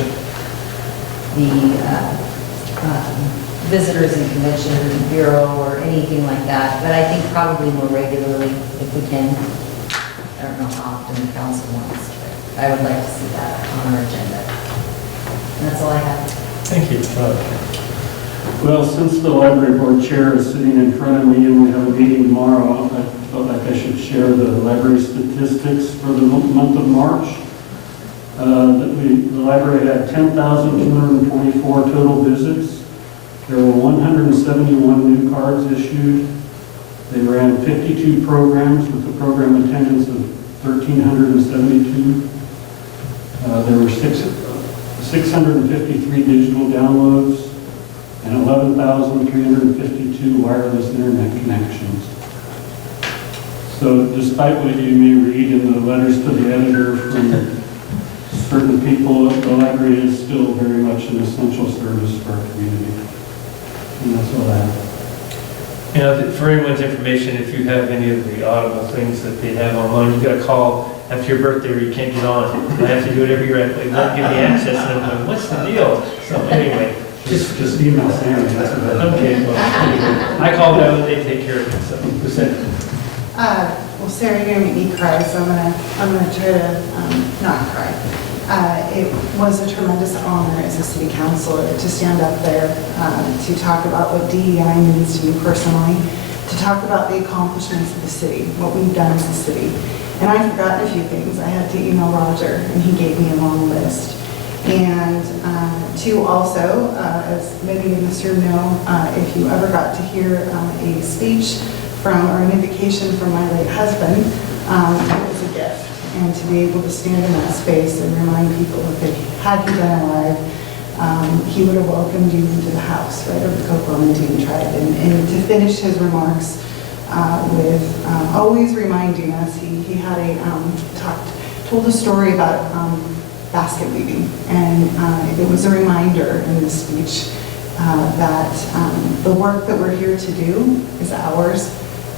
the Visitors and Convention Bureau, or anything like that. But I think probably more regularly if we can. I don't know how often the council wants, but I would like to see that on our agenda. And that's all I have. Thank you. Well, since the library board chair is sitting in front of me and we have a meeting tomorrow, I felt like I should share the library statistics for the month of March. The library had 10,224 total visits. There were 171 new cards issued. They ran 52 programs with a program attendance of 1,372. There were 653 digital downloads and 11,352 wireless internet connections. So despite what you may read in the letters to the editor from certain people, the library is still very much an essential service for our community. And that's all I have. You know, for anyone's information, if you have any of the Audible things that they have online, you've got to call after your birthday or you can't get on. I have to do it every year. They won't give me access, and I'm going, what's the deal? So anyway, just email Sammy. That's about it. Okay, well, I call them and they take care of it. So, Well, Sarah, you're gonna make me cry, so I'm gonna try to not cry. It was a tremendous honor as a city councilor to stand up there to talk about what DEI means to me personally, to talk about the accomplishments of the city, what we've done as a city. And I've forgotten a few things. I had to email Roger, and he gave me a long list. And to also, as many in this room know, if you ever got to hear a speech from, or an invocation from my late husband, it was a gift. And to be able to stand in that space and remind people that they, had he been alive, he would have welcomed you into the house, right, of the Coquitlam Indian tribe. And to finish his remarks with always reminding us, he had told a story about basket weaving. And it was a reminder in the speech that the work that we're here to do is ours,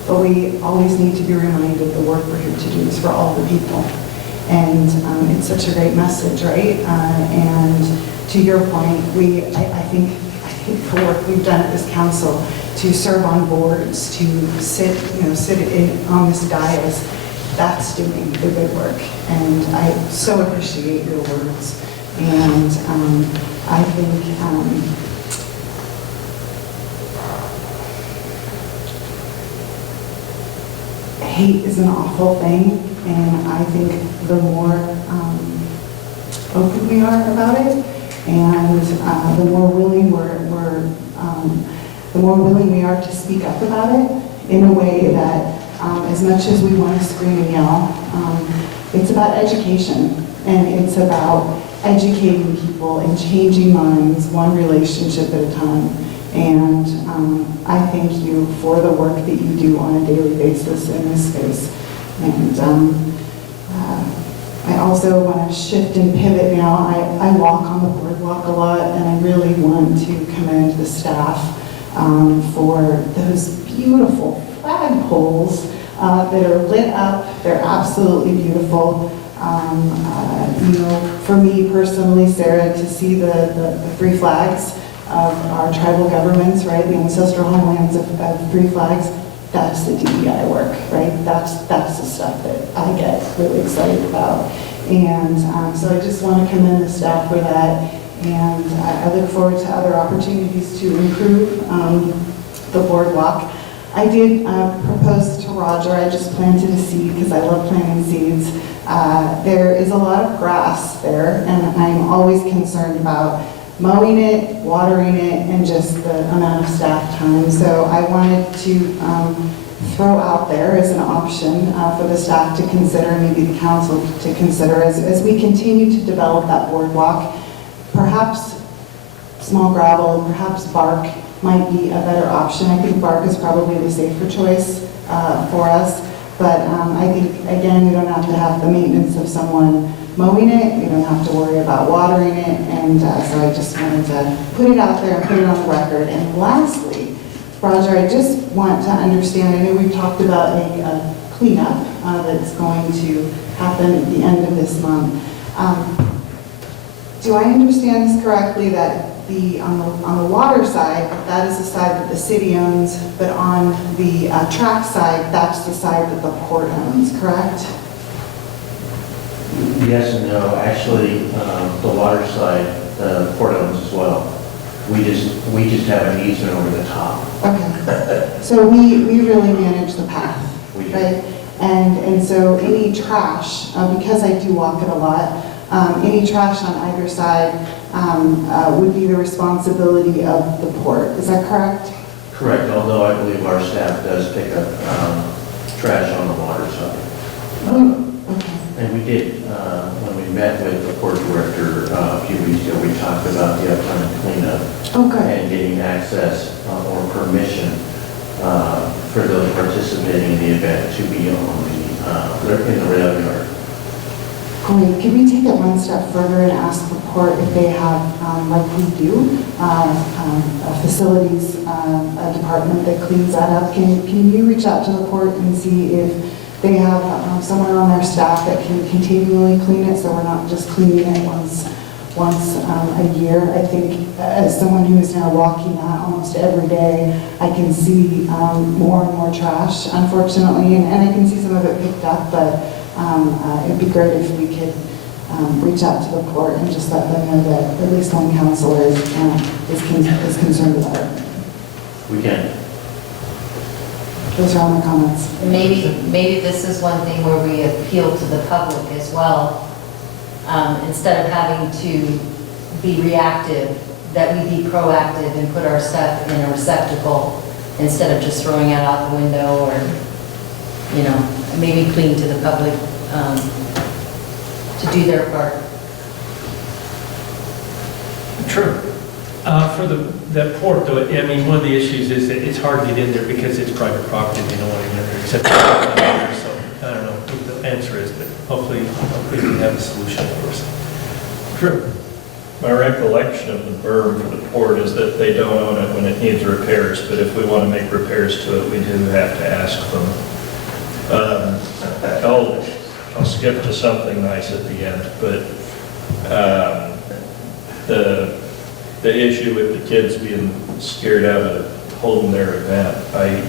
but we always need to be reminded the work we're here to do is for all the people. And it's such a great message, right? And to your point, I think the work we've done at this council to serve on boards, to sit on this dais, that's doing the good work. And I so appreciate your words. And I think hate is an awful thing, and I think the more open we are about it, and the more willing we are to speak up about it in a way that, as much as we want to scream and yell, it's about education, and it's about educating people and changing minds one relationship at a time. And I thank you for the work that you do on a daily basis in this space. And I also want to shift and pivot now. I walk on the boardwalk a lot, and I really want to commend the staff for those beautiful flagpoles that are lit up. They're absolutely beautiful. For me personally, Sarah, to see the three flags of our tribal governments, right, the ancestral homelands of three flags, that's the DEI work, right? That's the stuff that I get really excited about. And so I just want to commend the staff for that. And I look forward to other opportunities to improve the boardwalk. I did propose to Roger, I just planted a seed because I love planting seeds. There is a lot of grass there, and I'm always concerned about mowing it, watering it, and just the amount of staff time. So I wanted to throw out there as an option for the staff to consider, maybe the council to consider, as we continue to develop that boardwalk. Perhaps small gravel, perhaps bark might be a better option. I think bark is probably the safer choice for us. But I think, again, we don't have to have the maintenance of someone mowing it. We don't have to worry about watering it. And so I just wanted to put it out there and put it on the record. And lastly, Roger, I just want to understand, I know we've talked about a cleanup that's going to happen at the end of this month. Do I understand this correctly that on the water side, that is the side that the city owns, but on the track side, that's the side that the port owns, correct? Yes and no. Actually, the water side, the port owns as well. We just have an easement over the top. Okay. So we really manage the path, right? And so any trash, because I do walk it a lot, any trash on either side would be the responsibility of the port. Is that correct? Correct, although I believe our staff does pick up trash on the water side. And we did, when we met with the port director a few weeks ago, we talked about the upcoming cleanup. And getting access or permission for those participating in the event to be on in the rail yard. Great. Can we take it one step further and ask the port if they have, like we do, a facilities department that cleans that up? Can you reach out to the port and see if they have someone on their staff that can continually clean it, so we're not just cleaning it once a year? I think as someone who is now walking that almost every day, I can see more and more trash, unfortunately, and I can see some of it picked up, but it'd be great if we could reach out to the port and just let them know that at least one counselor is concerned about it. We can. Those are all my comments. Maybe this is one thing where we appeal to the public as well. Instead of having to be reactive, that we be proactive and put our stuff in a receptacle instead of just throwing it out the window, or, maybe clean to the public to do their part. True. For that port, though, I mean, one of the issues is that it's hard to get in there because it's private property. They don't want to get in there except for so I don't know what the answer is, but hopefully we have a solution for us. My recollection of the berm for the port is that they don't own it when it needs repairs, but if we want to make repairs to it, we do have to ask them. I'll skip to something nice at the end, but the issue with the kids being scared out of holding their event, I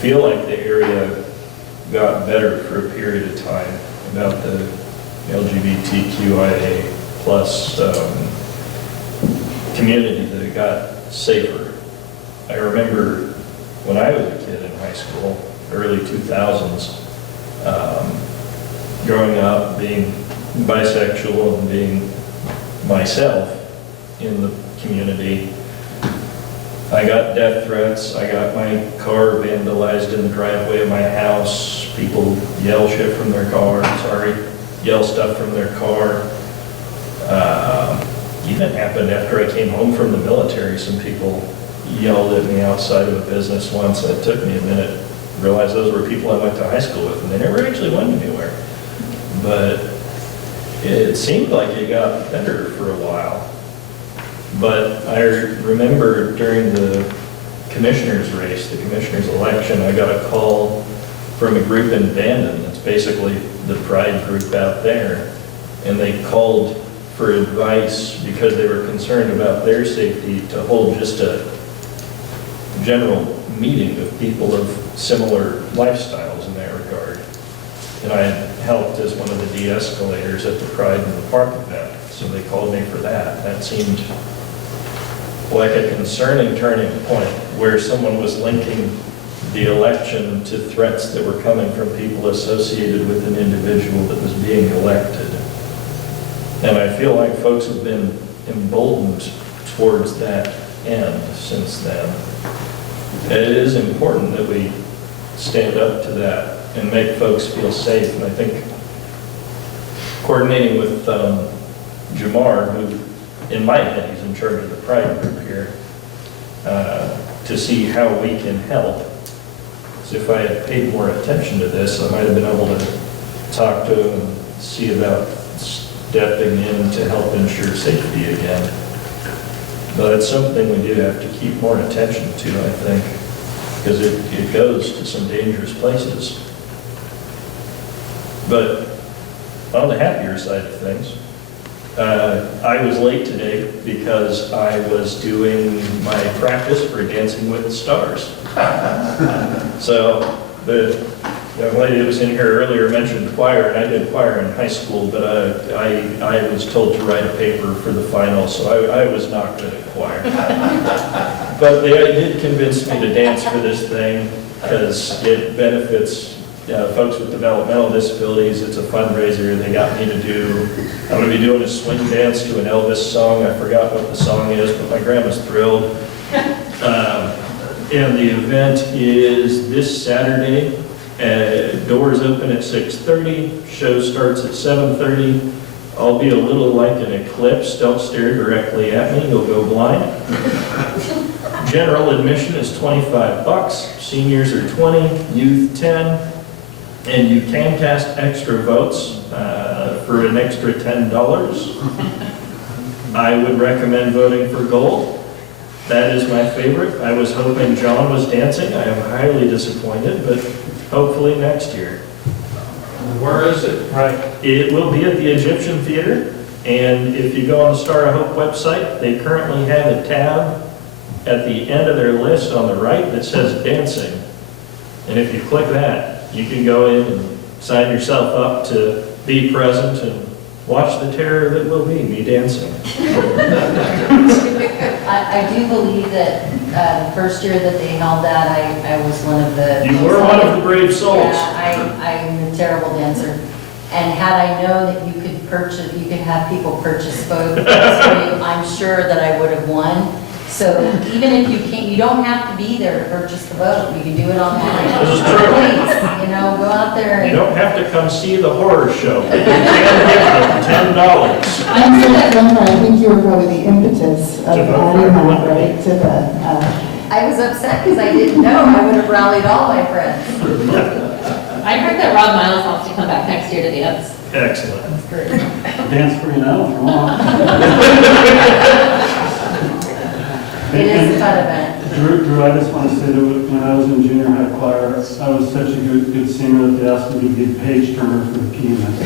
feel like the area got better for a period of time about the LGBTQIA plus community, that it got safer. I remember when I was a kid in high school, early 2000s, growing up, being bisexual and being myself in the community, I got death threats. I got my car vandalized in the driveway of my house. People yell shit from their car, yell stuff from their car. Even happened after I came home from the military. Some people yelled at me outside of a business once. It took me a minute to realize those were people I went to high school with, and they never actually went anywhere. But it seemed like it got better for a while. But I remember during the commissioner's race, the commissioner's election, I got a call from a group in Bandon. It's basically the pride group out there. And they called for advice because they were concerned about their safety, to hold just a general meeting of people of similar lifestyles in that regard. And I helped as one of the de-escalators at the Pride in the Park event. So they called me for that. That seemed like a concerning turning point, where someone was linking the election to threats that were coming from people associated with an individual that was being elected. And I feel like folks have been emboldened towards that end since then. It is important that we stand up to that and make folks feel safe. And I think coordinating with Jamar, who in my head, he's in charge of the Pride group here, to see how we can help. So if I had paid more attention to this, I might have been able to talk to him and see about stepping in to help ensure safety again. But it's something we do have to keep more attention to, I think, because it goes to some dangerous places. But on the happier side of things, I was late today because I was doing my practice for Dancing with the Stars. So the young lady that was in here earlier mentioned choir, and I did choir in high school, but I was told to write a paper for the final, so I was not good at choir. But they did convince me to dance for this thing because it benefits folks with developmental disabilities. It's a fundraiser they got me to do. I'm going to be doing a swing dance to an Elvis song. I forgot what the song is, but my grandma's thrilled. And the event is this Saturday. Doors open at 6:30. Show starts at 7:30. I'll be a little like an eclipse. Don't stare directly at me. You'll go blind. General admission is $25. Seniors are 20, youth 10. And you can cast extra votes for an extra $10. I would recommend voting for gold. That is my favorite. I was hoping John was dancing. I am highly disappointed, but hopefully next year. Where is it? Right. It will be at the Egyptian Theater. And if you go on the Star of Hope website, they currently have a tab at the end of their list on the right that says dancing. And if you click that, you can go in and sign yourself up to be present and watch the terror that will be me dancing. I do believe that the first year that they held that, I was one of the... You were one of the brave souls. Yeah, I'm a terrible dancer. And had I known that you could have people purchase votes for you, I'm sure that I would have won. So even if you can't, you don't have to be there to purchase the vote. You can do it online. This is true. Please, go out there and... You don't have to come see the horror show, but you can get the $10. I'm so Jennifer, I think you were probably the impetus of adding that, right, to the... I was upset because I didn't know. I would have rallied all my friends. I heard that Rob Miles wants to come back next year to dance. Excellent. Dance for you now if you want. It is a fun event. Drew, I just want to say that when I was in junior high choir, I was such a good singer that they asked me to be the page turner for the pianist.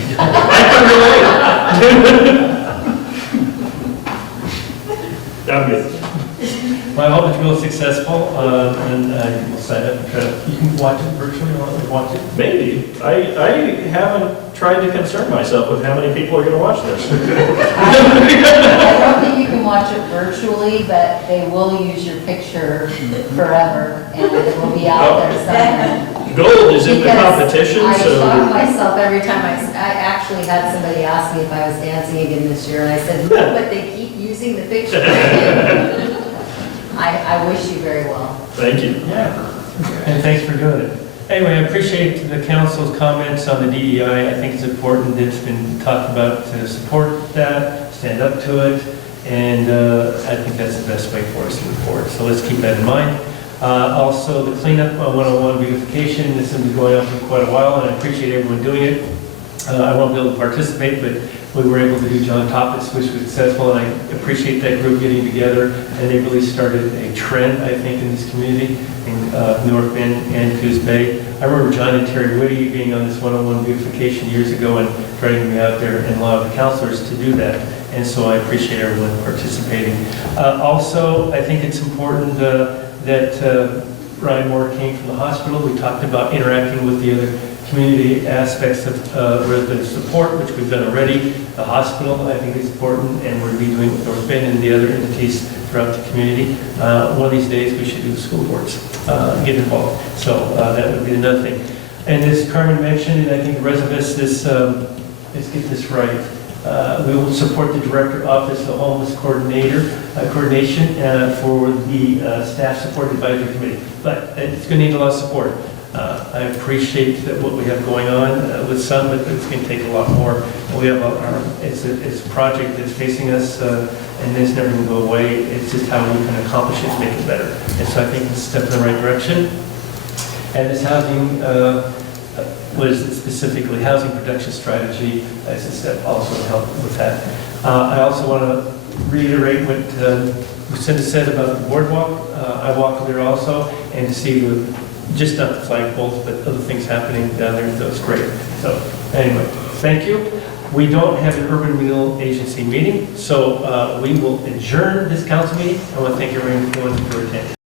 I'm good. Well, I hope it's real successful, and we'll sign up and try to, you can watch it virtually, or watch it. Maybe. I haven't tried to concern myself with how many people are going to watch this. I don't think you can watch it virtually, but they will use your picture forever, and it will be out there somewhere. Gold is in the Because competition, I so. shock myself every time I actually had somebody ask me if I was dancing again this year, and I said, no, but they keep using the picture. I wish you very well. Thank you. Yeah, and thanks for doing it. Anyway, I appreciate the council's comments on the DEI. I think it's important that it's been talked about to support that, stand up to it, and I think that's the best way for us to move forward. So let's keep that in mind. Also, the cleanup 101 beautification, this has been going on for quite a while, and I appreciate everyone doing it. I won't be able to participate, but we were able to do John Toppis, which was successful, and I appreciate that group getting together, and they really started a trend, I think, in this community, in North Bend and Coos Bay. I remember John and Terry Whitty being on this 101 beautification years ago and dragging me out there and a lot of the counselors to do that, and so I appreciate everyone participating. Also, I think it's important that Ryan Moore came from the hospital. We talked about interacting with the other community aspects of resident support, which we've done already. The hospital, I think, is important, and we'll be doing with North Bend and the other entities throughout the community. One of these days, we should do the school boards, get involved. So that would be another thing. And as Carmen mentioned, and I think the rest of us, let's get this right. We will support the Director Office of Homeless Coordination for the Staff Support Advisory Committee. But it's going to need a lot of support. I appreciate that what we have going on with some, but it's going to take a lot more. We have it's a project that's facing us, and it's never going to go away. It's just how we can accomplish it, make it better. And so I think it's a step in the right direction. And this housing, what is it specifically, housing production strategy, as a step also to help with that. I also want to reiterate what Lucinda said about the boardwalk. I walked there also, and to see just not the flagpoles, but other things happening down there, that was great. So anyway, thank you. We don't have an urban renewal agency meeting, so we will adjourn this council meeting. I want to thank everyone for attending.